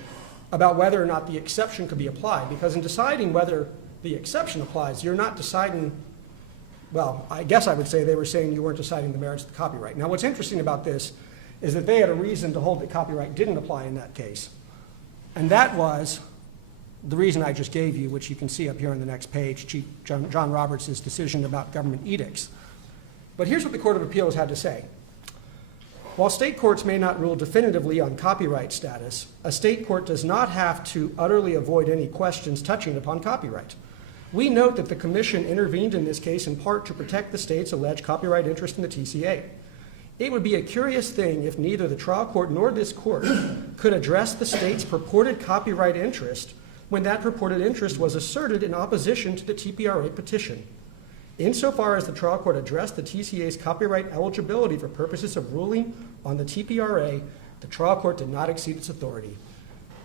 about whether or not the exception could be applied, because in deciding whether the exception applies, you're not deciding, well, I guess I would say they were saying you weren't deciding the merits of the copyright. Now, what's interesting about this is that they had a reason to hold that copyright didn't apply in that case. And that was the reason I just gave you, which you can see up here on the next page, Chief John Roberts' decision about government edicts. But here's what the Court of Appeals had to say. While state courts may not rule definitively on copyright status, a state court does not have to utterly avoid any questions touching upon copyright. We note that the Commission intervened in this case in part to protect the state's alleged copyright interest in the TCA. It would be a curious thing if neither the trial court nor this court could address the state's purported copyright interest when that purported interest was asserted in opposition to the TPRA petition. Insofar as the trial court addressed the TCA's copyright eligibility for purposes of ruling on the TPRA, the trial court did not exceed its authority.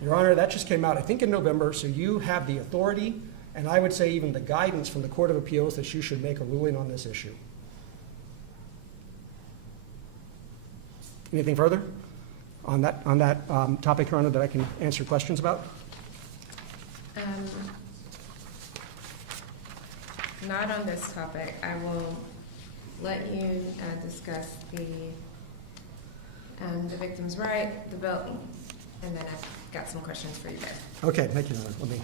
Your Honor, that just came out, I think, in November, so you have the authority, and I would say even the guidance from the Court of Appeals that you should make a ruling on this issue. Anything further on that topic, Your Honor, that I can answer questions about? Not on this topic. I will let you discuss the victim's right, the bill, and then I've got some questions for you guys. Okay, thank you, Your Honor. Let me.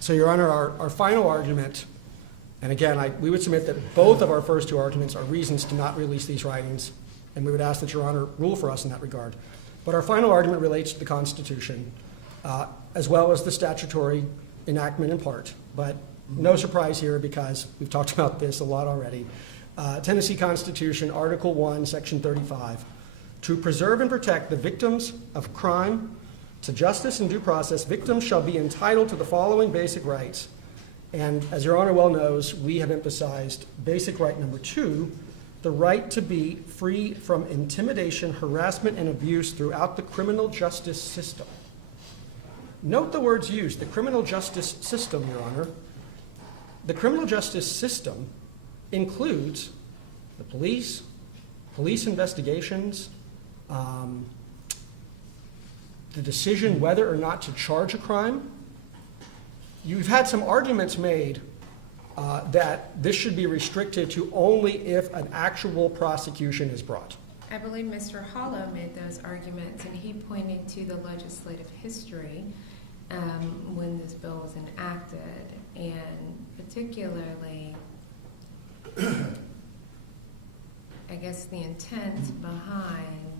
So, Your Honor, our final argument, and again, we would submit that both of our first two arguments are reasons to not release these writings, and we would ask that Your Honor rule for us in that regard. But our final argument relates to the Constitution, as well as the statutory enactment in part. But no surprise here because we've talked about this a lot already. Tennessee Constitution, Article 1, Section 35, to preserve and protect the victims of crime, to justice and due process, victims shall be entitled to the following basic rights. And as Your Honor well knows, we have emphasized basic right number 2, the right to be free from intimidation, harassment, and abuse throughout the criminal justice system. Note the words used, the criminal justice system, Your Honor. The criminal justice system includes the police investigations, the decision whether or not to charge a crime. You've had some arguments made that this should be restricted to only if an actual prosecution is brought. I believe Mr. Hollow made those arguments, and he pointed to the legislative history when this bill was enacted, and particularly, I guess, the intent behind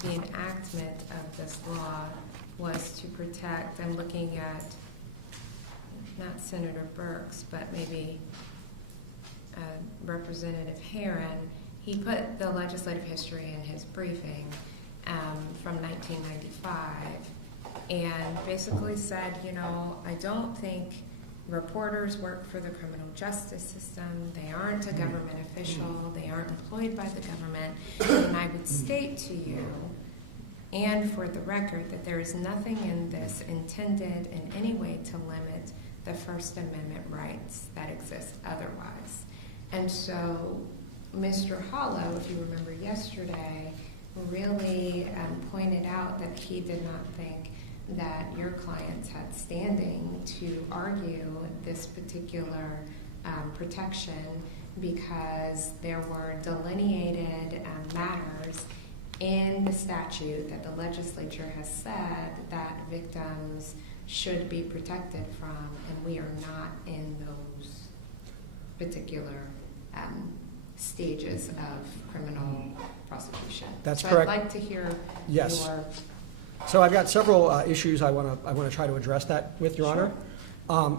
the enactment of this law was to protect, I'm looking at not Senator Burks, but maybe Representative Herron. He put the legislative history in his briefing from 1995 and basically said, you know, I don't think reporters work for the criminal justice system. They aren't a government official. They aren't employed by the government. And I would state to you, and for the record, that there is nothing in this intended in any way to limit the First Amendment rights that exist otherwise. And so Mr. Hollow, if you remember yesterday, really pointed out that he did not think that your clients had standing to argue this particular protection because there were delineated matters in the statute that the legislature has said that victims should be protected from, and we are not in those particular stages of criminal prosecution. That's so correct. I'd like to hear Yes. your... So I've got several issues I want to try to address that with, Your Sure. Honor.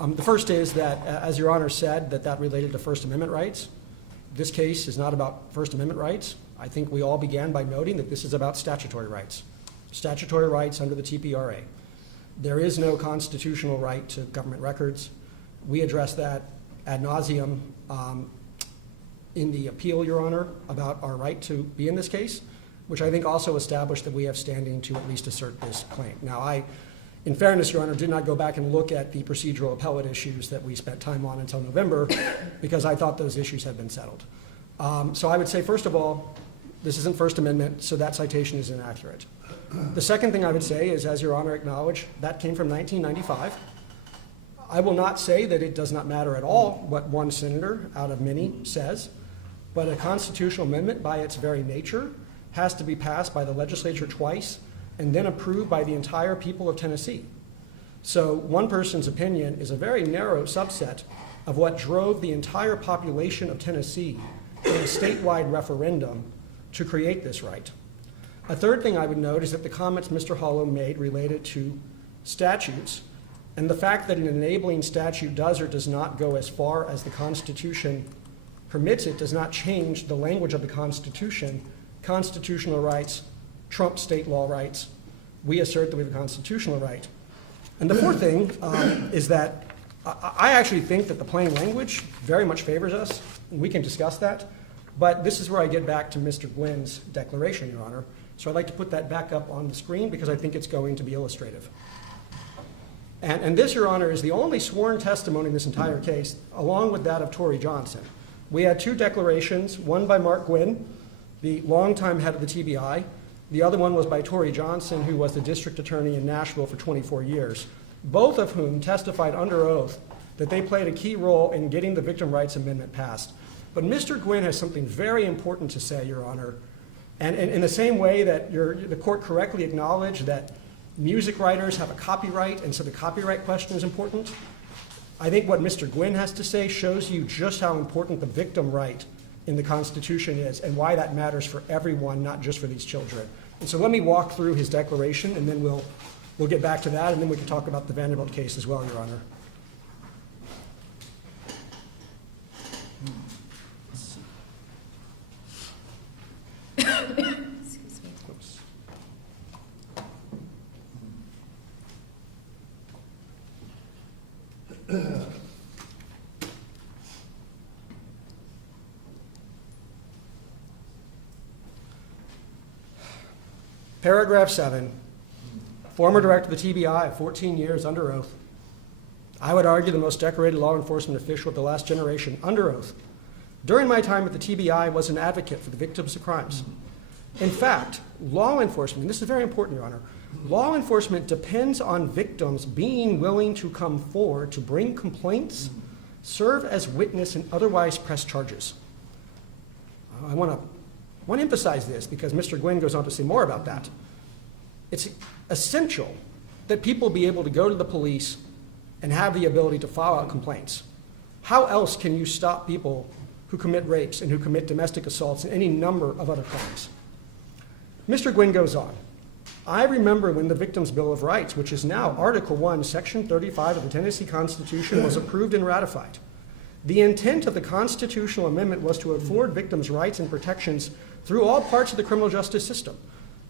The first is that, as Your Honor said, that related to First Amendment rights. This case is not about First Amendment rights. I think we all began by noting that this is about statutory rights under the TPRA. There is no constitutional right to government records. We addressed that ad nauseum in the appeal, Your Honor, about our right to be in this case, which I think also established that we have standing to at least assert this claim. Now, I, in fairness, Your Honor, did not go back and look at the procedural appellate issues that we spent time on until November because I thought those issues had been settled. So I would say, first of all, this isn't First Amendment, so that citation is inaccurate. The second thing I would say is, as Your Honor acknowledged, that came from 1995. I will not say that it does not matter at all what one senator out of many says, but a constitutional amendment by its very nature has to be passed by the legislature twice and then approved by the entire people of Tennessee. So one person's opinion is a very narrow subset of what drove the entire population of Tennessee in a statewide referendum to create this right. A third thing I would note is that the comments Mr. Hollow made related to statutes and the fact that an enabling statute does or does not go as far as the Constitution permits it does not change the language of the Constitution. Constitutional rights trump state law rights. We assert that we have a constitutional right. And the fourth thing is that I actually think that the plain language very much favors us, and we can discuss that. But this is where I get back to Mr. Gwynn's declaration, Your Honor. So I'd like to put that back up on the screen because I think it's going to be illustrative. And this, Your Honor, is the only sworn testimony in this entire case, along with that of Tory Johnson. We had two declarations, one by Mark Gwynn, the longtime head of the TBI. The other one was by Tory Johnson, who was the district attorney in Nashville for 24 years, both of whom testified under oath that they played a key role in getting the Victim Rights Amendment passed. But Mr. Gwynn has something very important to say, Your Honor. And in the same way that the court correctly acknowledged that music writers have a copyright, and so the copyright question is important, I think what Mr. Gwynn has to say shows you just how important the victim right in the Constitution is and why that matters for everyone, not just for these children. And so let me walk through his declaration, and then we'll get back to that, and then we can talk about the Vanderbilt case as well, Your Honor. Excuse me. Paragraph 7, former director of the TBI, 14 years under oath. I would argue the most decorated law enforcement official of the last generation under oath. During my time at the TBI, I was an advocate for the victims of crimes. In fact, law enforcement, and this is very important, Your Honor, law enforcement depends on victims being willing to come forward to bring complaints, serve as witness, and otherwise press charges. I want to emphasize this because Mr. Gwynn goes on to say more about that. It's essential that people be able to go to the police and have the ability to file out complaints. How else can you stop people who commit rapes and who commit domestic assaults and any number of other crimes? Mr. Gwynn goes on. I remember when the Victims' Bill of Rights, which is now Article 1, Section 35 of the Tennessee Constitution, was approved and ratified. The intent of the constitutional amendment was to afford victims rights and protections through all parts of the criminal justice system,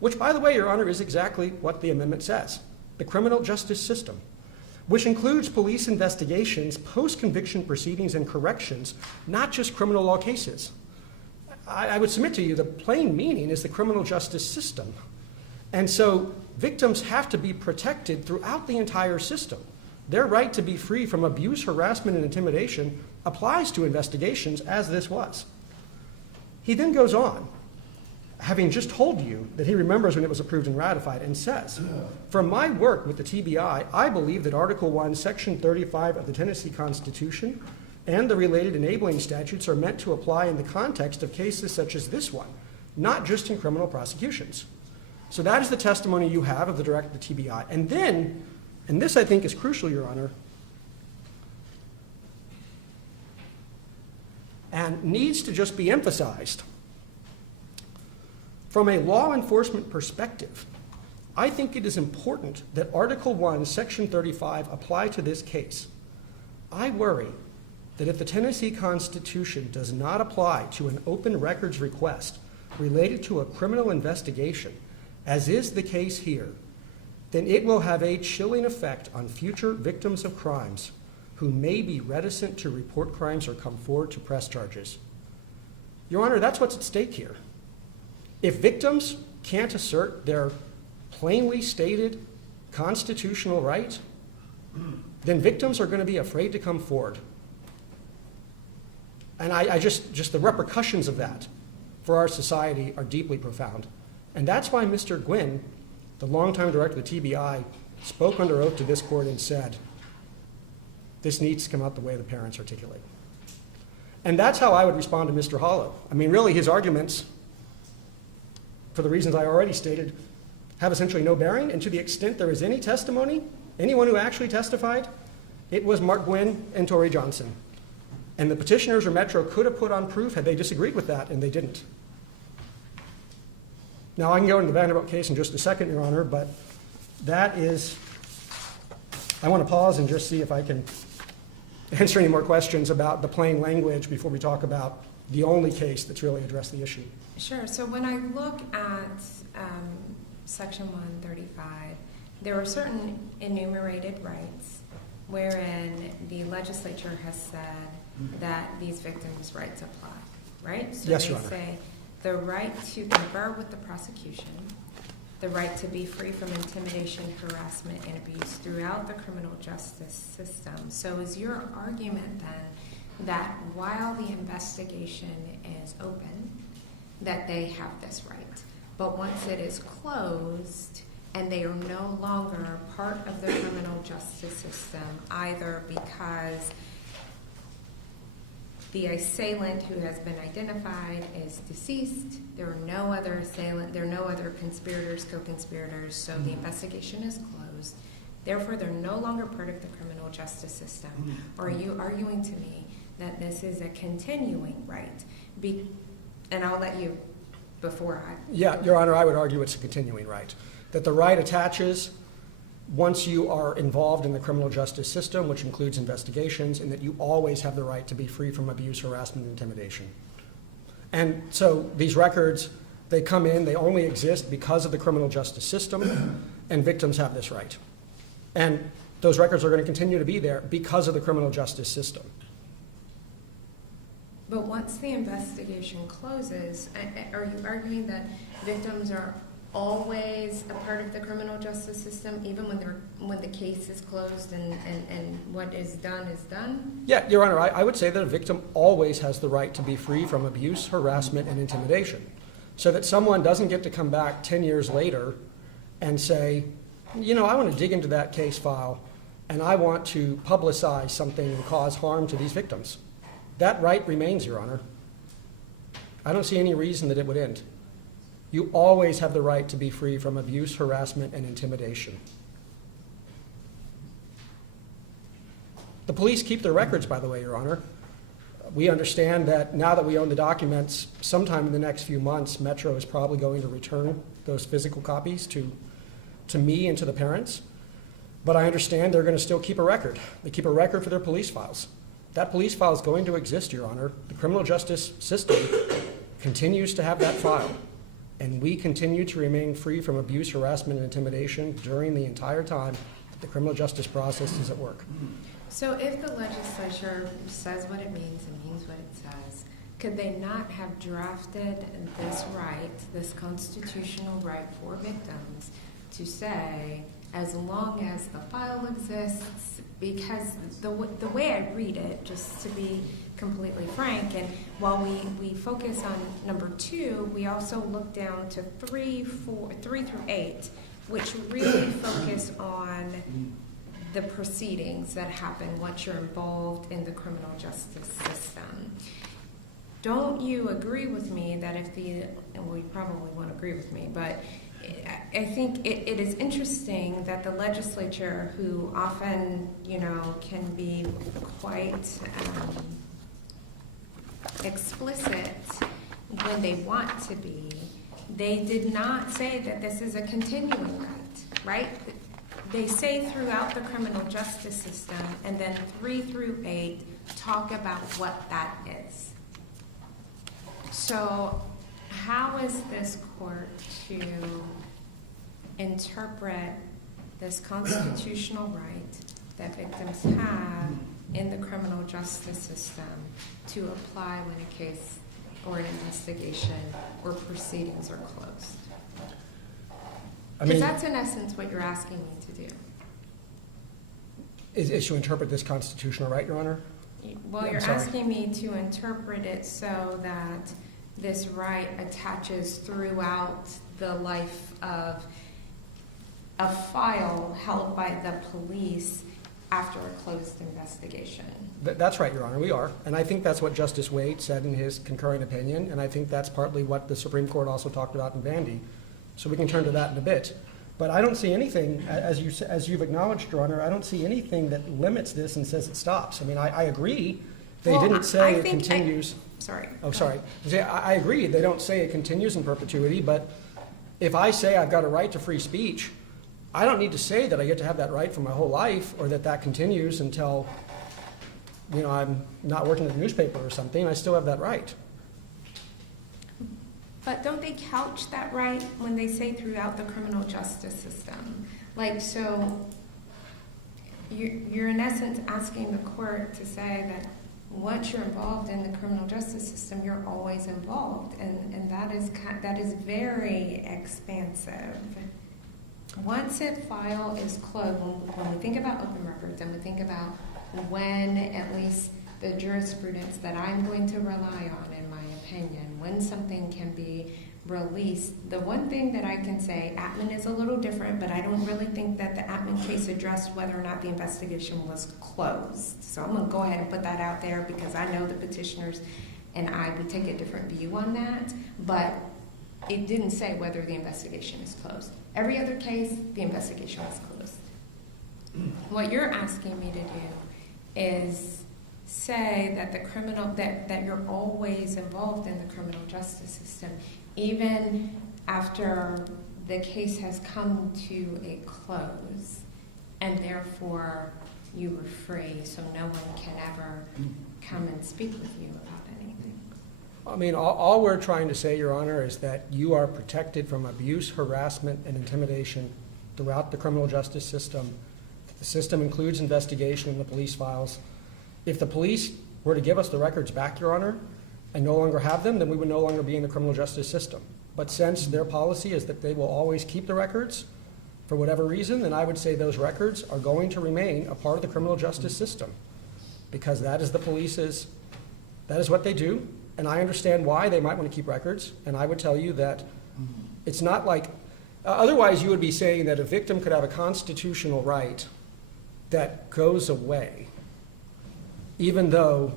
which, by the way, Your Honor, is exactly what the amendment says. The criminal justice system, which includes police investigations, post-conviction proceedings, and corrections, not just criminal law cases. I would submit to you the plain meaning is the criminal justice system. And so victims have to be protected throughout the entire system. Their right to be free from abuse, harassment, and intimidation applies to investigations, as this was. He then goes on, having just told you that he remembers when it was approved and ratified, and says, from my work with the TBI, I believe that Article 1, Section 35 of the Tennessee Constitution and the related enabling statutes are meant to apply in the context of cases such as this one, not just in criminal prosecutions. So that is the testimony you have of the director of the TBI. And then, and this I think is crucial, Your Honor, and needs to just be emphasized, from a law enforcement perspective, I think it is important that Article 1, Section 35 apply to this case. I worry that if the Tennessee Constitution does not apply to an open records request related to a criminal investigation, as is the case here, then it will have a chilling effect on future victims of crimes who may be reticent to report crimes or come forward to press charges. Your Honor, that's what's at stake here. If victims can't assert their plainly stated constitutional right, then victims are going to be afraid to come forward. And I just the repercussions of that for our society are deeply profound. And that's why Mr. Gwynn, the longtime director of the TBI, spoke under oath to this court and said, this needs to come out the way the parents articulate. And that's how I would respond to Mr. Hollow. I mean, really, his arguments, for the reasons I already stated, have essentially no bearing, and to the extent there is any testimony, anyone who actually testified, it was Mark Gwynn and Torrey Johnson. And the petitioners or Metro could have put on proof had they disagreed with that, and they didn't. Now, I can go into the Vanderbilt case in just a second, Your Honor, but that is, I want to pause and just see if I can answer any more questions about the plain language before we talk about the only case that's really addressed the issue. Sure. So when I look at Section 135, there are certain enumerated rights wherein the legislature has said that these victims' rights apply, right? So Yes, Your they Honor. say the right to confer with the prosecution, the right to be free from intimidation, harassment, and abuse throughout the criminal justice system. So is your argument then that while the investigation is open, that they have this right, but once it is closed and they are no longer part of the criminal justice system, either because the assailant who has been identified is deceased, there are no other assailant, there are no other conspirators, co-conspirators, so the investigation is closed, therefore they're no longer part of the criminal justice system? Or are you arguing to me that this is a continuing right? And I'll let you before I... Yeah, Your Honor, I would argue it's a continuing right. That the right attaches once you are involved in the criminal justice system, which includes investigations, and that you always have the right to be free from abuse, harassment, and intimidation. And so these records, they come in, they only exist because of the criminal justice system, and victims have this right. And those records are going to continue to be there because of the criminal justice system. But once the investigation closes, are you arguing that victims are always a part of the criminal justice system, even when the case is closed and what is done is done? Yeah, Your Honor, I would say that a victim always has the right to be free from abuse, harassment, and intimidation. So that someone doesn't get to come back 10 years later and say, you know, I want to dig into that case file and I want to publicize something and cause harm to these victims. That right remains, Your Honor. I don't see any reason that it would end. You always have the right to be free from abuse, harassment, and intimidation. The police keep their records, by the way, Your Honor. We understand that now that we own the documents, sometime in the next few months, Metro is probably going to return those physical copies to me and to the parents. But I understand they're going to still keep a record. They keep a record for their police files. That police file is going to exist, Your Honor. The criminal justice system continues to have that file. And we continue to remain free from abuse, harassment, and intimidation during the entire time that the criminal justice process is at work. So if the legislature says what it means and means what it says, could they not have drafted this right, this constitutional right for victims, to say, as long as the file exists, because the way I read it, just to be completely frank, and while we focus on number 2, we also look down to 3 through 8, which really focus on the proceedings that happen once you're involved in the criminal justice system. Don't you agree with me that if and we probably won't agree with me, but I think it is interesting that the legislature, who often, can be quite explicit when they want to be, they did not say that this is a continuing right? They say throughout the criminal justice system, and then 3 through 8 talk about what that is. So how is this court to interpret this constitutional right that victims have in the criminal justice system to apply when a case or an investigation or proceedings are closed? Because that's in essence what you're asking me to do. Is to interpret this constitutional right, Your Honor? Well, I'm you're sorry. asking me to interpret it so that this right attaches throughout the life of a file held by the police after a closed investigation. That's right, Your Honor, we are. And I think that's what Justice Wade said in his concurring opinion, and I think that's partly what the Supreme Court also talked about in Vandy. So we can turn to that in a bit. But I don't see anything, as you've acknowledged, Your Honor, I don't see anything that limits this and says it stops. I mean, I agree. They Well, didn't say I it think continues. Sorry. Oh, sorry. I agree, they don't say it continues in perpetuity, but if I say I've got a right to free speech, I don't need to say that I get to have that right for my whole life, or that continues until, I'm not working at the newspaper or something. I still have that right. But don't they couch that right when they say throughout the criminal justice system? Like, so you're in essence asking the court to say that once you're involved in the criminal justice system, you're always involved, and that is very expansive. Once a file is closed, when we think about open records and we think about when at least the jurisprudence that I'm going to rely on, in my opinion, when something can be released, the one thing that I can say, Atman is a little different, but I don't really think that the Atman case addressed whether or not the investigation was closed. So I'm going to go ahead and put that out there because I know the petitioners and I would take a different view on that, but it didn't say whether the investigation is closed. Every other case, the investigation was closed. What you're asking me to do is say that that you're always involved in the criminal justice system, even after the case has come to a close, and therefore you were free, so no one can ever come and speak with you about anything. I mean, all we're trying to say, Your Honor, is that you are protected from abuse, harassment, and intimidation throughout the criminal justice system. The system includes investigation in the police files. If the police were to give us the records back, Your Honor, and no longer have them, then we would no longer be in the criminal justice system. But since their policy is that they will always keep the records for whatever reason, then I would say those records are going to remain a part of the criminal justice system, because that is that is what they do. And I understand why they might want to keep records. And I would tell you that it's not like, otherwise you would be saying that a victim could have a constitutional right that goes away, even though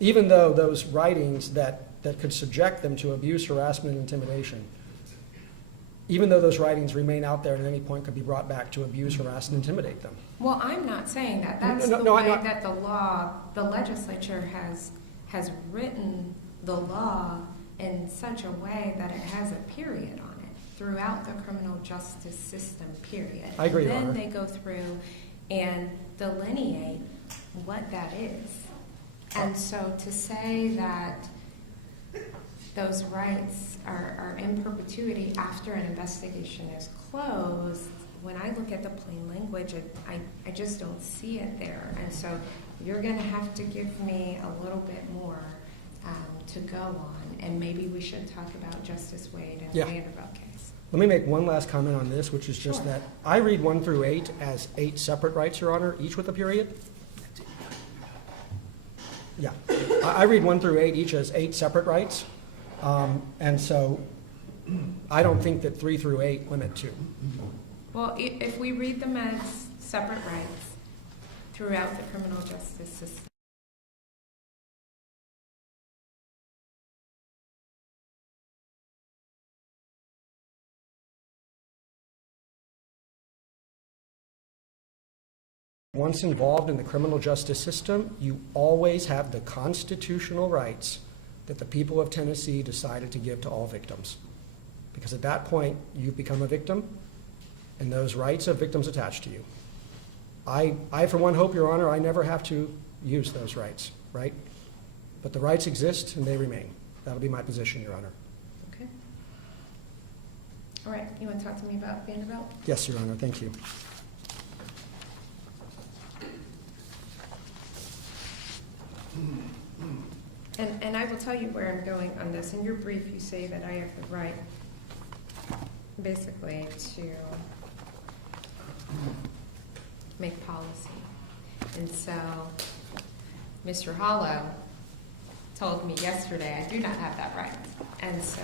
those writings that could subject them to abuse, harassment, and intimidation, even though those writings remain out there and at any point could be brought back to abuse, harass, and intimidate them. Well, I'm not saying that. That's the way that the legislature has written the law in such a way that it has a period on it throughout the criminal justice system, period. I agree, Your And Honor. then they go through and delineate what that is. And so to say that those rights are in perpetuity after an investigation is closed, when I look at the plain language, I just don't see it there. And so you're going to have to give me a little bit more to go on, and maybe we should talk about Justice Wade and Yeah. the Vanderbilt case. Let me make one last comment on this, which is just Sure. that I read 1 through 8 as 8 separate rights, Your Honor, each with a period. Yeah, I read 1 through 8 each as 8 separate rights. And so I don't think that 3 through 8 limit 2. Well, if we read them as separate rights throughout the criminal justice system, Once involved in the criminal justice system, you always have the constitutional rights that the people of Tennessee decided to give to all victims. Because at that point, you've become a victim, and those rights of victims attach to you. I for one, hope, Your Honor, I never have to use those rights, right? But the rights exist, and they remain. That'll be my position, Your Honor. okay? All right, you want to talk to me about Vanderbilt? Yes, Your Honor, thank you. And I will tell you where I'm going on this. In your brief, you say that I have the right, basically, to make policy. And so, Mr. Hollow told me yesterday I do not have that right. And so,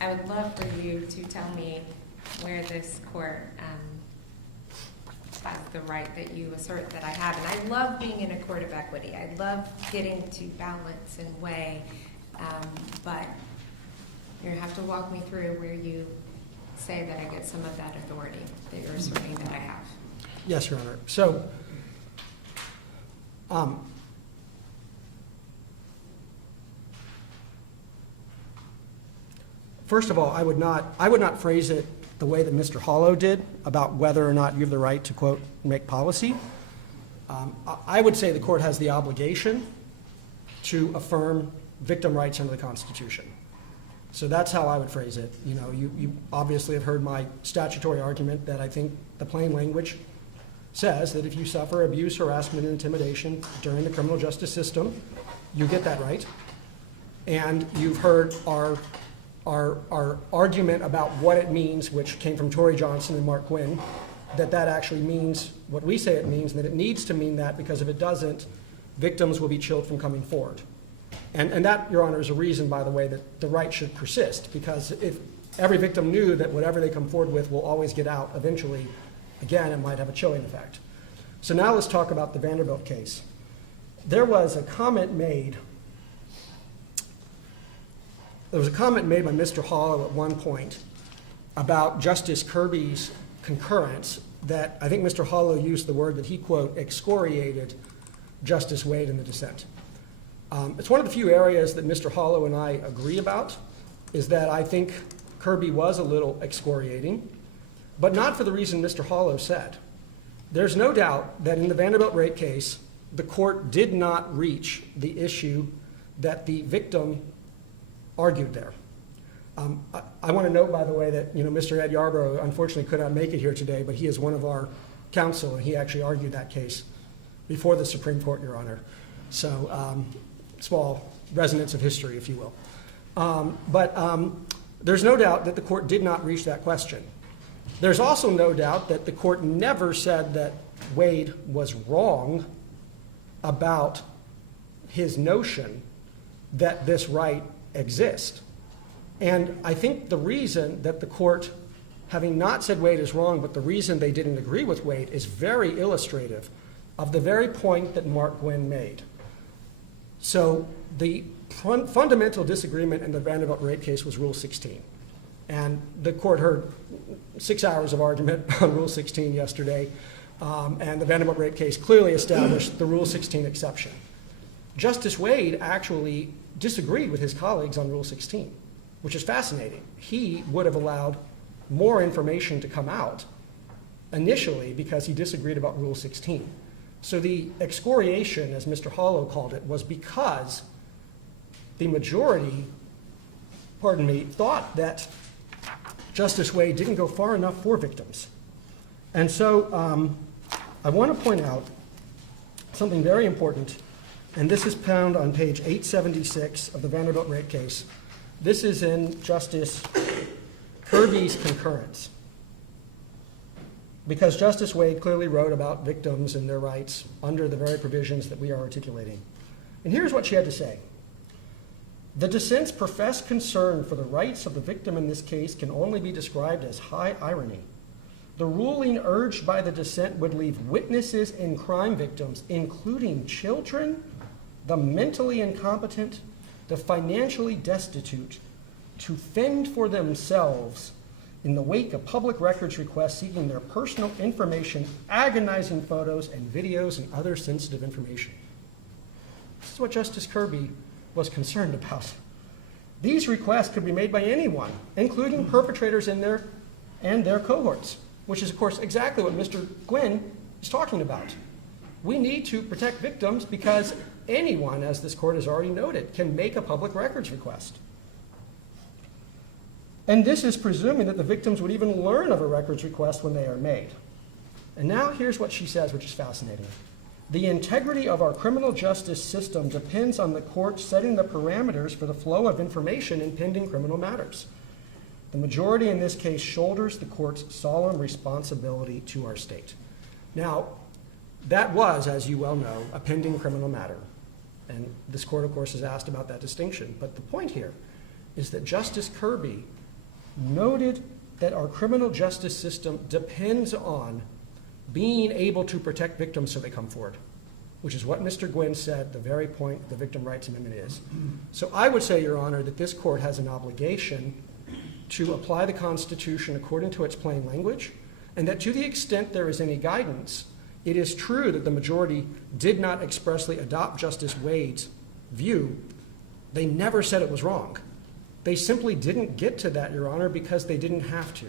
I would love for you to tell me where this court has the right that you assert that I have. And I love being in a court of equity. I love getting to balance and weigh. But you have to walk me through where you say that I get some of that authority that you're asserting that I have. Yes, Your Honor. So, first of all, I would not phrase it the way that Mr. Hollow did about whether or not you have the right to, quote, make policy. I would say the court has the obligation to affirm victim rights under the Constitution. So that's how I would phrase it. You know, you obviously have heard my statutory argument that I think the plain language says that if you suffer abuse, harassment, and intimidation during the criminal justice system, you get that right. And you've heard our argument about what it means, which came from Tory Johnson and Mark Gwynn, that actually means what we say it means, and that it needs to mean that, because if it doesn't, victims will be chilled from coming forward. And that, Your Honor, is a reason, by the way, that the right should persist, because if every victim knew that whatever they come forward with will always get out eventually, again, it might have a chilling effect. So now let's talk about the Vanderbilt case. There was a comment made by Mr. Hollow at one point about Justice Kirby's concurrence that I think Mr. Hollow used the word that he, quote, excoriated Justice Wade in the dissent. It's one of the few areas that Mr. Hollow and I agree about, is that I think Kirby was a little excoriating, but not for the reason Mr. Hollow said. There's no doubt that in the Vanderbilt rape case, the court did not reach the issue that the victim argued there. I want to note, by the way, that Mr. Ed Yarbrough unfortunately could not make it here today, but he is one of our counsel, and he actually argued that case before the Supreme Court, Your Honor. So small resonance of history, if you will. But there's no doubt that the court did not reach that question. There's also no doubt that the court never said that Wade was wrong about his notion that this right exists. And I think the reason that the court, having not said Wade is wrong, but the reason they didn't agree with Wade is very illustrative of the very point that Mark Gwynn made. So the fundamental disagreement in the Vanderbilt rape case was Rule 16. And the court heard 6 hours of argument on Rule 16 yesterday, and the Vanderbilt rape case clearly established the Rule 16 exception. Justice Wade actually disagreed with his colleagues on Rule 16, which is fascinating. He would have allowed more information to come out initially because he disagreed about Rule 16. So the excoriation, as Mr. Hollow called it, was because the majority, thought that Justice Wade didn't go far enough for victims. And so I want to point out something very important, and this is found on page 876 of the Vanderbilt rape case. This is in Justice Kirby's concurrence, because Justice Wade clearly wrote about victims and their rights under the very provisions that we are articulating. And here's what she had to say. The dissent's professed concern for the rights of the victim in this case can only be described as high irony. The ruling urged by the dissent would leave witnesses and crime victims, including children, the mentally incompetent, the financially destitute, to fend for themselves in the wake of public records requests seeking their personal information, agonizing photos and videos and other sensitive information. This is what Justice Kirby was concerned about. These requests could be made by anyone, including perpetrators and their cohorts, which is, of course, exactly what Mr. Gwynn is talking about. We need to protect victims because anyone, as this court has already noted, can make a public records request. And this is presuming that the victims would even learn of a records request when they are made. And now here's what she says, which is fascinating. The integrity of our criminal justice system depends on the court setting the parameters for the flow of information in pending criminal matters. The majority in this case shoulders the court's solemn responsibility to our state. Now, that was, as you well know, a pending criminal matter. And this court, of course, has asked about that distinction. But the point here is that Justice Kirby noted that our criminal justice system depends on being able to protect victims so they come forward, which is what Mr. Gwynn said the very point the Victim Rights Amendment is. So I would say, Your Honor, that this court has an obligation to apply the Constitution according to its plain language, and that to the extent there is any guidance, it is true that the majority did not expressly adopt Justice Wade's view. They never said it was wrong. They simply didn't get to that, Your Honor, because they didn't have to.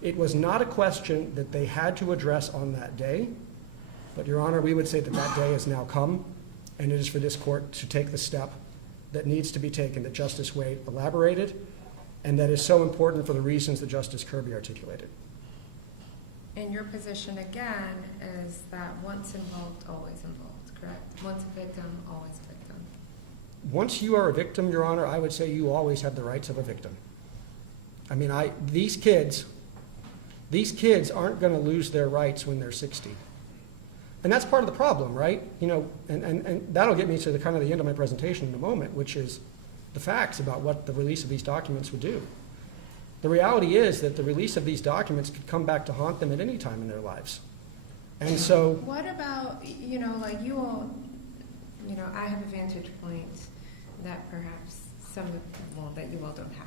It was not a question that they had to address on that day, but, Your Honor, we would say that that day has now come, and it is for this court to take the step that needs to be taken that Justice Wade elaborated, and that is so important for the reasons that Justice Kirby articulated. And your position, again, is that once involved, always involved, correct? Once a victim, always a victim. Once you are a victim, Your Honor, I would say you always have the rights of a victim. I mean, these kids aren't going to lose their rights when they're 60. And that's part of the problem, right? You know, and that'll get me to the kind of the end of my presentation in a moment, which is the facts about what the release of these documents would do. The reality is that the release of these documents could come back to haunt them at any time in their lives. And so, What about, you know, like you all, you know, I have a vantage point that perhaps that you all don't have.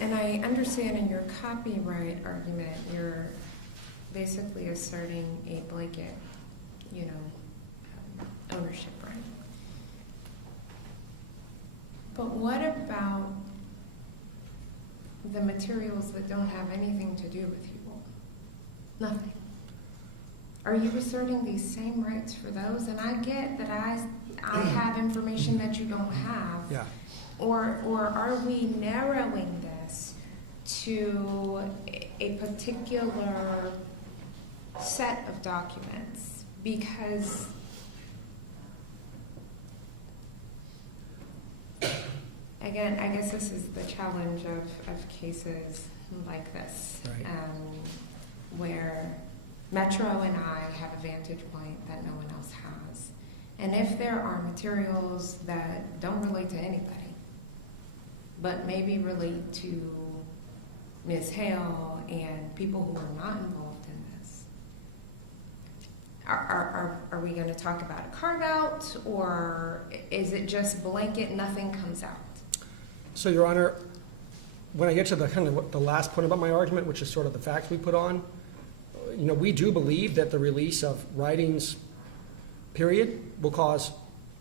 And I understand in your copyright argument, you're basically asserting a blanket, you know, ownership right. But what about the materials that don't have anything to do with you all? Nothing. Are you asserting these same rights for those? And I get that I have information that you don't have. yeah. Or are we narrowing this to a particular set of documents? Because again, I guess this is the challenge of cases like this, Right. Where Metro and I have a vantage point that no one else has. And if there are materials that don't relate to anybody, but maybe relate to Ms. Hale and people who are not involved in this, are we going to talk about a carve-out, or is it just blanket, nothing comes out? So, Your Honor, when I get to the kind of the last point about my argument, which is sort of the facts we put on, you know, we do believe that the release of writings, period, will cause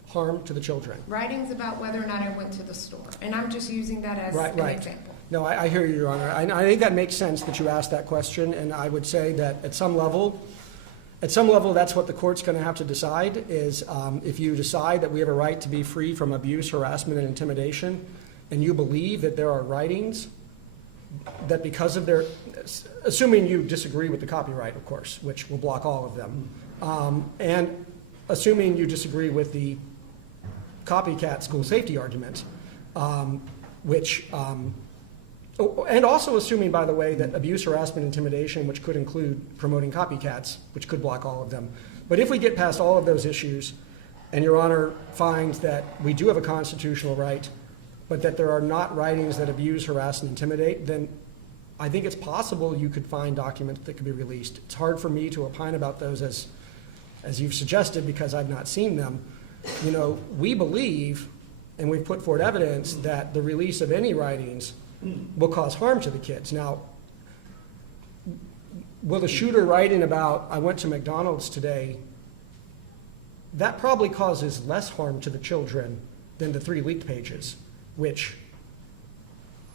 harm to the children. Writings about whether or not I went to the store. And I'm just using that as Right, an right. example. No, I hear you, Your Honor. I think that makes sense that you asked that question, and I would say that at some level, that's what the court's going to have to decide, is if you decide that we have a right to be free from abuse, harassment, and intimidation, and you believe that there are writings that because of their, assuming you disagree with the copyright, of course, which will block all of them, and assuming you disagree with the copycat school safety argument, and also assuming, by the way, that abuse, harassment, intimidation, which could include promoting copycats, which could block all of them. But if we get past all of those issues, and Your Honor finds that we do have a constitutional right, but that there are not writings that abuse, harass, and intimidate, then I think it's possible you could find documents that could be released. It's hard for me to opine about those as you've suggested, because I've not seen them. You know, we believe, and we've put forward evidence, that the release of any writings will cause harm to the kids. Now, will the shooter writing about, I went to McDonald's today, that probably causes less harm to the children than the 3 leaked pages, which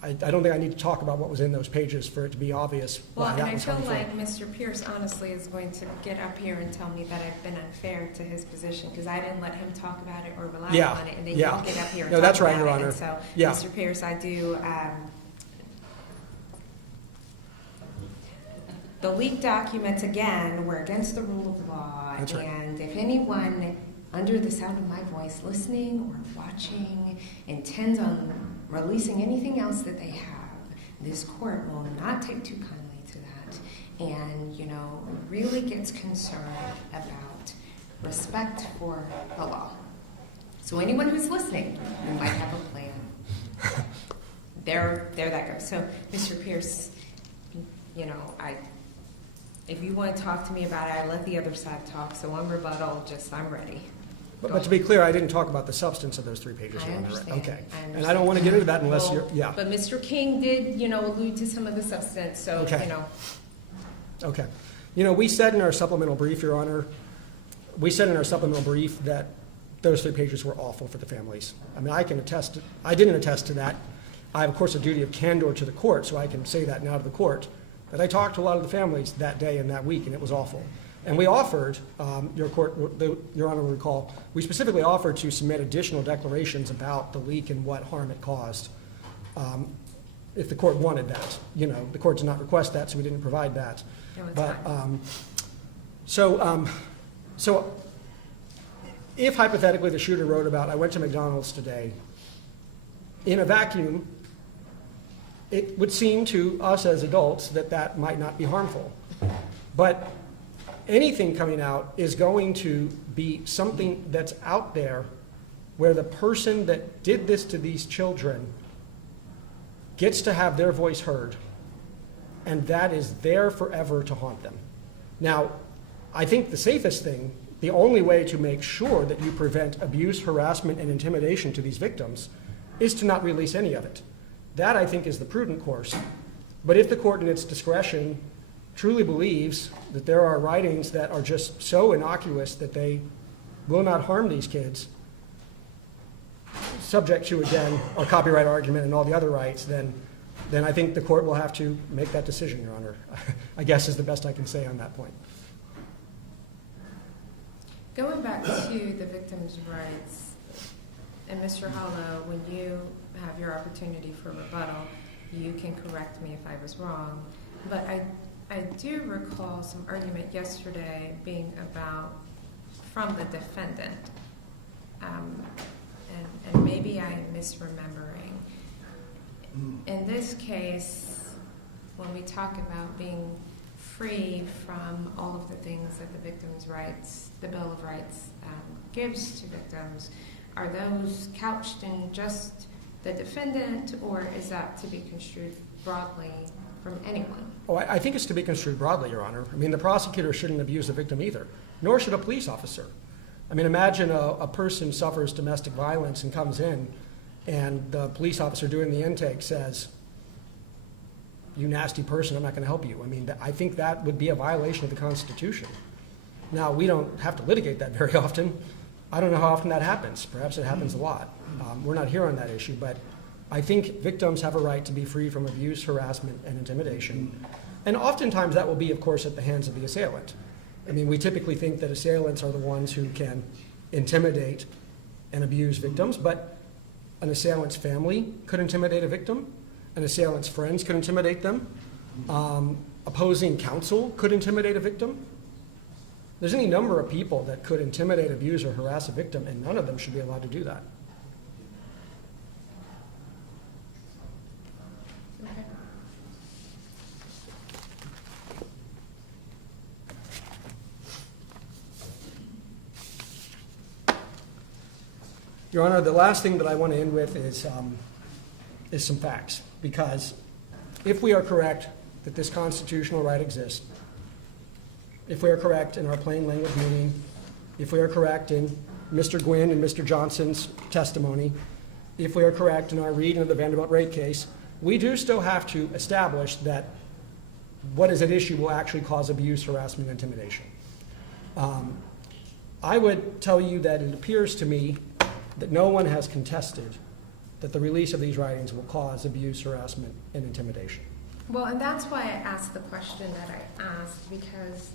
I don't think I need to talk about what was in those pages for it to be obvious Well, why and that I was feel harmful. like Mr. Pierce honestly is going to get up here and tell me that I've been unfair to his position because I didn't let him talk about it or rely Yeah, on it, and then yeah. you'll get up here and No, talk that's right, about Your it. Honor. And so, Yeah. Mr. Pierce, I do. The leaked documents, again, were against the rule of law, That's right. and if anyone under the sound of my voice listening or watching intends on releasing anything else that they have, this court will not take too kindly to that, and, you know, really gets concerned about respect for the law. So anyone who's listening, you might have a plan. There that goes. So, Mr. Pierce, you know, if you want to talk to me about it, I let the other side talk, so on rebuttal, I'm ready. But to be clear, I didn't talk about the substance of those 3 pages. I Your Honor. understand. Okay. I And I don't want to get into that unless Well, you're, yeah. But Mr. King did, allude to some of the substance, so, Okay. Okay. We said in our supplemental brief, Your Honor, we said in our supplemental brief that those 3 pages were awful for the families. I mean, I didn't attest to that. I have, of course, a duty of candor to the court, so I can say that now to the court, that I talked to a lot of the families that day and that week, and it was awful. And we offered, Your Honor will recall, we specifically offered to submit additional declarations about the leak and what harm it caused, if the court wanted that. The court did not request that, so we didn't provide that. No, it's But, fine. so if hypothetically the shooter wrote about, I went to McDonald's today, in a vacuum, it would seem to us as adults that that might not be harmful. But anything coming out is going to be something that's out there where the person that did this to these children gets to have their voice heard, and that is there forever to haunt them. Now, I think the safest thing, the only way to make sure that you prevent abuse, harassment, and intimidation to these victims is to not release any of it. That, I think, is the prudent course. But if the court in its discretion truly believes that there are writings that are just so innocuous that they will not harm these kids, subject to, again, our copyright argument and all the other rights, then I think the court will have to make that decision, Your Honor, I guess is the best I can say on that point. Going back to the victims' rights, and Mr. Hollow, when you have your opportunity for rebuttal, you can correct me if I was wrong, but I do recall some argument yesterday being about from the defendant, and maybe I am misremembering. In this case, when we talk about being free from all of the things that the victims' rights, the Bill of Rights gives to victims, are those couched in just the defendant, or is that to be construed broadly from anyone? Oh, I think it's to be construed broadly, Your Honor. I mean, the prosecutor shouldn't abuse the victim either, nor should a police officer. I mean, imagine a person suffers domestic violence and comes in, and the police officer doing the intake says, "You nasty person, I'm not going to help you." I mean, I think that would be a violation of the Constitution. Now, we don't have to litigate that very often. I don't know how often that happens. Perhaps it happens a lot. We're not here on that issue, but I think victims have a right to be free from abuse, harassment, and intimidation. And oftentimes that will be, of course, at the hands of the assailant. I mean, we typically think that assailants are the ones who can intimidate and abuse victims, but an assailant's family could intimidate a victim. An assailant's friends could intimidate them. Opposing counsel could intimidate a victim. There's any number of people that could intimidate, abuse, or harass a victim, and none of them should be allowed to do that. Okay. Your Honor, the last thing that I want to end with is some facts, because if we are correct that this constitutional right exists, if we are correct in our plain language meaning, if we are correct in Mr. Gwynn and Mr. Johnson's testimony, if we are correct in our reading of the Vanderbilt rape case, we do still have to establish that what is at issue will actually cause abuse, harassment, and intimidation. I would tell you that it appears to me that no one has contested that the release of these writings will cause abuse, harassment, and intimidation. Well, and that's why I asked the question that I asked, because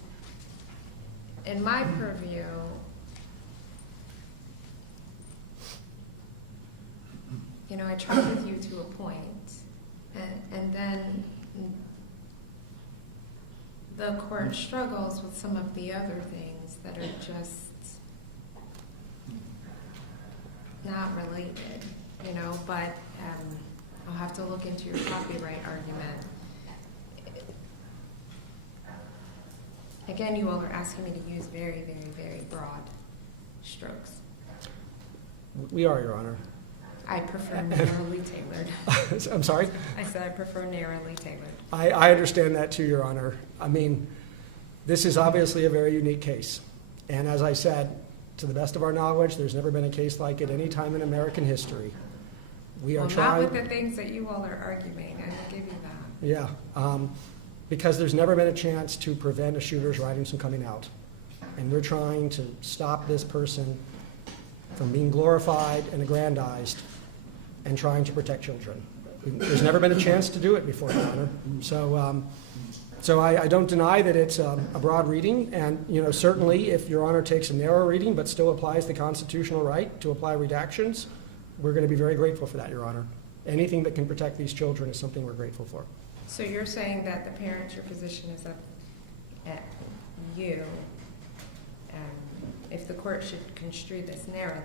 in my purview, I tried with you to a point, and then the court struggles with some of the other things that are just not related, but I'll have to look into your copyright argument. Again, you all are asking me to use very, very, very broad strokes. We are, Your Honor. I prefer narrowly tailored. I'm sorry? I said I prefer narrowly tailored. I understand that too, Your Honor. I mean, This is obviously a very unique case. And as I said, to the best of our knowledge, there's never been a case like it any time in American history. We are Well, not trying. with the things that you all are arguing, I will give you that. Yeah, because there's never been a chance to prevent a shooter's writings from coming out. And we're trying to stop this person from being glorified and aggrandized and trying to protect children. There's never been a chance to do it before, Your Honor. So I don't deny that it's a broad reading, and, certainly if Your Honor takes a narrow reading but still applies the constitutional right to apply redactions, we're going to be very grateful for that, Your Honor. Anything that can protect these children is something we're grateful for. So you're saying that the parents, your position is that you, if the court should construe this narrowly,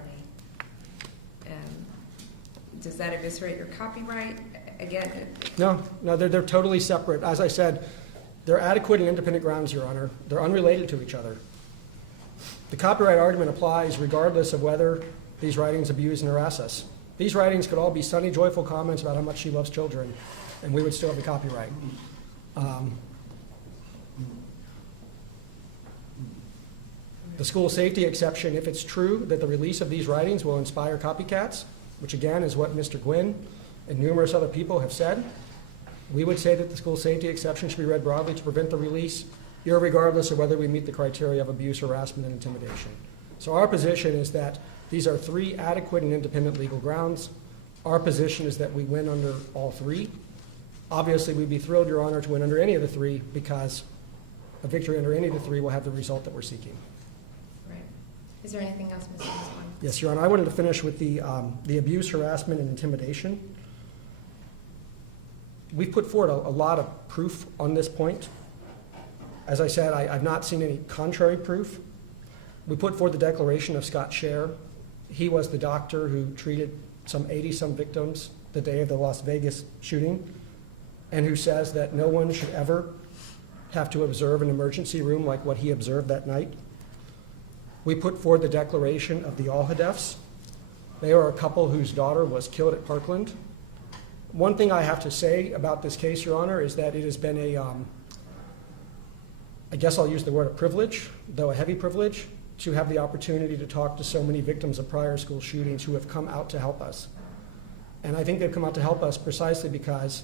does that eviscerate your copyright? Again, No, they're totally separate. As I said, they're adequate and independent grounds, Your Honor. They're unrelated to each other. The copyright argument applies regardless of whether these writings abuse and harass us. These writings could all be sunny, joyful comments about how much she loves children, and we would still have the copyright. The school safety exception, if it's true that the release of these writings will inspire copycats, which again is what Mr. Gwynn and numerous other people have said, we would say that the school safety exception should be read broadly to prevent the release, irregardless of whether we meet the criteria of abuse, harassment, and intimidation. So our position is that these are three adequate and independent legal grounds. Our position is that we win under all three. Obviously, we'd be thrilled, Your Honor, to win under any of the three, because a victory under any of the three will have the result that we're seeking. right. Is there anything else, Mr. Osborne? Yes, Your Honor, I wanted to finish with the abuse, harassment, and intimidation. We've put forward a lot of proof on this point. As I said, I've not seen any contrary proof. We put forward the declaration of Scott Scher. He was the doctor who treated some 80-some victims the day of the Las Vegas shooting, and who says that no one should ever have to observe an emergency room like what he observed that night. We put forward the declaration of the Alhadeffs. They are a couple whose daughter was killed at Parkland. One thing I have to say about this case, Your Honor, is that it has been I guess I'll use the word a privilege, though a heavy privilege, to have the opportunity to talk to so many victims of prior school shootings who have come out to help us. And I think they've come out to help us precisely because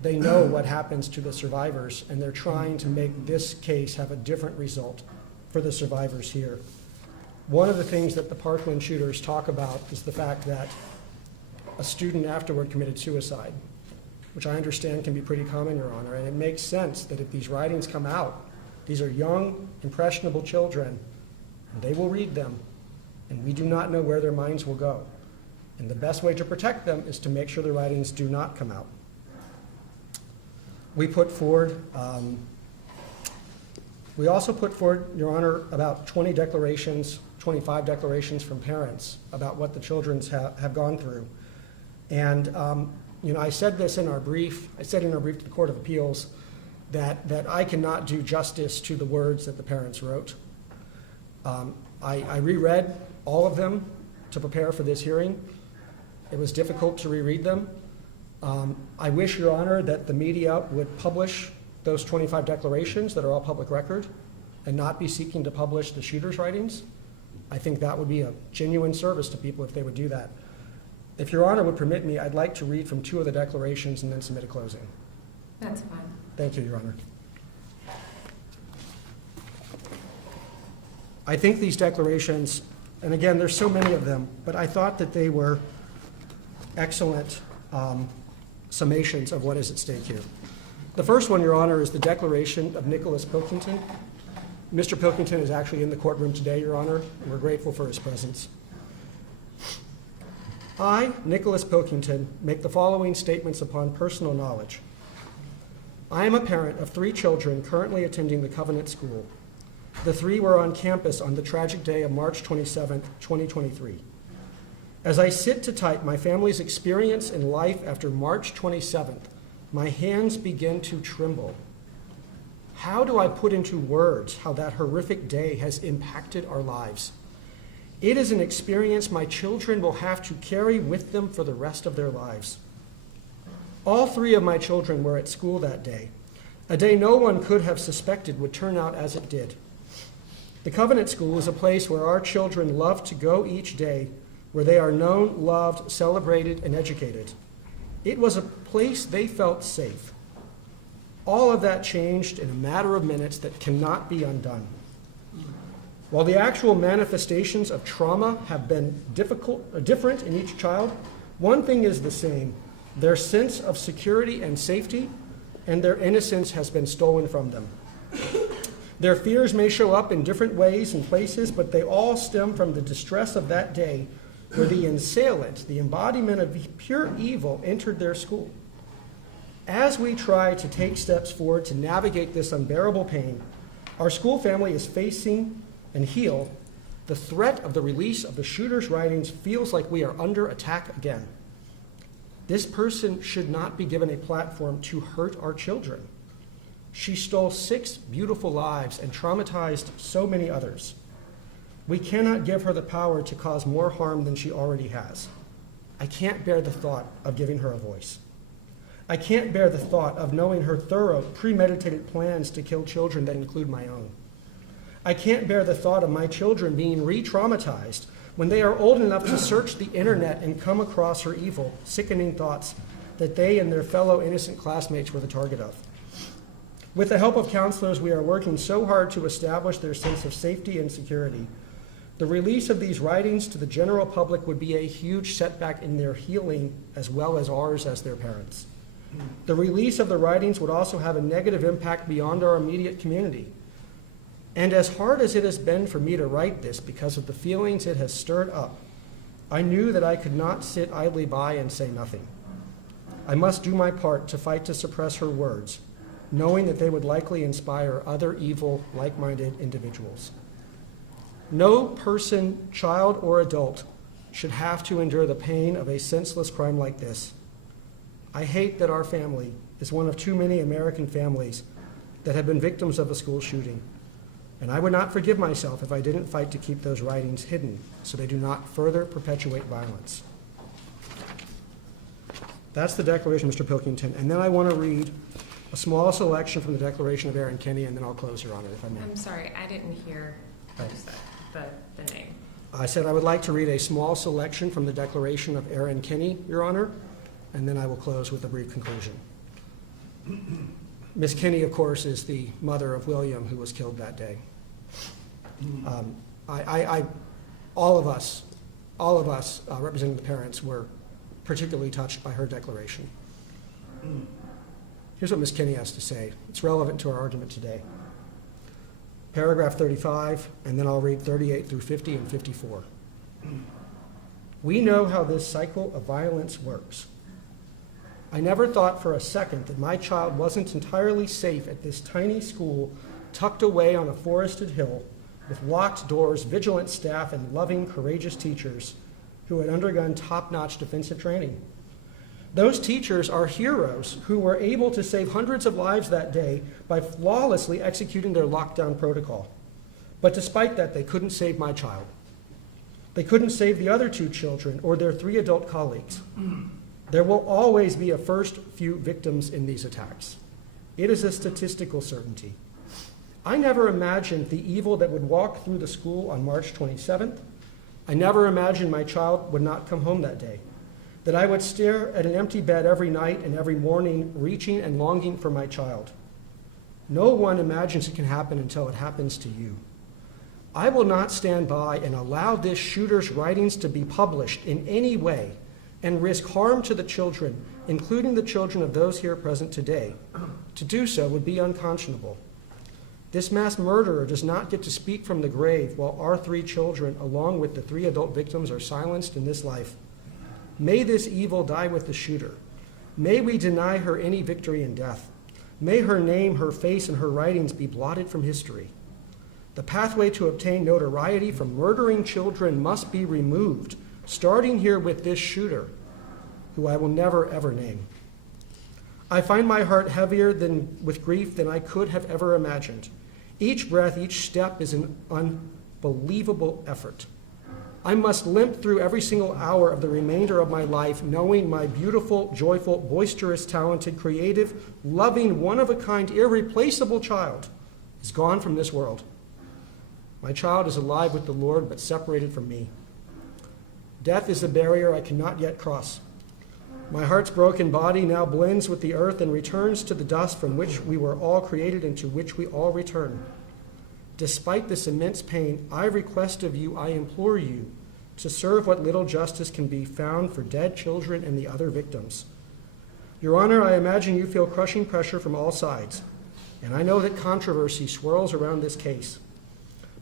they know what happens to the survivors, and they're trying to make this case have a different result for the survivors here. One of the things that the Parkland shooters talk about is the fact that a student afterward committed suicide, which I understand can be pretty common, Your Honor, and it makes sense that if these writings come out, these are young, impressionable children, and they will read them, and we do not know where their minds will go. And the best way to protect them is to make sure the writings do not come out. We put forward, we also put forward, Your Honor, about 25 declarations from parents about what the children have gone through. And, I said this in our brief, to the Court of Appeals, that I cannot do justice to the words that the parents wrote. I reread all of them to prepare for this hearing. It was difficult to reread them. I wish, Your Honor, that the media would publish those 25 declarations that are all public record and not be seeking to publish the shooter's writings. I think that would be a genuine service to people if they would do that. If Your Honor would permit me, I'd like to read from 2 of the declarations and then submit a closing. That's fine. Thank you, Your Honor. I think these declarations, and again, there's so many of them, but I thought that they were excellent summations of what is at stake here. The first one, Your Honor, is the declaration of Nicholas Pilkington. Mr. Pilkington is actually in the courtroom today, Your Honor, and we're grateful for his presence. I, Nicholas Pilkington, make the following statements upon personal knowledge. I am a parent of 3 children currently attending the Covenant School. The 3 were on campus on the tragic day of March 27, 2023. As I sit to type my family's experience in life after March 27th, my hands begin to tremble. How do I put into words how that horrific day has impacted our lives? It is an experience my children will have to carry with them for the rest of their lives. All 3 of my children were at school that day. a day no one could have suspected would turn out as it did. The Covenant School is a place where our children love to go each day, where they are known, loved, celebrated, and educated. It was a place they felt safe. All of that changed in a matter of minutes that cannot be undone. While the actual manifestations of trauma have been different in each child, one thing is the same: their sense of security and safety, and their innocence has been stolen from them. Their fears may show up in different ways and places, but they all stem from the distress of that day where the assailant, the embodiment of pure evil, entered their school. As we try to take steps forward to navigate this unbearable pain, our school family is facing and heal. The threat of the release of the shooter's writings feels like we are under attack again. This person should not be given a platform to hurt our children. She stole 6 beautiful lives and traumatized so many others. We cannot give her the power to cause more harm than she already has. I can't bear the thought of giving her a voice. I can't bear the thought of knowing her thorough, premeditated plans to kill children that include my own. I can't bear the thought of my children being re-traumatized when they are old enough to search the internet and come across her evil, sickening thoughts that they and their fellow innocent classmates were the target of. With the help of counselors, we are working so hard to establish their sense of safety and security. The release of these writings to the general public would be a huge setback in their healing as well as ours as their parents. The release of the writings would also have a negative impact beyond our immediate community. And as hard as it has been for me to write this because of the feelings it has stirred up, I knew that I could not sit idly by and say nothing. I must do my part to fight to suppress her words, knowing that they would likely inspire other evil, like-minded individuals. No person, child or adult, should have to endure the pain of a senseless crime like this. I hate that our family is one of too many American families that have been victims of a school shooting, and I would not forgive myself if I didn't fight to keep those writings hidden so they do not further perpetuate violence. That's the declaration, Mr. Pilkington, and then I want to read a small selection from the Declaration of Aaron Kenney, and then I'll close, Your Honor, if I may. I'm sorry, I didn't hear what you said, the name. I said I would like to read a small selection from the Declaration of Aaron Kenney, Your Honor, and then I will close with a brief conclusion. Ms. Kenney, of course, is the mother of William, who was killed that day. All of us representing the parents were particularly touched by her declaration. Here's what Ms. Kenney has to say. It's relevant to our argument today. Paragraph 35, and then I'll read 38 through 50 and 54. We know how this cycle of violence works. I never thought for a second that my child wasn't entirely safe at this tiny school tucked away on a forested hill with locked doors, vigilant staff, and loving, courageous teachers who had undergone top-notch defensive training. Those teachers are heroes who were able to save hundreds of lives that day by flawlessly executing their lockdown protocol. But despite that, they couldn't save my child. They couldn't save the other 2 children or their 3 adult colleagues. There will always be a first few victims in these attacks. It is a statistical certainty. I never imagined the evil that would walk through the school on March 27th. I never imagined my child would not come home that day, that I would stare at an empty bed every night and every morning, reaching and longing for my child. No one imagines it can happen until it happens to you. I will not stand by and allow this shooter's writings to be published in any way and risk harm to the children, including the children of those here present today. To do so would be unconscionable. This mass murderer does not get to speak from the grave while our 3 children, along with the 3 adult victims, are silenced in this life. May this evil die with the shooter. May we deny her any victory in death. May her name, her face, and her writings be blotted from history. The pathway to obtain notoriety from murdering children must be removed, starting here with this shooter, who I will never, ever name. I find my heart heavier with grief than I could have ever imagined. Each breath, each step is an unbelievable effort. I must limp through every single hour of the remainder of my life knowing my beautiful, joyful, boisterous, talented, creative, loving, one-of-a-kind, irreplaceable child is gone from this world. My child is alive with the Lord, but separated from me. Death is a barrier I cannot yet cross. My heart's broken body now blends with the earth and returns to the dust from which we were all created and to which we all return. Despite this immense pain, I request of you, I implore you, to serve what little justice can be found for dead children and the other victims. Your Honor, I imagine you feel crushing pressure from all sides, and I know that controversy swirls around this case.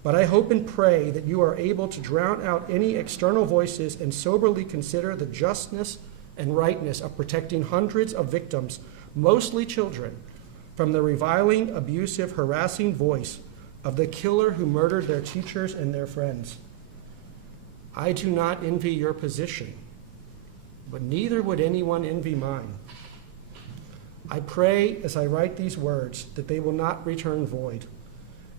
But I hope and pray that you are able to drown out any external voices and soberly consider the justness and rightness of protecting hundreds of victims, mostly children, from the reviling, abusive, harassing voice of the killer who murdered their teachers and their friends. I do not envy your position, but neither would anyone envy mine. I pray as I write these words that they will not return void,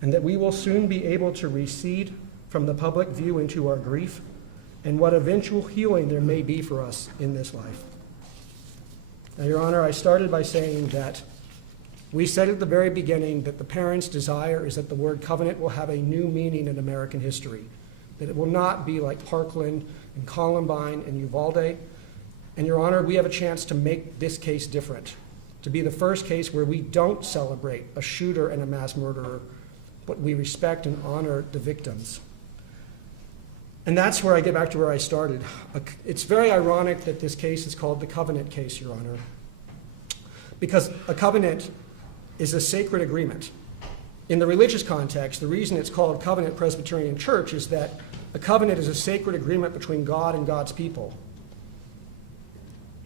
and that we will soon be able to recede from the public view into our grief and what eventual healing there may be for us in this life. Now, Your Honor, I started by saying that we said at the very beginning that the parents' desire is that the word covenant will have a new meaning in American history, that it will not be like Parkland and Columbine and Uvalde. And Your Honor, we have a chance to make this case different, to be the first case where we don't celebrate a shooter and a mass murderer, but we respect and honor the victims. And that's where I get back to where I started. It's very ironic that this case is called the covenant case, Your Honor, because a covenant is a sacred agreement. In the religious context, the reason it's called Covenant Presbyterian Church is that a covenant is a sacred agreement between God and God's people.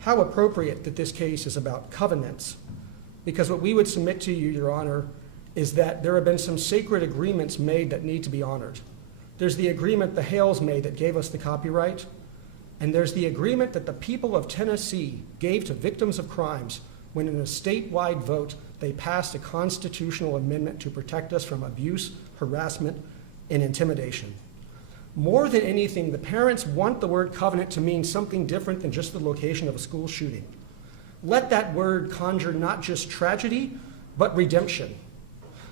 How appropriate that this case is about covenants, because what we would submit to you, Your Honor, is that there have been some sacred agreements made that need to be honored. There's the agreement the Hales made that gave us the copyright, and there's the agreement that the people of Tennessee gave to victims of crimes when in a statewide vote they passed a constitutional amendment to protect us from abuse, harassment, and intimidation. More than anything, the parents want the word covenant to mean something different than just the location of a school shooting. Let that word conjure not just tragedy, but redemption.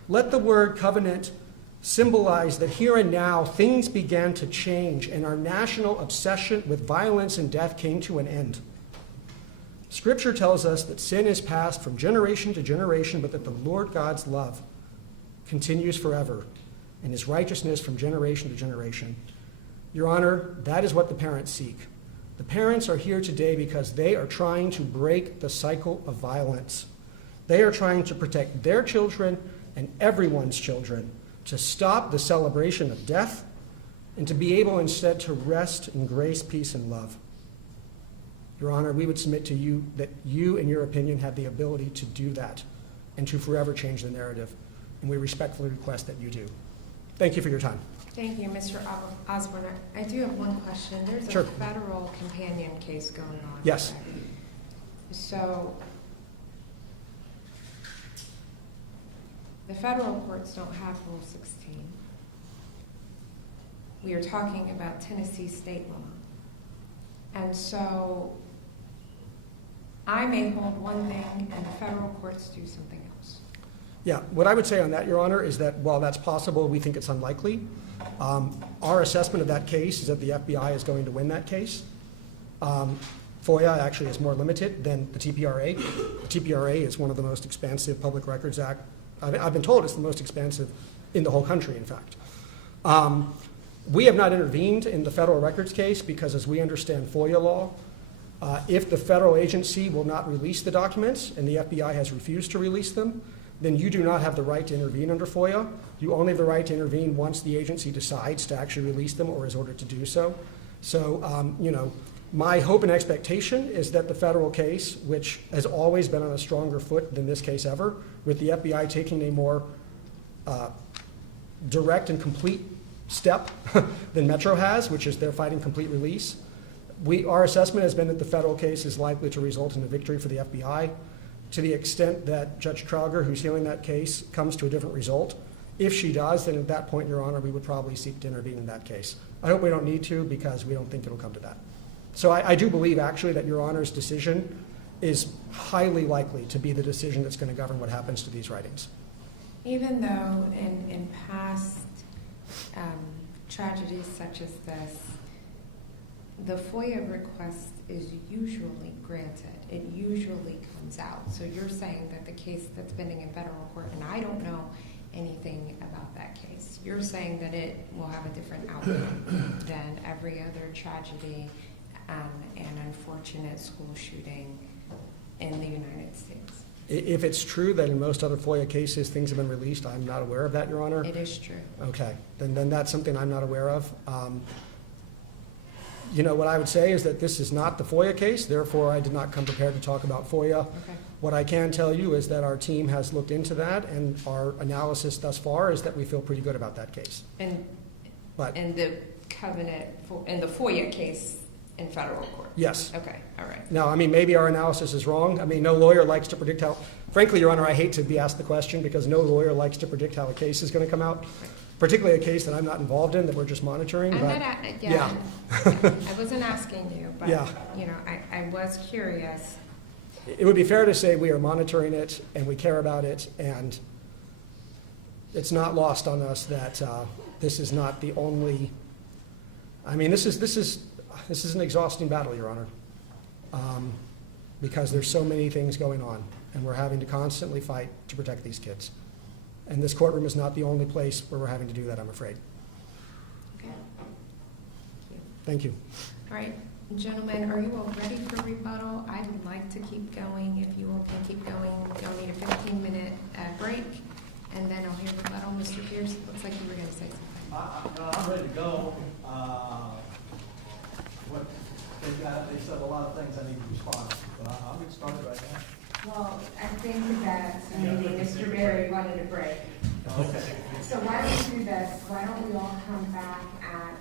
Let the word covenant symbolize that here and now things began to change and our national obsession with violence and death came to an end. Scripture tells us that sin is passed from generation to generation, but that the Lord God's love continues forever and his righteousness from generation to generation. Your Honor, that is what the parents seek. The parents are here today because they are trying to break the cycle of violence. They are trying to protect their children and everyone's children, to stop the celebration of death and to be able instead to rest in grace, peace, and love. Your Honor, we would submit to you that you, in your opinion, have the ability to do that and to forever change the narrative, and we respectfully request that you do. Thank you for your time. Thank you, Mr. Osborne. I do have one question. There's Sure. a federal companion case going on. Yes. correct? So the federal courts don't have Rule 16. We are talking about Tennessee state law. And so I may hold one thing and the federal courts do something else. Yeah, what I would say on that, Your Honor, is that while that's possible, we think it's unlikely. Our assessment of that case is that the FBI is going to win that case. FOIA actually is more limited than the TPRA. The TPRA is one of the most expansive Public Records Act. I've been told it's the most expansive in the whole country, in fact. We have not intervened in the federal records case because, as we understand FOIA law, if the federal agency will not release the documents and the FBI has refused to release them, then you do not have the right to intervene under FOIA. You only have the right to intervene once the agency decides to actually release them or is ordered to do so. So, my hope and expectation is that the federal case, which has always been on a stronger foot than this case ever, with the FBI taking a more direct and complete step than Metro has, which is they're fighting complete release. Our assessment has been that the federal case is likely to result in a victory for the FBI. To the extent that Judge Trauger, who's hearing that case, comes to a different result, if she does, then at that point, Your Honor, we would probably seek to intervene in that case. I hope we don't need to, because we don't think it'll come to that. So I do believe, actually, that Your Honor's decision is highly likely to be the decision that's going to govern what happens to these writings. Even though in past tragedies such as this, the FOIA request is usually granted. It usually comes out. So you're saying that the case that's pending in federal court, and I don't know anything about that case, you're saying that it will have a different outcome than every other tragedy and unfortunate school shooting in the United States. If it's true that in most other FOIA cases, things have been released, I'm not aware of that, Your Honor. It is true. Okay, then that's something I'm not aware of. You know, what I would say is that this is not the FOIA case, therefore I did not come prepared to talk about FOIA. Okay. What I can tell you is that our team has looked into that, and our analysis thus far is that we feel pretty good about that case. And But, the covenant, in the FOIA case in federal court? yes. Okay, all right. Now, I mean, maybe our analysis is wrong. I mean, no lawyer likes to predict how, frankly, Your Honor, I hate to be asked the question, because no lawyer likes to predict how a case is going to come out, particularly a case that I'm not involved in, that we're just monitoring. I'm But not, yeah. I wasn't asking you, but, Yeah. you know, I was curious. it would be fair to say we are monitoring it, and we care about it, and it's not lost on us that this is not the only, I mean, this is an exhausting battle, Your Honor, because there's so many things going on, and we're having to constantly fight to protect these kids. And this courtroom is not the only place where we're having to do that, I'm afraid. Okay. Thank you. All right, gentlemen, are you all ready for rebuttal? I would like to keep going. If you all can keep going, you'll need a 15-minute break, and then I'll hear rebuttal. Mr. Pierce, looks like you were going to say something. I'm ready to go. What they said a lot of things I need to respond to, but I'll get started right now. Well, I think that maybe Mr. Berry wanted a break. Okay. So why don't we do this? Why don't we all come back at